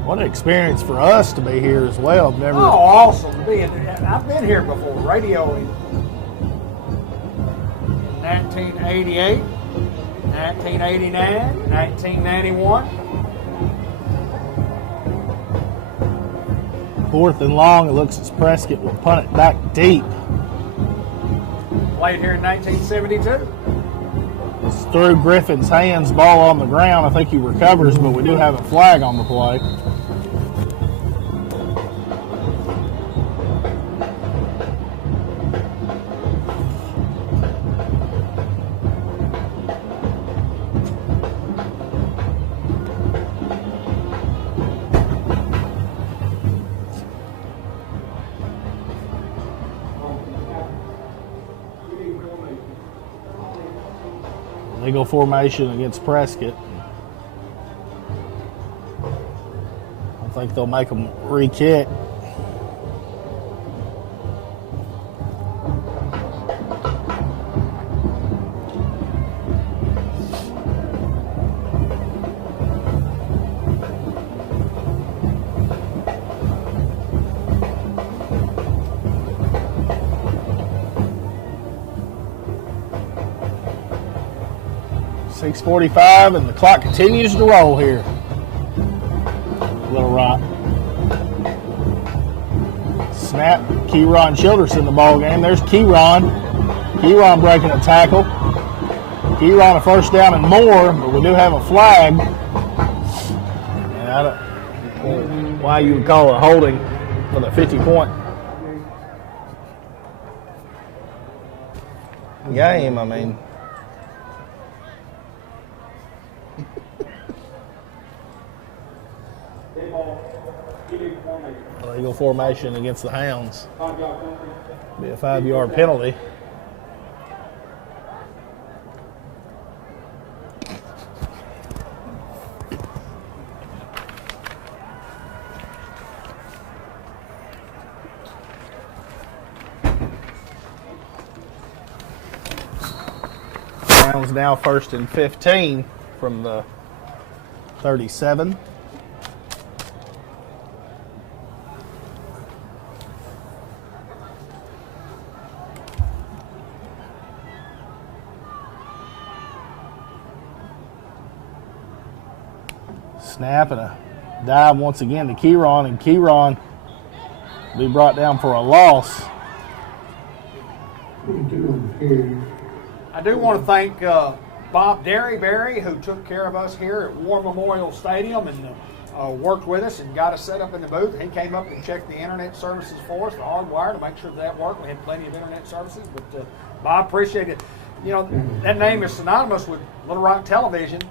What an experience for us to be here as well. I've never... Oh, awesome. I've been here before, radio in 1988, 1989, 1991. 4th and long, it looks as Prescott will punt it back deep. Played here in 1972. It's through Griffin's hands, ball on the ground. I think he recovers, but we do have a flag on the play. Legal formation against Prescott. I think they'll make them re-kick. .645, and the clock continues to roll here. Little Rock. Snap. Keyron Childress in the ball game. There's Keyron. Keyron breaking a tackle. Keyron a first down and more, but we do have a flag. And I don't know why you would call it holding for the 50-point game. I mean, illegal formation against the Hounds. Be a 5-yard penalty. Hounds now 1st and 15 from the 37. Snap and a dive once again to Keyron, and Keyron Be brought down for a loss. 22 on the carry. I do want to thank Bob Derryberry, who took care of us here at War Memorial Stadium and worked with us and got us set up in the booth. He came up and checked the internet services for us, the hardwire, to make sure that worked. We had plenty of internet services, but Bob, appreciate it. You know, that name is synonymous with Little Rock Television.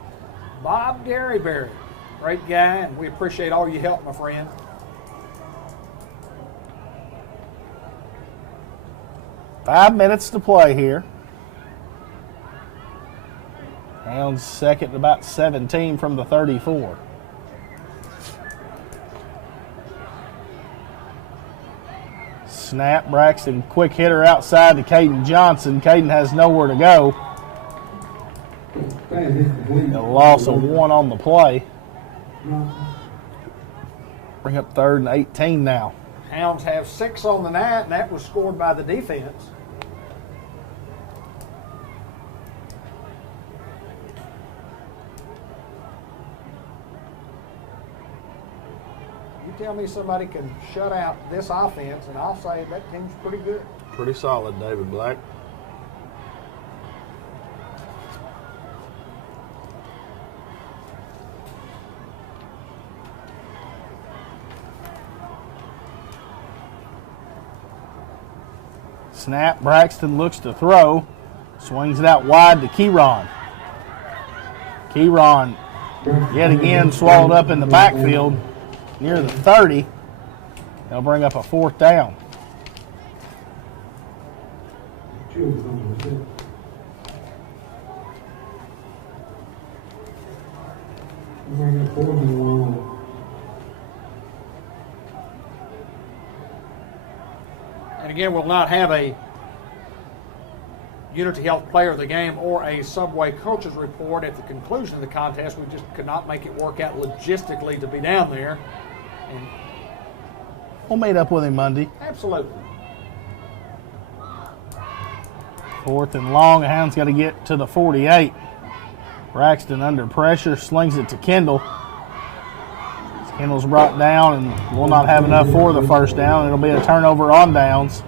Bob Derryberry, great guy, and we appreciate all your help, my friend. Five minutes to play here. Hounds second, about 17 from the 34. Snap, Braxton, quick hitter outside to Caden Johnson. Caden has nowhere to go. A loss of 1 on the play. Bring up 3rd and 18 now. Hounds have 6 on the night, and that was scored by the defense. You tell me somebody can shut out this offense, and I'll say that team's pretty good. Pretty solid, David Black. Snap, Braxton looks to throw. Swings it out wide to Keyron. Keyron yet again swallowed up in the backfield near the 30. They'll bring up a 4th down. And again, we'll not have a Unity Health Player of the Game or a Subway Coaches Report at the conclusion of the contest. We just could not make it work out logistically to be down there. And We'll meet up with him Monday. absolutely. 4th and long. The Hounds got to get to the 48. Braxton under pressure, slings it to Kendall. Kendall's brought down and will not have enough for the 1st down. It'll be a turnover on downs.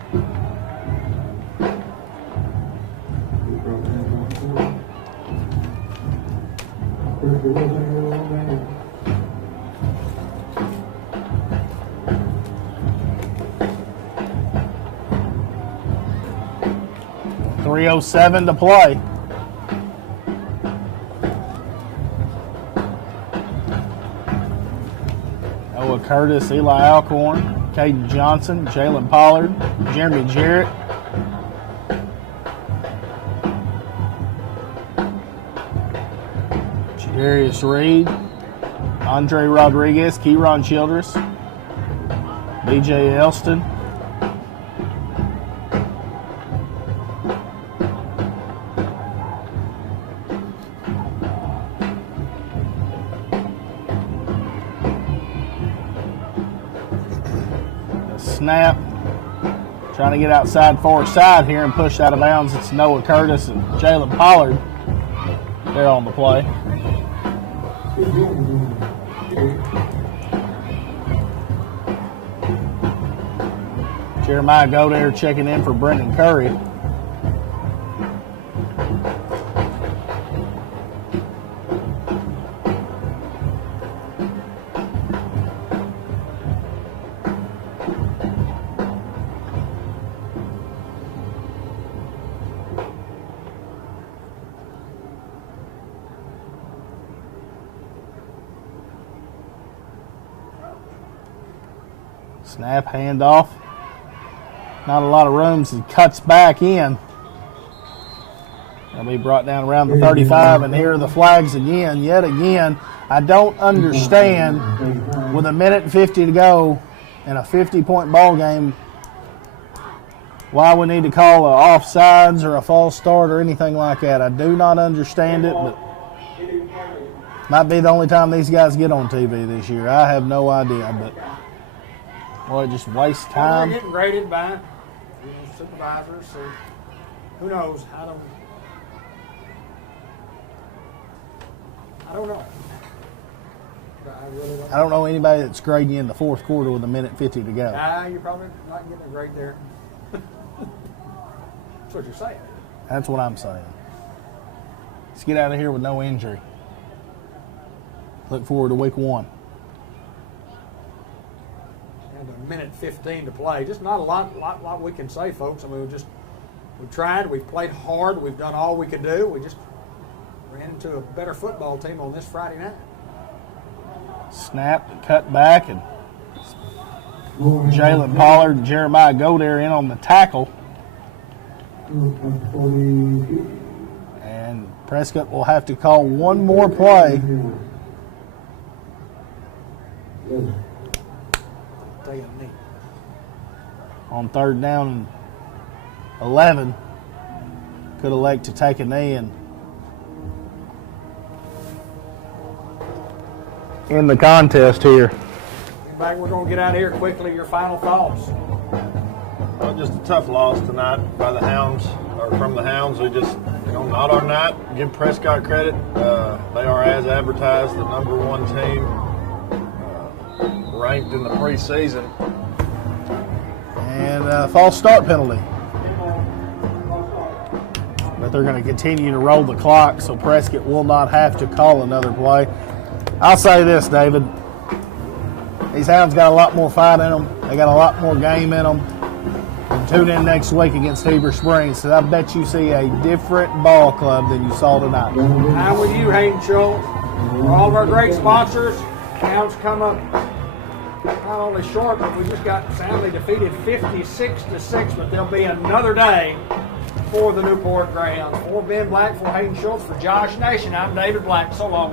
.307 to play. Noah Curtis, Eli Alcorn, Caden Johnson, Jalen Pollard, Jeremy Jarrett. Darius Reed, Andre Rodriguez, Keyron Childress, BJ Elston. Snap. Trying to get outside far side here and push out of bounds. It's Noah Curtis and Jalen Pollard. They're on the play. Jeremiah Godare checking in for Brendan Curry. Snap, handoff. Not a lot of room, so he cuts back in. They'll be brought down around the 35, and here are the flags again. Yet again, I don't understand, with 1:50 to go in a 50-point ball game, why we need to call a offsides or a false start or anything like that. I do not understand it, but might be the only time these guys get on TV this year. I have no idea, but boy, just waste time. They're getting graded by supervisors, so who knows? I don't know. I really don't. I don't know anybody that's grading you in the fourth quarter with 1:50 to go. Nah, you're probably not getting a grade there. That's what you're saying. That's what I'm saying. Let's get out of here with no injury. Look forward to week 1. And a minute 15 to play. Just not a lot we can say, folks. I mean, we tried, we've played hard, we've done all we could do. We just ran into a better football team on this Friday night. Snap, cut back, and Jalen Pollard and Jeremiah Godair in on the tackle. And Prescott will have to call one more play. Take a knee. On 3rd down and 11. Could elect to take a knee and in the contest here. Back, we're going to get out of here quickly. Your final thoughts. Well, just a tough loss tonight by the Hounds, or from the Hounds. We just, not our night. Give Prescott credit. They are, as advertised, the #1 team ranked in the preseason. And a false start penalty. But they're going to continue to roll the clock, so Prescott will not have to call another play. I'll say this, David. These Hounds got a lot more fight in them. They got a lot more game in them. And tune in next week against Heber Springs, so I bet you see a different ball club than you saw tonight. I'm with you, Hayden Schultz. For all of our great sponsors, Hounds come up not only short, but we just got soundly defeated 56-6, but there'll be another day for the Newport Greyhounds. For Ben Black, for Hayden Schultz, for Josh Nation, I'm David Black. So long.